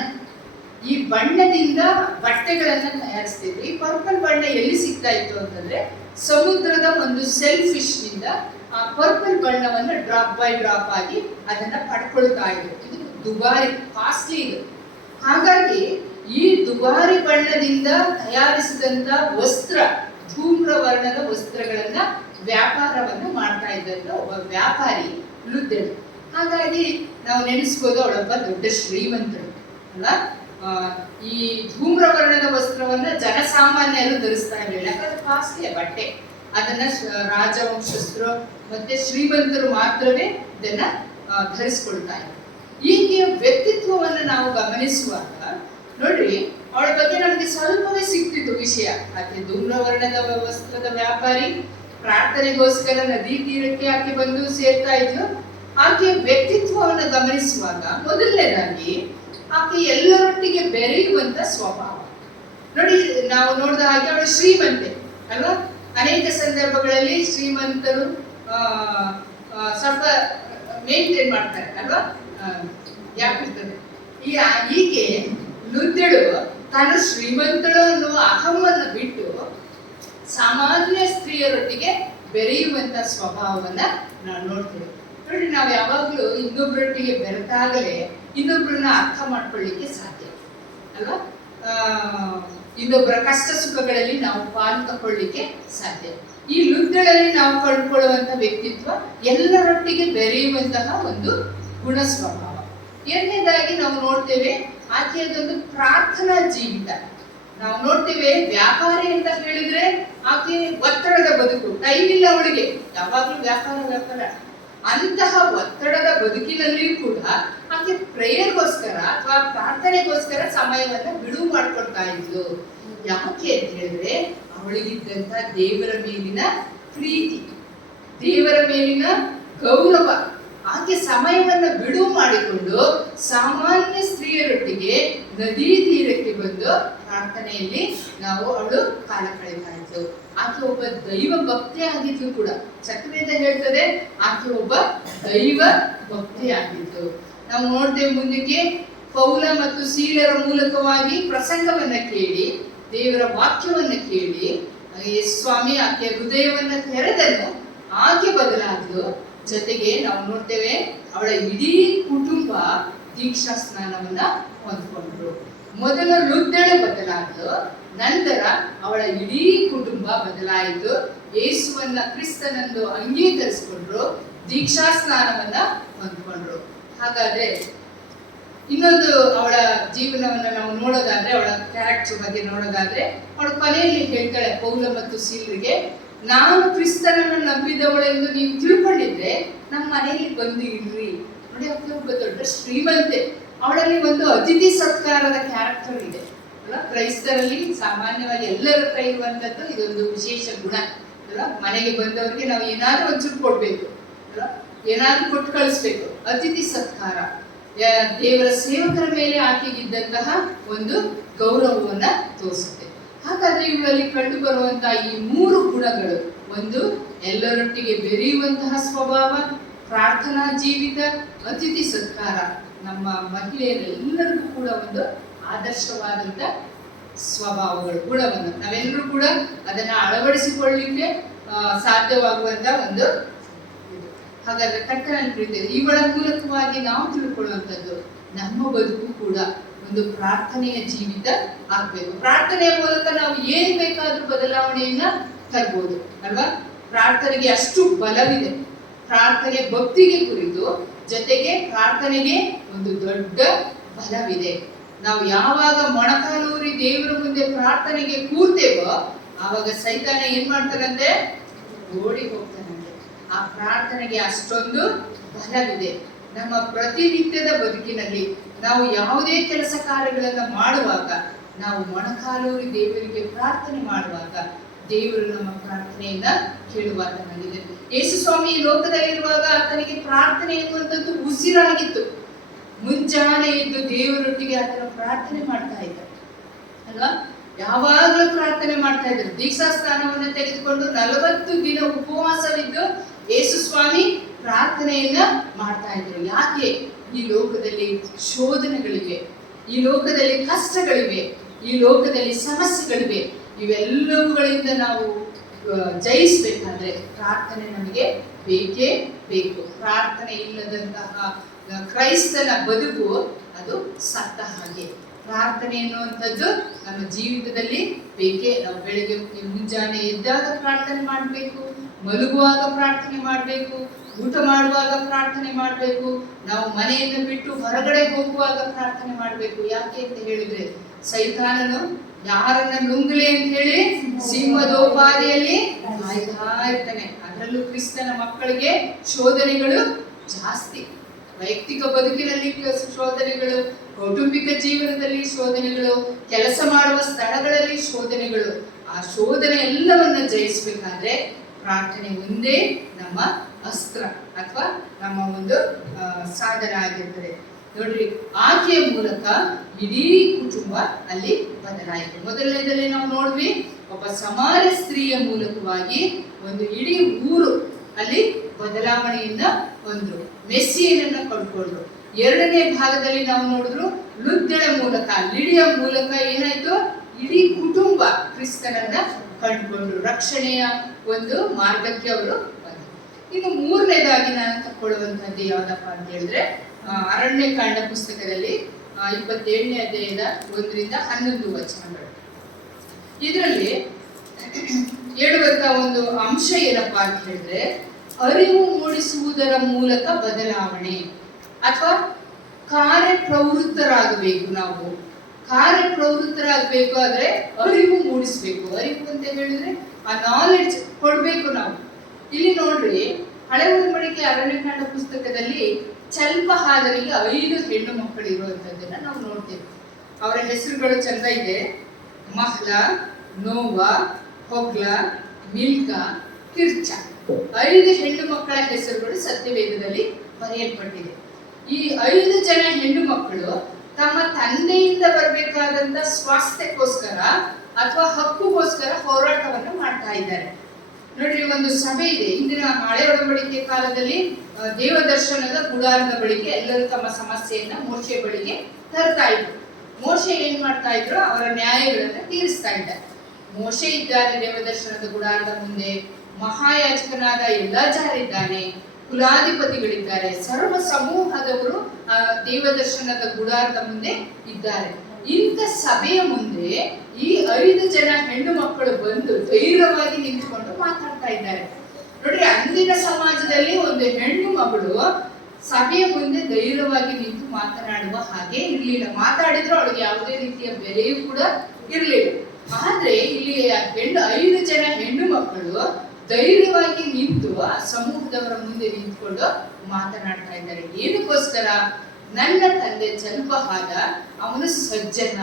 ಈ ಬಣ್ಣದಿಂದ ಬಟ್ಟೆಗಳನ್ನ ತಯಾರಿಸ್ತಿದ್ರು. ಈ ಪರ್ಪಲ್ ಬಣ್ಣ ಎಲ್ಲಿ ಸಿಗ್ತಾ ಇತ್ತು ಅಂತಂದ್ರೆ ಸಮುದ್ರದ ಒಂದು ಸೆಲ್ ಫಿಶ್ ನಿಂದ ಆ ಪರ್ಪಲ್ ಬಣ್ಣವನ್ನು ಡ್ರಾಪ್ ಬೈ ಡ್ರಾಪ್ ಆಗಿ ಅದನ್ನ ಪಡ್ಕೊಳ್ತಾ ಇದ್ರು. ಇದು ದುಬಾರಿ, ಕಾಸ್ಟ್ಲಿ ಇದು. ಹಾಗಾಗಿ ಈ ದುಬಾರಿ ಬಣ್ಣದಿಂದ ತಯಾರಿಸಿದಂತ ವಸ್ತ್ರ, ಧೂಮ್ರ ವರ್ಣದ ವಸ್ತ್ರಗಳನ್ನ ವ್ಯಾಪಾರವನ್ನ ಮಾಡ್ತಾ ಇದ್ದಂತ ಒಬ್ಬ ವ್ಯಾಪಾರಿ ಲುದ್ದಳು. ಹಾಗಾಗಿ ನಾವು ನೆನೆಸ್ಬೋದು ಅವಳೊಬ್ಬ ದೊಡ್ಡ ಶ್ರೀಮಂತಳು ಅಲ್ಲ. ಈ ಧೂಮ್ರ ವರ್ಣದ ವಸ್ತ್ರವನ್ನ ಜನಸಾಮಾನ್ಯರು ಧರಿಸ್ತಾ ಇರಲಿಲ್ಲ, ಯಾಕಂದ್ರೆ ಕಾಸ್ಟ್ಲಿಯ ಬಟ್ಟೆ. ಅದನ್ನ ರಾಜವಂಶಸ್ಥರು ಮತ್ತೆ ಶ್ರೀಮಂತರು ಮಾತ್ರವೇ ಇದನ್ನ ಧರಿಸ್ಕೊಳ್ತಾ ಇದ್ರು. ಈಕೆಯ ವ್ಯಕ್ತಿತ್ವವನ್ನು ನಾವು ಗಮನಿಸುವಾಗ ನೋಡ್ರಿ, ಅವಳ ಬಗ್ಗೆ ನಮಗೆ ಸ್ವಲ್ಪವೇ ಸಿಕ್ತಿತ್ತು ವಿಷಯ. ಆಕೆ ಧೂಮ್ರವರ್ಣದ ವಸ್ತ್ರದ ವ್ಯಾಪಾರಿ, ಪ್ರಾರ್ಥನೆಗೋಸ್ಕರ ನದಿ ತೀರಕ್ಕೆ ಆಕೆ ಬಂದು ಸೇರ್ತಾ ಇದ್ಲು. ಆಕೆಯ ವ್ಯಕ್ತಿತ್ವವನ್ನು ಗಮನಿಸುವಾಗ ಮೊದಲನೇದಾಗಿ ಆಕೆ ಎಲ್ಲರೊಟ್ಟಿಗೆ ಬೆರೆಯುವಂತ ಸ್ವಭಾವ. ನೋಡಿ, ನಾವು ನೋಡಿದ ಹಾಗೆ ಅವಳು ಶ್ರೀಮಂತೆ ಅಲ್ವಾ. ಅನೇಕ ಸಂದರ್ಭಗಳಲ್ಲಿ ಶ್ರೀಮಂತರು ಸ್ವಲ್ಪ ಮೇಂಟೈನ್ ಮಾಡ್ತಾರೆ ಅಲ್ವಾ, ಯಾಕಿರ್ತದೆ. ಹೀಗೆ ಲುದ್ದಳು ತಾನು ಶ್ರೀಮಂತಳು ಅನ್ನುವ ಅಹಮ್ಮನ್ನು ಬಿಟ್ಟು ಸಾಮಾನ್ಯ ಸ್ತ್ರೀಯರೊಟ್ಟಿಗೆ ಬೆರೆಯುವಂತ ಸ್ವಭಾವವನ್ನ ನಾವು ನೋಡ್ತೇವೆ. ನೋಡಿ, ನಾವು ಯಾವಾಗ್ಲೂ ಇನ್ನೊಬ್ಬರೊಟ್ಟಿಗೆ ಬೆರೆತಾಗಲೇ ಇನ್ನೊಬ್ಬರನ್ನ ಅರ್ಥ ಮಾಡ್ಕೊಳ್ಳಿಕ್ಕೆ ಸಾಧ್ಯ ಅಲ್ವಾ. ಇನ್ನೊಬ್ಬರ ಕಷ್ಟ ಸುಖಗಳಲ್ಲಿ ನಾವು ಪಾಲು ತಗೊಳ್ಳಿಕ್ಕೆ ಸಾಧ್ಯ. ಈ ಲುದ್ದಳಲ್ಲಿ ನಾವು ಕಂಡುಕೊಳ್ಳುವಂತ ವ್ಯಕ್ತಿತ್ವ ಎಲ್ಲರೊಟ್ಟಿಗೆ ಬೆರೆಯುವಂತಹ ಒಂದು ಗುಣ ಸ್ವಭಾವ. ಎರಡನೇದಾಗಿ ನಾವು ನೋಡ್ತೇವೆ ಆಕೆಯದೊಂದು ಪ್ರಾರ್ಥನಾ ಜೀವಿತ. ನಾವು ನೋಡ್ತೇವೆ ವ್ಯಾಪಾರಿ ಅಂತ ಹೇಳಿದ್ರೆ ಆಕೆ ಒತ್ತಡದ ಬದುಕು, ಟೈಮ್ ಇಲ್ಲ ಅವಳಿಗೆ, ಯಾವಾಗ್ಲೂ ವ್ಯಾಪಾರ. ಅಂತಹ ಒತ್ತಡದ ಬದುಕಿನಲ್ಲಿಯೂ ಕೂಡ ಆಕೆ ಪ್ರೇಯರ್ಗೋಸ್ಕರ ಅಥವಾ ಪ್ರಾರ್ಥನೆಗೋಸ್ಕರ ಸಮಯವನ್ನ ಬಿಡುವು ಮಾಡ್ಕೊಳ್ತಾ ಇದ್ಲು. ಯಾಕೆ ಅಂತ ಹೇಳಿದ್ರೆ ಅವಳಿಗಿದ್ದಂತ ದೇವರ ಮೇಲಿನ ಪ್ರೀತಿ, ದೇವರ ಮೇಲಿನ ಗೌರವ. ಆಕೆ ಸಮಯವನ್ನ ಬಿಡುವು ಮಾಡಿಕೊಂಡು ಸಾಮಾನ್ಯ ಸ್ತ್ರೀಯರೊಟ್ಟಿಗೆ ನದಿ ತೀರಕ್ಕೆ ಬಂದು ಪ್ರಾರ್ಥನೆಯಲ್ಲಿ ಅವಳು ಕಾಲ ಕಳೀತಾ ಇದ್ಲು. ಆಕೆ ಒಬ್ಬ ದೈವ ಭಕ್ತಿ ಆಗಿದ್ಲು ಕೂಡ. ಚಕ್ರವೇದ ಹೇಳ್ತದೆ ಆಕೆ ಒಬ್ಬ ದೈವ ಭಕ್ತಿ ಆಗಿದ್ಲು. ನಾವು ನೋಡ್ತೇವೆ ಮುಂದಕ್ಕೆ ಪೌಲ ಮತ್ತು ಸೀಲರ ಮೂಲಕವಾಗಿ ಪ್ರಸಂಗವನ್ನ ಕೇಳಿ, ದೇವರ ವಾಕ್ಯವನ್ನ ಕೇಳಿ ಸ್ವಾಮಿ ಆಕೆಯ ಹೃದಯವನ್ನ ತೆರೆದನು, ಆಕೆ ಬದಲಾದ್ಲು. ಜೊತೆಗೆ ನಾವು ನೋಡ್ತೇವೆ ಅವಳ ಇಡೀ ಕುಟುಂಬ ದೀಕ್ಷಾ ಸ್ನಾನವನ್ನ ಹೊಂದ್ಕೊಂಡ್ರು. ಮೊದಲು ಲುದ್ದಳು ಬದಲಾದ್ಲು, ನಂತರ ಅವಳ ಇಡೀ ಕುಟುಂಬ ಬದಲಾಯಿತು. ಯೇಸುವನ್ನ ಕ್ರಿಸ್ತನನ್ನು ಅಂಗೀಕರಿಸಿಕೊಂಡ್ರು, ದೀಕ್ಷಾ ಸ್ನಾನವನ್ನ ಹೊಂದ್ಕೊಂಡ್ರು. ಹಾಗಾದ್ರೆ ಇನ್ನೊಂದು ಅವಳ ಜೀವನವನ್ನ ನಾವು ನೋಡೋದಾದ್ರೆ, ಅವಳ ಕ್ಯಾರೆಕ್ಟರ್ ಬಗ್ಗೆ ನೋಡೋದಾದ್ರೆ, ಅವಳು ಕೊನೆಯಲ್ಲಿ ಹೇಳ್ತಾಳೆ ಪೌಲ ಮತ್ತು ಸೀಲರಿಗೆ, ನಾನು ಕ್ರಿಸ್ತನನ್ನು ನಂಬಿದವಳೆಂದು ನೀವು ತಿಳ್ಕೊಂಡಿದ್ರೆ ನಮ್ಮ ಮನೆಯಲ್ಲಿ ಬಂದು ಇರ್ರಿ. ನೋಡಿ, ಅವಳು ಒಬ್ಬ ದೊಡ್ಡ ಶ್ರೀಮಂತೆ. ಅವಳಲ್ಲಿ ಒಂದು ಅತಿಥಿ ಸತ್ಕಾರದ ಕ್ಯಾರೆಕ್ಟರ್ ಇದೆ ಅಲ್ಲ. ಕ್ರೈಸ್ತರಲ್ಲಿ ಸಾಮಾನ್ಯವಾಗಿ ಎಲ್ಲರ ಹತ್ರ ಇರುವಂತದ್ದು ಇದೊಂದು ವಿಶೇಷ ಗುಣ ಅಲ್ಲ. ಮನೆಗೆ ಬಂದವರಿಗೆ ನಾವು ಏನಾದ್ರೂ ಒಂಚೂರು ಕೊಡ್ಬೇಕು ಅಲ್ಲ, ಏನಾದ್ರೂ ಕೊಟ್ಟು ಕಳಿಸ್ಬೇಕು. ಅತಿಥಿ ಸತ್ಕಾರ ದೇವರ ಸೇವಕರ ಮೇಲೆ ಆಕೆಗಿದ್ದಂತಹ ಒಂದು ಗೌರವವನ್ನ ತೋರಿಸುತ್ತೆ. ಹಾಗಾದ್ರೆ ಇವರಲ್ಲಿ ಕಂಡು ಬರುವಂತಹ ಈ 3 ಗುಣಗಳು, ಒಂದು ಎಲ್ಲರೊಟ್ಟಿಗೆ ಬೆರೆಯುವಂತಹ ಸ್ವಭಾವ, ಪ್ರಾರ್ಥನಾ ಜೀವಿತ, ಅತಿಥಿ ಸತ್ಕಾರ, ನಮ್ಮ ಮಹಿಳೆಯರೆಲ್ಲರಿಗೂ ಕೂಡ ಒಂದು ಆದರ್ಶವಾದಂತ ಸ್ವಭಾವಗಳು, ಗುಣವನ್ನು ನಾವೆಲ್ಲರೂ ಕೂಡ ಅದನ್ನ ಅಳವಡಿಸಿಕೊಳ್ಳಲಿಕ್ಕೆ ಸಾಧ್ಯವಾಗುವಂತ ಒಂದು. ಹಾಗಾದ್ರೆ ಕರ್ತನಲ್ಲಿ ಪ್ರೀತಿ ಇವಳ ಮೂಲಕವಾಗಿ ನಾವು ತಿಳ್ಕೊಳ್ಳುವಂಥದ್ದು, ನಮ್ಮ ಬದುಕು ಕೂಡ ಒಂದು ಪ್ರಾರ್ಥನೆಯ ಜೀವಿತ ಆಗ್ಬೇಕು. ಪ್ರಾರ್ಥನೆಯ ಮೂಲಕ ನಾವು ಏನ್ ಬೇಕಾದ್ರೂ ಬದಲಾವಣೆಯನ್ನ ತರ್ಬೋದು ಅಲ್ವಾ. ಪ್ರಾರ್ಥನೆಗೆ ಅಷ್ಟು ಬಲವಿದೆ. ಪ್ರಾರ್ಥನೆ ಭಕ್ತಿಗೆ ಕುರಿತು, ಜೊತೆಗೆ ಪ್ರಾರ್ಥನೆಗೆ ಒಂದು ದೊಡ್ಡ ಬಲವಿದೆ. ನಾವು ಯಾವಾಗ ಮೊಣಕಾಲೂರಿ ದೇವರ ಮುಂದೆ ಪ್ರಾರ್ಥನೆಗೆ ಕೂರ್ತೇವೋ ಆವಾಗ ಸೈತಾನ ಏನ್ ಮಾಡ್ತಾನಂತೆ, ಓಡಿ ಹೋಗ್ತಾನಂತೆ. ಆ ಪ್ರಾರ್ಥನೆಗೆ ಅಷ್ಟೊಂದು ಬಲವಿದೆ. ನಮ್ಮ ಪ್ರತಿನಿತ್ಯದ ಬದುಕಿನಲ್ಲಿ ನಾವು ಯಾವುದೇ ಕೆಲಸ ಕಾರ್ಯಗಳನ್ನ ಮಾಡುವಾಗ, ನಾವು ಮೊಣಕಾಲೂರಿ ದೇವರಿಗೆ ಪ್ರಾರ್ಥನೆ ಮಾಡುವಾಗ ದೇವರು ನಮ್ಮ ಪ್ರಾರ್ಥನೆಯನ್ನ ಕೇಳುವಾತನಾಗಿದೆ. ಯೇಸು ಸ್ವಾಮಿ ಈ ಲೋಕದಲ್ಲಿರುವಾಗ ಆತನಿಗೆ ಪ್ರಾರ್ಥನೆ ಎನ್ನುವಂಥದ್ದು ಉಸಿರಾಗಿತ್ತು. ಮುಂಜಾನೆ ಎದ್ದು ದೇವರೊಟ್ಟಿಗೆ ಆತನ ಪ್ರಾರ್ಥನೆ ಮಾಡ್ತಾ ಇದ್ದ. ಅಲ್ವಾ? ಯಾವಾಗಲೂ ಪ್ರಾರ್ಥನೆ ಮಾಡ್ತಾ ಇದ್ರು. ದೀಕ್ಷಾ ಸ್ಥಾನವನ್ನು ತೆಗೆದುಕೊಂಡು 40 ದಿನ ಉಪವಾಸವಿದ್ದು ಯೇಸು ಸ್ವಾಮಿ ಪ್ರಾರ್ಥನೆಯನ್ನ ಮಾಡ್ತಾ ಇದ್ರು. ಯಾಕೆ? ಈ ಲೋಕದಲ್ಲಿ ಶೋಧನೆಗಳಿವೆ, ಈ ಲೋಕದಲ್ಲಿ ಕಷ್ಟಗಳಿವೆ, ಈ ಲೋಕದಲ್ಲಿ ಸಮಸ್ಯೆಗಳಿವೆ. ಇವೆಲ್ಲವುಗಳಿಂದ ನಾವು ಜಯಿಸಬೇಕಾದ್ರೆ ಪ್ರಾರ್ಥನೆ ನಮಗೆ ಬೇಕೇ ಬೇಕು. ಪ್ರಾರ್ಥನೆ ಇಲ್ಲದಂತಹ ಕ್ರೈಸ್ತನ ಬದುಕು ಅದು ಸತ್ತ ಹಾಗೆ. ಪ್ರಾರ್ಥನೆ ಎನ್ನುವಂಥದ್ದು ನಮ್ಮ ಜೀವಿತದಲ್ಲಿ ಬೇಕೇ. ನಾವು ಬೆಳಿಗ್ಗೆ ಮುಂಜಾನೆ ಎದ್ದಾಗ ಪ್ರಾರ್ಥನೆ ಮಾಡಬೇಕು, ಮಲಗುವಾಗ ಪ್ರಾರ್ಥನೆ ಮಾಡಬೇಕು, ಊಟ ಮಾಡುವಾಗ ಪ್ರಾರ್ಥನೆ ಮಾಡಬೇಕು, ನಾವು ಮನೆಯನ್ನು ಬಿಟ್ಟು ಹೊರಗಡೆ ಹೋಗುವಾಗ ಪ್ರಾರ್ಥನೆ ಮಾಡಬೇಕು. ಯಾಕೆ ಅಂತ ಹೇಳಿದ್ರೆ ಸೈತಾನನು ಯಾರನ್ನ ನುಂಗಲಿ ಅಂತ ಹೇಳಿ ಸಿಂಹದೋಪಾದಿಯಲ್ಲಿ ಕಾಯ್ತಾ ಇರ್ತಾನೆ. ಅದರಲ್ಲೂ ಕ್ರಿಸ್ತನ ಮಕ್ಕಳಿಗೆ ಶೋಧನೆಗಳು ಜಾಸ್ತಿ. ವೈಯಕ್ತಿಕ ಬದುಕಿನಲ್ಲಿ ಶೋಧನೆಗಳು, ಕೌಟುಂಬಿಕ ಜೀವನದಲ್ಲಿ ಶೋಧನೆಗಳು, ಕೆಲಸ ಮಾಡುವ ಸ್ಥಳಗಳಲ್ಲಿ ಶೋಧನೆಗಳು. ಆ ಶೋಧನೆ ಎಲ್ಲವನ್ನ ಜಯಿಸಬೇಕಾದ್ರೆ ಪ್ರಾರ್ಥನೆ ಒಂದೇ ನಮ್ಮ ಅಸ್ತ್ರ ಅಥವಾ ನಮ್ಮ ಒಂದು ಸಾಧನ ಆಗಿರ್ತದೆ. ನೋಡ್ರಿ, ಆಕೆಯ ಮೂಲಕ ಇಡೀ ಕುಟುಂಬ ಅಲ್ಲಿ ಬದಲಾಯಿತು. ಮೊದಲನೇದಲ್ಲಿ ನಾವು ನೋಡ್ವಿ, ಒಬ್ಬ ಸಮಾನ ಸ್ತ್ರೀಯ ಮೂಲಕವಾಗಿ ಒಂದು ಇಡೀ ಊರು ಅಲ್ಲಿ ಬದಲಾವಣೆಯನ್ನ ಹೊಂದ್ರು, ಮೆಸ್ಸಿಯನನ್ನ ಕಂಡುಕೊಂಡ್ರು. ಎರಡನೇ ಭಾಗದಲ್ಲಿ ನಾವು ನೋಡಿದ್ರು, ಲುದ್ದಳ ಮೂಲಕ, ಲಿಡಿಯ ಮೂಲಕ ಏನಾಯ್ತು, ಇಡೀ ಕುಟುಂಬ ಕ್ರಿಸ್ತನನ್ನ ಕಂಡುಕೊಂಡ್ರು, ರಕ್ಷಣೆಯ ಒಂದು ಮಾರ್ಗಕ್ಕೆ ಅವರು ಬಂದರು. ಇನ್ನು ಮೂರನೇದಾಗಿ ನಾನು ತಕ್ಕೊಳ್ಳುವಂತಹದ್ದು ಯಾವ್ದಪ್ಪ ಅಂತ ಹೇಳಿದ್ರೆ, ಅರಣ್ಯಕಾಂಡ ಪುಸ್ತಕದಲ್ಲಿ 27ನೇ ಅಧ್ಯಾಯದ 1-11 ವಚನಗಳು. ಇದರಲ್ಲಿ ಹೇಳುವಂತ ಒಂದು ಅಂಶ ಏನಪ್ಪ ಅಂತ ಹೇಳಿದ್ರೆ, ಅರಿವು ಮೂಡಿಸುವುದರ ಮೂಲಕ ಬದಲಾವಣೆ ಅಥವಾ ಕಾರ್ಯಪ್ರವೃತ್ತರಾಗಬೇಕು. ನಾವು ಕಾರ್ಯಪ್ರವೃತ್ತರಾಗಬೇಕು ಆದ್ರೆ ಅರಿವು ಮೂಡಿಸ್ಬೇಕು. ಅರಿವು ಅಂತ ಹೇಳಿದ್ರೆ ಆ ನಾಲೆಡ್ಜ್ ಕೊಡ್ಬೇಕು ನಾವು. ಇಲ್ಲಿ ನೋಡ್ರಿ, ಹಳೆ ಒಡಂಬಡಿಕೆ ಅರಣ್ಯಕಾಂಡ ಪುಸ್ತಕದಲ್ಲಿ ಚಲ್ಪಹಾದನಿಗೆ 5 ಹೆಣ್ಣು ಮಕ್ಕಳು ಇರುವಂತದ್ದನ್ನ ನಾವು ನೋಡ್ತೇವೆ. ಅವರ ಹೆಸರುಗಳು ಚಂದ ಇದೆ: ಮಹ್ಲ, ನೋವಾ, ಹೊಗ್ಲ, ಮಿಲ್ಕಾ, ತಿರ್ಚ. 5 ಹೆಣ್ಣು ಮಕ್ಕಳ ಹೆಸರುಗಳು ಸತ್ಯವೇದದಲ್ಲಿ ಬರೆಯಲ್ಪಟ್ಟಿದೆ. ಈ 5 ಜನ ಹೆಣ್ಣು ಮಕ್ಕಳು ತಮ್ಮ ತಂದೆಯಿಂದ ಬರಬೇಕಾದಂತ ಸ್ವಾಸ್ಥ್ಯಕ್ಕೋಸ್ಕರ ಅಥವಾ ಹಕ್ಕುಗೋಸ್ಕರ ಹೋರಾಟವನ್ನು ಮಾಡ್ತಾ ಇದ್ದಾರೆ. ನೋಡ್ರಿ, ಒಂದು ಸಭೆ ಇದೆ. ಇಂದಿನ ಹಳೆ ಒಡಂಬಡಿಕೆ ಕಾಲದಲ್ಲಿ ದೇವದರ್ಶನದ ಗುಡಾರದ ಬಳಿಗೆ ಎಲ್ಲರೂ ತಮ್ಮ ಸಮಸ್ಯೆಯನ್ನ ಮೋಶೆ ಬಳಿಗೆ ತರ್ತಾ ಇದ್ರು. ಮೋಶೆ ಏನ್ ಮಾಡ್ತಾ ಇದ್ರು, ಅವರ ನ್ಯಾಯಗಳನ್ನ ತೀರಿಸ್ತಾ ಇದ್ದಾರೆ. ಮೋಶೆ ಇದ್ದಾರೆ ದೇವದರ್ಶನದ ಗುಡಾರದ ಮುಂದೆ, ಮಹಾಯಾಜಕನಾದ ಎಲ್ಲಾಜಾರಿದ್ದಾನೆ, ಕುಲಾಧಿಪತಿಗಳಿದ್ದಾರೆ, ಸರ್ವ ಸಮೂಹದವರು ದೇವದರ್ಶನದ ಗುಡಾರದ ಮುಂದೆ ಇದ್ದಾರೆ. ಇಂಥ ಸಭೆಯ ಮುಂದೆ ಈ 5 ಜನ ಹೆಣ್ಣು ಮಕ್ಕಳು ಬಂದು ಧೈರ್ಯವಾಗಿ ನಿಂತುಕೊಂಡು ಮಾತಾಡ್ತಾ ಇದ್ದಾರೆ. ನೋಡ್ರಿ, ಅಂದಿನ ಸಮಾಜದಲ್ಲಿ ಒಂದು ಹೆಣ್ಣು ಮಗಳು ಸಭೆಯ ಮುಂದೆ ಧೈರ್ಯವಾಗಿ ನಿಂತು ಮಾತನಾಡುವ ಹಾಗೆ ಇರ್ಲಿಲ್ಲ. ಮಾತಾಡಿದ್ರು ಅವಳಿಗೆ ಯಾವುದೇ ರೀತಿಯ ಬೆಲೆಯೂ ಕೂಡ ಇರ್ಲಿಲ್ಲ. ಆದ್ರೆ ಇಲ್ಲಿ 5 ಜನ ಹೆಣ್ಣು ಮಕ್ಕಳು ಧೈರ್ಯವಾಗಿ ನಿಂತು ಆ ಸಮೂಹದವರ ಮುಂದೆ ನಿಂತ್ಕೊಂಡು ಮಾತನಾಡ್ತಾ ಇದ್ದಾರೆ. ಏನಕ್ಕೋಸ್ಕರ? ನನ್ನ ತಂದೆ ಚಲ್ಪಹಾದ, ಅವನು ಸಜ್ಜನ.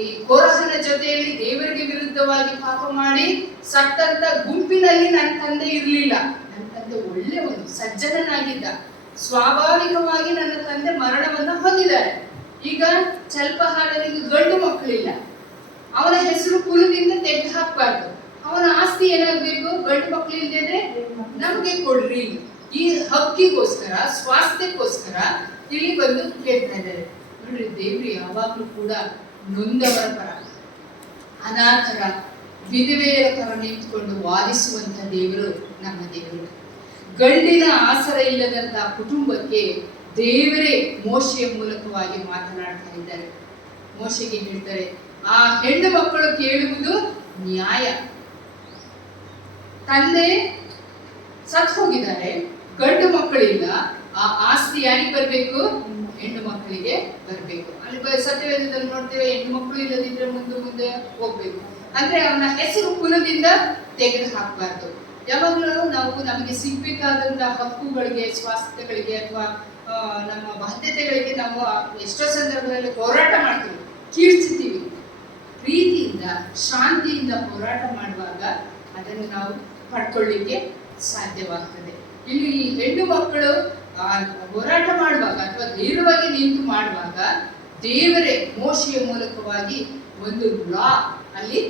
ಈ ಕೋರಹನ ಜೊತೆಯಲ್ಲಿ ದೇವರಿಗೆ ವಿರುದ್ಧವಾಗಿ ಪಾಪ ಮಾಡಿ ಸತ್ತಂತ ಗುಂಪಿನಲ್ಲಿ ನನ್ನ ತಂದೆ ಇರಲಿಲ್ಲ. ನನ್ನ ತಂದೆ ಒಳ್ಳೆಯವನು, ಸಜ್ಜನನಾಗಿದ್ದ. ಸ್ವಾಭಾವಿಕವಾಗಿ ನನ್ನ ತಂದೆ ಮರಣವನ್ನ ಹೊಂದಿದ್ದಾರೆ. ಈಗ ಚಲ್ಪಹಾದನಿಗೆ ಗಂಡು ಮಕ್ಕಳಿಲ್ಲ. ಅವನ ಹೆಸರು ಕುಲದಿಂದ ತೆಗೆದು ಹಾಕಬಾರ್ದು. ಅವನ ಆಸ್ತಿ ಏನಾಗಬೇಕು? ಗಂಡು ಮಕ್ಕಳು ಇಲ್ಲದೆ ನಮಗೆ ಕೊಡ್ರಿ. ಈ ಹಕ್ಕಿಗೋಸ್ಕರ, ಸ್ವಾಸ್ಥ್ಯಕ್ಕೋಸ್ಕರ ಇಲ್ಲಿ ಬಂದು ಕೇಳ್ತಾ ಇದ್ದಾರೆ. ನೋಡ್ರಿ, ದೇವ್ರು ಯಾವಾಗ್ಲೂ ಕೂಡ ನೊಂದವರ ಪರ, ಅನಾಥರ, ವಿಧವೆಯರ ಪರ ನಿಂತುಕೊಂಡು ವಾದಿಸುವಂತ ದೇವರು ನಮ್ಮ ದೇವರು. ಗಂಡಿನ ಆಸರ ಇಲ್ಲದಂತ ಕುಟುಂಬಕ್ಕೆ ದೇವರೇ ಮೋಶೆಯ ಮೂಲಕವಾಗಿ ಮಾತನಾಡ್ತಾ ಇದ್ದಾರೆ. ಮೋಶೆಗೆ ಹೇಳ್ತಾರೆ, ಆ ಹೆಣ್ಣು ಮಕ್ಕಳು ಕೇಳುವುದು ನ್ಯಾಯ. ತಂದೆ ಸತ್ ಹೋಗಿದ್ದಾರೆ, ಗಂಡು ಮಕ್ಕಳಿಲ್ಲ, ಆ ಆಸ್ತಿ ಯಾರಿಗೆ ಬರ್ಬೇಕು? ಹೆಣ್ಣು ಮಕ್ಕಳಿಗೆ ಬರ್ಬೇಕು. ಅಲ್ಲಿ ಸತ್ಯವೇದದಲ್ಲಿ ನೋಡ್ತೇವೆ, ಹೆಣ್ಣು ಮಕ್ಕಳು ಇಲ್ಲದಿದ್ರೆ ಮುಂದೆ ಹೋಗ್ಬೇಕು. ಅಂದ್ರೆ ಅವನ ಹೆಸರು ಕುಲದಿಂದ ತೆಗೆದು ಹಾಕಬಾರ್ದು. ಯಾವಾಗಲೂ ನಾವು ನಮಗೆ ಸಿಗ್ಬೇಕಾದಂತ ಹಕ್ಕುಗಳಿಗೆ, ಸ್ವಾಸ್ಥ್ಯಗಳಿಗೆ ಅಥವಾ ನಮ್ಮ ಬಾಧ್ಯತೆಗಳಿಗೆ ನಾವು ಎಷ್ಟೋ ಸಂದರ್ಭದಲ್ಲಿ ಹೋರಾಟ ಮಾಡ್ತೀವಿ, ಕೀರ್ತಿತೀವಿ. ಪ್ರೀತಿಯಿಂದ, ಶಾಂತಿಯಿಂದ ಹೋರಾಟ ಮಾಡುವಾಗ ಅದನ್ನು ನಾವು ಪಡ್ಕೊಳ್ಳಿಕ್ಕೆ ಸಾಧ್ಯವಾಗ್ತದೆ. ಇಲ್ಲಿ ಈ ಹೆಣ್ಣು ಮಕ್ಕಳು ಹೋರಾಟ ಮಾಡುವಾಗ ಅಥವಾ ಧೈರ್ಯವಾಗಿ ನಿಂತು ಮಾಡುವಾಗ ದೇವರೇ ಮೋಶೆಯ ಮೂಲಕವಾಗಿ ಒಂದು ಲಾ ಅಲ್ಲಿ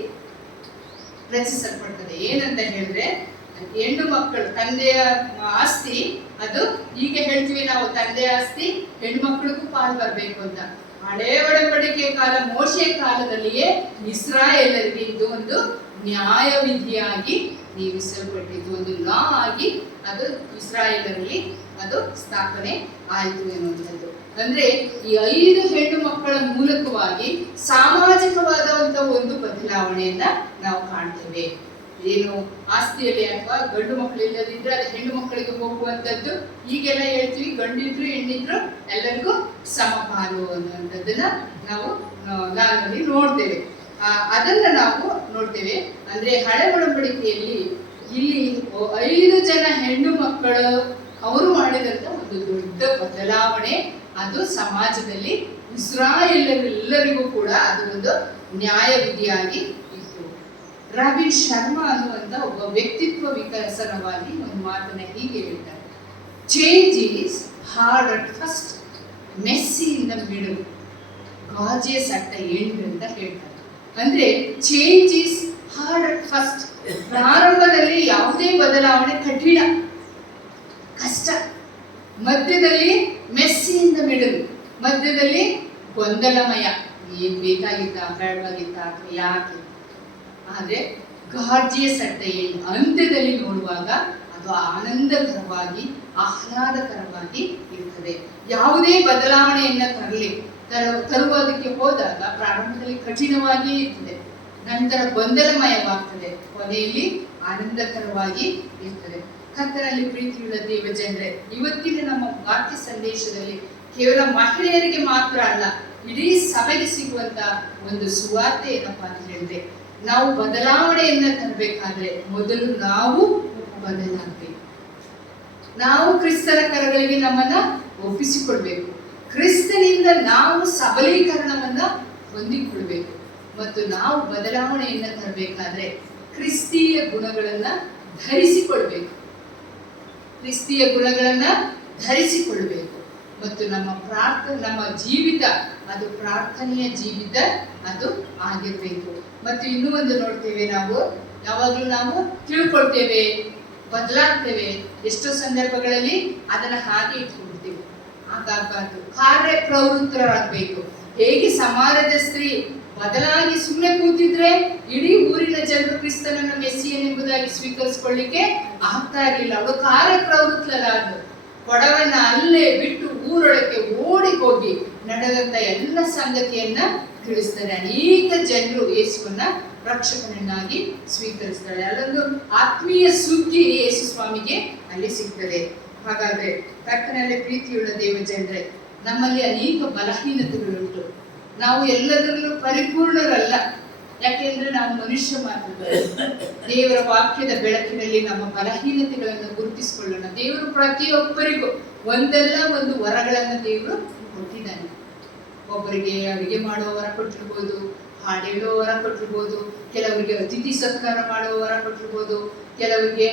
ರಚಿಸಲ್ಪಡ್ತದೆ. ಏನಂತ ಹೇಳಿದ್ರೆ, ಹೆಣ್ಣು ಮಕ್ಕಳು ತಂದೆಯ ಆಸ್ತಿ, ಅದು ಈಗ ಹೇಳ್ತೀವಿ ನಾವು ತಂದೆಯ ಆಸ್ತಿ ಹೆಣ್ಣು ಮಕ್ಕಳಿಗೂ ಪಾಲು ಬರಬೇಕು ಅಂತ. ಹಳೆ ಒಡಂಬಡಿಕೆ ಕಾಲ ಮೋಶೆ ಕಾಲದಲ್ಲಿಯೇ ಇಸ್ರಾಯೇಲರಿಗೆ ಇದು ಒಂದು ನ್ಯಾಯವಿಧಿಯಾಗಿ ನೇಮಿಸಲ್ಪಟ್ಟಿದ್ದು, ಒಂದು ಲಾ ಆಗಿ ಅದು ಇಸ್ರಾಯೇಲರಲ್ಲಿ ಅದು ಸ್ಥಾಪನೆ ಆಯಿತು ಎನ್ನುವಂಥದ್ದು. ಅಂದ್ರೆ ಈ 5 ಹೆಣ್ಣು ಮಕ್ಕಳ ಮೂಲಕವಾಗಿ ಸಾಮಾಜಿಕವಾದಂತಹ ಒಂದು ಬದಲಾವಣೆಯನ್ನ ನಾವು ಕಾಣ್ತೇವೆ. ಏನು ಆಸ್ತಿಯಲ್ಲಿ ಅಥವಾ ಗಂಡು ಮಕ್ಕಳು ಇಲ್ಲದಿದ್ರೆ ಅದು ಹೆಣ್ಣು ಮಕ್ಕಳಿಗೆ ಹೋಗುವಂಥದ್ದು. ಈಗೆಲ್ಲ ಹೇಳ್ತೀವಿ ಗಂಡಿದ್ರು ಹೆಣ್ಣಿದ್ರು ಎಲ್ಲರಿಗೂ ಸಮಪಾಲು ಅನ್ನುವಂಥದ್ದನ್ನ ನಾವು ಲಾನಲ್ಲಿ ನೋಡ್ತೇವೆ. ಅದನ್ನ ನಾವು ನೋಡ್ತೇವೆ. ಅಂದ್ರೆ ಹಳೆ ಒಡಂಬಡಿಕೆಯಲ್ಲಿ ಇಲ್ಲಿ 5 ಜನ ಹೆಣ್ಣು ಮಕ್ಕಳು ಅವರು ಮಾಡಿದಂತ ಒಂದು ದೊಡ್ಡ ಬದಲಾವಣೆ, ಅದು ಸಮಾಜದಲ್ಲಿ ಇಸ್ರಾಯೇಲರೆಲ್ಲರಿಗೂ ಕೂಡ ಅದು ಒಂದು ನ್ಯಾಯವಿಧಿಯಾಗಿ ಇತ್ತು. ರಾಬಿನ್ ಶರ್ಮಾ ಅನ್ನುವಂತ ಒಬ್ಬ ವ್ಯಕ್ತಿತ್ವ ವಿಕಸನವಾಗಿ ಒಂದು ಮಾತನ್ನ ಹೀಗೆ ಹೇಳ್ತಾರೆ: change is hard at first, messy in the middle, gorgeous at the end ಅಂತ ಹೇಳ್ತಾರೆ. ಅಂದ್ರೆ change is hard at first, ಪ್ರಾರಂಭದಲ್ಲಿ ಯಾವುದೇ ಬದಲಾವಣೆ ಕಠಿಣ, ಕಷ್ಟ. ಮಧ್ಯದಲ್ಲಿ ಮೆಸ್ಸಿ ಇನ್ ದ ಮಿಡಲ್, ಮಧ್ಯದಲ್ಲಿ ಗೊಂದಲಮಯ, ಏನ್ ಬೇಕಾಗಿತ್ತ ಬೇಡವಾಗಿತ್ತ ಅಥವಾ ಯಾಕೆ. ಆದ್ರೆ ಗಾರ್ಜಿಯಸ್ ಅಟ್ ದ ಎಂಡ್, ಅಂತ್ಯದಲ್ಲಿ ನೋಡುವಾಗ ಅದು ಆನಂದಕರವಾಗಿ ಆಹ್ಲಾದಕರವಾಗಿ ಇರ್ತದೆ. ಯಾವುದೇ ಬದಲಾವಣೆಯನ್ನ ತರುವುದಕ್ಕೆ ಹೋದಾಗ ಪ್ರಾರಂಭದಲ್ಲಿ ಕಠಿಣವಾಗಿ ಇರ್ತದೆ, ನಂತರ ಗೊಂದಲಮಯವಾಗ್ತದೆ, ಕೊನೆಯಲ್ಲಿ ಆನಂದಕರವಾಗಿ ಇರ್ತದೆ. ಕರ್ತನಲ್ಲಿ ಪ್ರೀತಿಯುಳ್ಳ ದೇವ ಜನರೇ, ಇವತ್ತಿನ ನಮ್ಮ ವಾಕ್ಯ ಸಂದೇಶದಲ್ಲಿ ಕೇವಲ ಮಹಿಳೆಯರಿಗೆ ಮಾತ್ರ ಅಲ್ಲ, ಇಡೀ ಸಭೆಗೆ ಸಿಗುವಂತ ಒಂದು ಸುವಾರ್ತೆ ಏನಪ್ಪಾ ಅಂತ ಹೇಳಿದ್ರೆ, ನಾವು ಬದಲಾವಣೆಯನ್ನ ತರಬೇಕಾದ್ರೆ ಮೊದಲು ನಾವು ಬದಲಾಗಬೇಕು. ನಾವು ಕ್ರಿಸ್ತನ ಕರಗಳಿಗೆ ನಮ್ಮನ್ನ ಒಪ್ಪಿಸಿಕೊಳ್ಬೇಕು. ಕ್ರಿಸ್ತನಿಂದ ನಾವು ಸಬಲೀಕರಣವನ್ನ ಹೊಂದಿಕೊಳ್ಬೇಕು. ಮತ್ತು ನಾವು ಬದಲಾವಣೆಯನ್ನ ತರಬೇಕಾದ್ರೆ ಕ್ರಿಸ್ತೀಯ ಗುಣಗಳನ್ನ ಧರಿಸಿಕೊಳ್ಬೇಕು. ಕ್ರಿಸ್ತೀಯ ಗುಣಗಳನ್ನ ಧರಿಸಿಕೊಳ್ಬೇಕು. ಮತ್ತು ನಮ್ಮ ಜೀವಿತ ಅದು ಪ್ರಾರ್ಥನೆಯ ಜೀವಿತ ಅದು ಆಗಿರ್ಬೇಕು. ಮತ್ತು ಇನ್ನೂ ಒಂದು ನೋಡ್ತೇವೆ, ನಾವು ಯಾವಾಗಲೂ ನಾವು ತಿಳ್ಕೊಳ್ತೇವೆ, ಬದಲಾಗ್ತೇವೆ, ಎಷ್ಟೋ ಸಂದರ್ಭಗಳಲ್ಲಿ ಅದನ್ನ ಹಾಗೆ ಇಟ್ಕೊಳ್ತೇವೆ. ಹಾಗಾಗಬಾರ್ದು, ಕಾರ್ಯ ಪ್ರವೃತ್ತರಾಗಬೇಕು. ಹೇಗೆ ಸಮಾಜದ ಸ್ತ್ರೀ ಬದಲಾಗಿ ಸುಮ್ಮನೆ ಕೂತಿದ್ರೆ ಇಡೀ ಊರಿನ ಜನರು ಕ್ರಿಸ್ತನನ್ನ ಮೆಸ್ಸಿಯನೆಂಬುದಾಗಿ ಸ್ವೀಕರಿಸಿಕೊಳ್ಳಿಕ್ಕೆ ಆಗ್ತಾ ಇರಲಿಲ್ಲ. ಅವಳು ಕಾರ್ಯ ಪ್ರವೃತ್ತರಾದ್ರು, ಕೊಡವನ್ನ ಅಲ್ಲೇ ಬಿಟ್ಟು ಊರೊಳಕ್ಕೆ ಓಡಿ ಹೋಗಿ ನಡೆದಂತ ಎಲ್ಲ ಸಂಗತಿಯನ್ನ ತಿಳಿಸ್ತಾರೆ. ಅನೇಕ ಜನರು ಯೇಸುವನ್ನ ರಕ್ಷಕನನ್ನಾಗಿ ಸ್ವೀಕರಿಸ್ತಾರೆ. ಅಲ್ಲೊಂದು ಆತ್ಮೀಯ ಸುದ್ದಿ ಯೇಸು ಸ್ವಾಮಿಗೆ ಅಲ್ಲಿ ಸಿಗ್ತದೆ. ಹಾಗಾದ್ರೆ ಕರ್ತನಲ್ಲಿ ಪ್ರೀತಿಯುಳ್ಳ ದೇವ ಜನರೇ, ನಮ್ಮಲ್ಲಿ ಅನೇಕ ಬಲಹೀನತೆಗಳುಂಟು. ನಾವು ಎಲ್ಲದರಲ್ಲೂ ಪರಿಪೂರ್ಣರಲ್ಲ, ಯಾಕೆಂದ್ರೆ ನಾವು ಮನುಷ್ಯ ಮಾತ್ರ. ದೇವರ ವಾಕ್ಯದ ಬೆಳಕಿನಲ್ಲಿ ನಮ್ಮ ಬಲಹೀನತೆಗಳನ್ನು ಗುರುತಿಸಿಕೊಳ್ಳೋಣ. ದೇವರು ಪ್ರತಿಯೊಬ್ಬರಿಗೂ ಒಂದಲ್ಲ ಒಂದು ವರಗಳನ್ನು ದೇವರು ಕೊಟ್ಟಿದ್ದಾನೆ. ಒಬ್ಬರಿಗೆ ಅಡುಗೆ ಮಾಡುವ ವರ ಕೊಟ್ಟಿರ್ಬೋದು, ಹಾಡು ಹೇಳುವ ವರ ಕೊಟ್ಟಿರ್ಬೋದು, ಕೆಲವರಿಗೆ ಅತಿಥಿ ಸತ್ಕಾರ ಮಾಡುವ ವರ ಕೊಟ್ಟಿರ್ಬೋದು, ಕೆಲವರಿಗೆ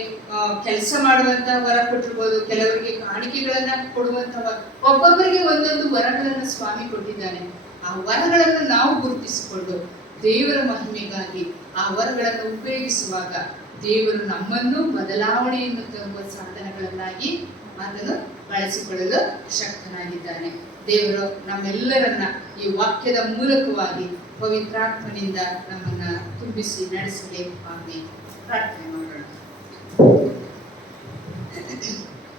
ಕೆಲಸ ಮಾಡುವಂತ ವರ ಕೊಟ್ಟಿರ್ಬೋದು, ಕೆಲವರಿಗೆ ಕಾಣಿಕೆಗಳನ್ನ ಕೊಡುವಂತಹ, ಒಬ್ಬೊಬ್ಬರಿಗೆ ಒಂದೊಂದು ವರಗಳನ್ನು ಸ್ವಾಮಿ ಕೊಟ್ಟಿದ್ದಾನೆ. ಆ ವರಗಳನ್ನು ನಾವು ಗುರುತಿಸಿಕೊಂಡು ದೇವರ ಮಹಿಮೆಗಾಗಿ ಆ ವರಗಳನ್ನು ಉಪಯೋಗಿಸುವಾಗ ದೇವರು ನಮ್ಮನ್ನು ಬದಲಾವಣೆಯನ್ನು ತರುವ ಸಾಧನಗಳನ್ನಾಗಿ ಅದನ್ನು ಬಳಸಿಕೊಳ್ಳಲು ಶಕ್ತನಾಗಿದ್ದಾನೆ. ದೇವರು ನಮ್ಮೆಲ್ಲರನ್ನ ಈ ವಾಕ್ಯದ ಮೂಲಕವಾಗಿ ಪವಿತ್ರಾತ್ಮನಿಂದ ನಮ್ಮನ್ನ ತುಂಬಿಸಿ ನಡೆಸಲಿ. ಆಮೇಲೆ ಪ್ರಾರ್ಥನೆ ಮಾಡೋಣ.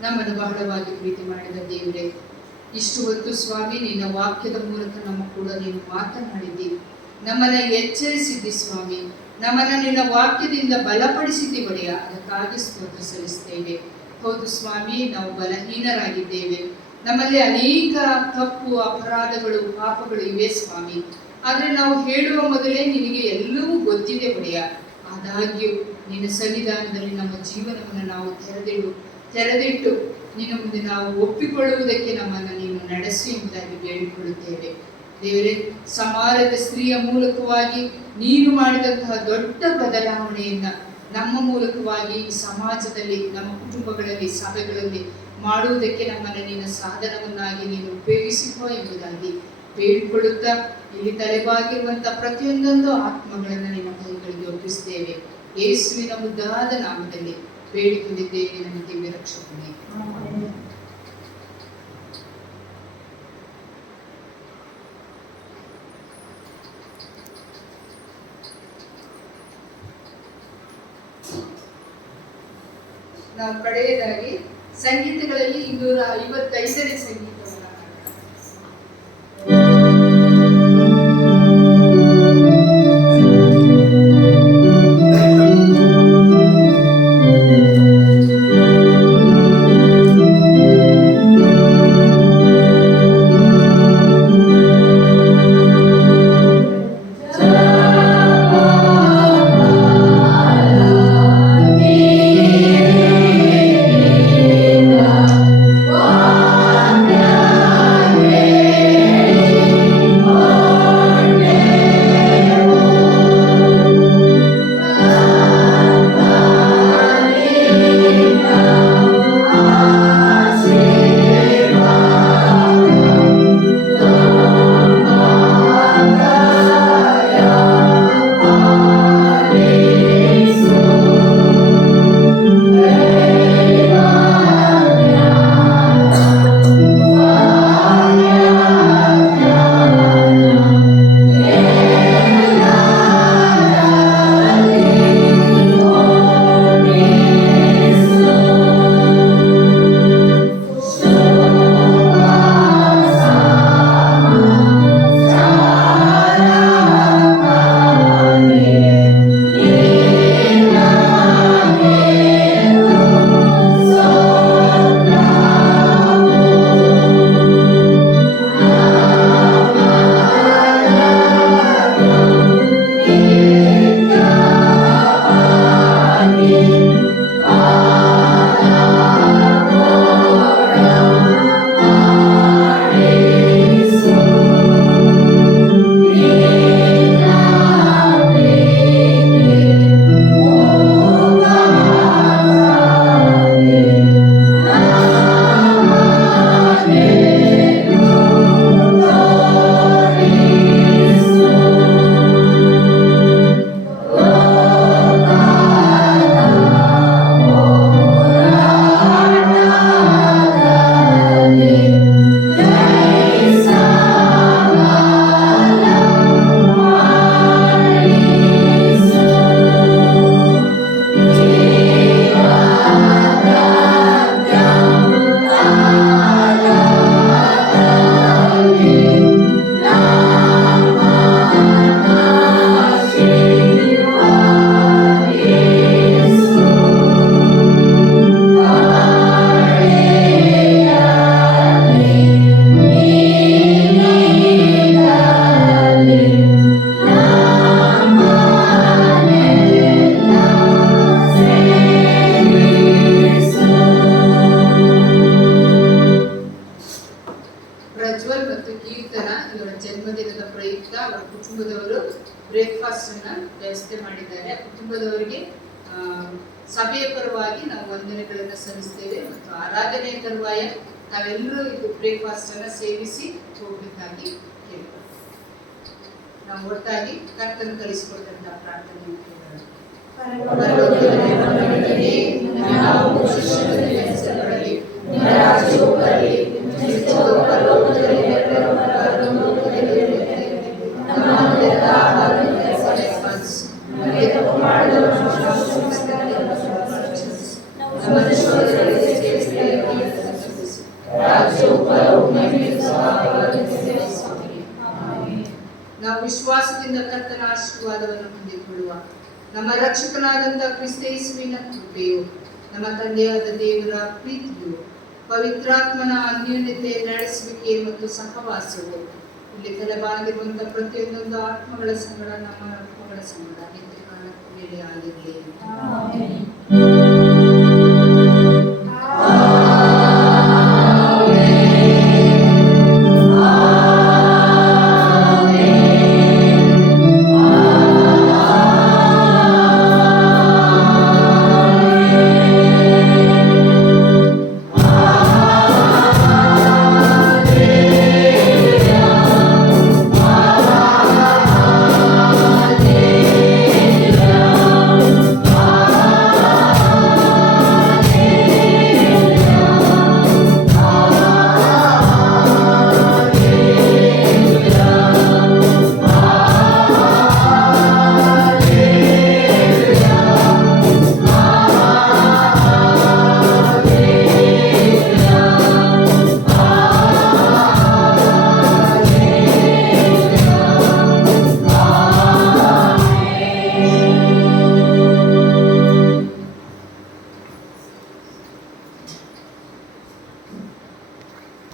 ನಮ್ಮನ್ನು ಬಹಳವಾಗಿ ಪ್ರೀತಿ ಮಾಡಿದ ದೇವರೇ, ಇಷ್ಟು ಹೊತ್ತು ಸ್ವಾಮಿ ನಿನ್ನ ವಾಕ್ಯದ ಮೂಲಕ ನಮ್ಮ ಕೂಡ ನೀನು ಮಾತನಾಡಿದ್ದಿ, ನಮ್ಮನ್ನ ಎಚ್ಚರಿಸಿದ್ದಿ ಸ್ವಾಮಿ, ನಮ್ಮನ್ನ ನಿನ್ನ ವಾಕ್ಯದಿಂದ ಬಲಪಡಿಸಿದ್ದಿ ಒಡೆಯ. ಅದಕ್ಕಾಗಿ ಸ್ತೋತ್ರ ಸಲ್ಲಿಸ್ತೇವೆ. ಹೌದು ಸ್ವಾಮಿ, ನಾವು ಬಲಹೀನರಾಗಿದ್ದೇವೆ, ನಮ್ಮಲ್ಲಿ ಅನೇಕ ತಪ್ಪು ಅಪರಾಧಗಳು ಪಾಪಗಳು ಇವೆ ಸ್ವಾಮಿ. ಆದ್ರೆ ನಾವು ಹೇಳುವ ಮೊದಲೇ ನಿನಗೆ ಎಲ್ಲವೂ ಗೊತ್ತಿದೆ ಒಡೆಯ. ಆದಾಗ್ಯೂ ನಿನ್ನ ಸನ್ನಿಧಾನದಲ್ಲಿ ನಮ್ಮ ಜೀವನವನ್ನು ನಾವು ತೆರೆದಿಟ್ಟು ನಿನ್ನ ಮುಂದೆ ನಾವು ಒಪ್ಪಿಕೊಳ್ಳುವುದಕ್ಕೆ ನಮ್ಮನ್ನು ನೀನು ನಡೆಸಿ ಎಂಬುದಾಗಿ ಬೇಡಿಕೊಳ್ಳುತ್ತೇವೆ. ದೇವರೇ, ಸಮಾಜದ ಸ್ತ್ರೀಯ ಮೂಲಕವಾಗಿ ನೀನು ಮಾಡಿದಂತಹ ದೊಡ್ಡ ಬದಲಾವಣೆಯನ್ನ ನಮ್ಮ ಮೂಲಕವಾಗಿ ಸಮಾಜದಲ್ಲಿ, ನಮ್ಮ ಕುಟುಂಬಗಳಲ್ಲಿ, ಸಭೆಗಳಲ್ಲಿ ಮಾಡುವುದಕ್ಕೆ ನಮ್ಮನ್ನು ನಿನ್ನ ಸಾಧನವನ್ನಾಗಿ ನೀನು ಉಪಯೋಗಿಸಿಕೋ ಎಂಬುದಾಗಿ ಬೇಡಿಕೊಳ್ಳುತ್ತಾ ಇಲ್ಲಿ ತಲೆಬಾಗಿರುವಂತ ಪ್ರತಿಯೊಂದೊಂದು ಆತ್ಮಗಳನ್ನು ನಿನ್ನ ಕೈಗಳಿಗೆ ಒಪ್ಪಿಸ್ತೇವೆ. ಯೇಸುವಿನ ಮುದ್ದಾದ ನಾಮದಲ್ಲಿ ಬೇಡಿಕೊಂಡಿದ್ದೇವೆ ನನ್ನ ದಿವ್ಯ ರಕ್ಷಕನೇ. ನಾವು ಕಡೆಯದಾಗಿ ಸಂಗೀತಗಳಲ್ಲಿ 255ನೇ ಸಂಗೀತವನ್ನು ಪ್ರಜ್ವಲ್ ಮತ್ತು ಕೀರ್ತನ ಇವರ ಜನ್ಮದಿನದ ಪ್ರಯುಕ್ತ ಅವರ ಕುಟುಂಬದವರು ಬ್ರೇಕ್ಫಾಸ್ಟ್ ಅನ್ನ ವ್ಯವಸ್ಥೆ ಮಾಡಿದ್ದಾರೆ. ಕುಟುಂಬದವರಿಗೆ ಸಭೆಯ ಪರವಾಗಿ ನಾವು ವಂದನೆಗಳನ್ನು ಸಲ್ಲಿಸ್ತೇವೆ ಮತ್ತು ಆರಾಧನೆಯ ತರುವಾಯ ನಾವೆಲ್ಲರೂ ಇದು ಬ್ರೇಕ್ಫಾಸ್ಟ್ ಅನ್ನ ಸೇವಿಸಿ ಹೋಗಬೇಕಾಗಿ ಕೇಳ್ತೇವೆ. ನಾವು ಒಟ್ಟಾಗಿ ಕರ್ತನು ಕಲಿಸಿಕೊಟ್ಟಂತಹ ಪ್ರಾರ್ಥನೆ ನಾವು ವಿಶ್ವಾಸದಿಂದ ಕರ್ತನ ಆಶೀರ್ವಾದವನ್ನು ಹೊಂದಿಕೊಳ್ಳುವ ನಮ್ಮ ರಕ್ಷಕನಾದಂಥ ಕ್ರಿಸ್ತ ಯೇಸುವಿನ ಕೃಪೆಯು, ನಮ್ಮ ತಂದೆಯಾದ ದೇವರ ಪ್ರೀತಿಯು, ಪವಿತ್ರಾತ್ಮನ ಅನ್ಯೋನ್ಯತೆ, ನಡೆಸುವಿಕೆ ಮತ್ತು ಸಹವಾಸವು ಇಲ್ಲಿ ತಲೆಬಾಗಿರುವಂತಹ ಪ್ರತಿಯೊಂದೊಂದು ಆತ್ಮಗಳ ಸಂಗಡ ನಮ್ಮ ಆತ್ಮಗಳ ಸಂಗಡ ನಿತ್ಯ ಕಾಲ ಮೇಲೆ ಆಗಿರಲಿ.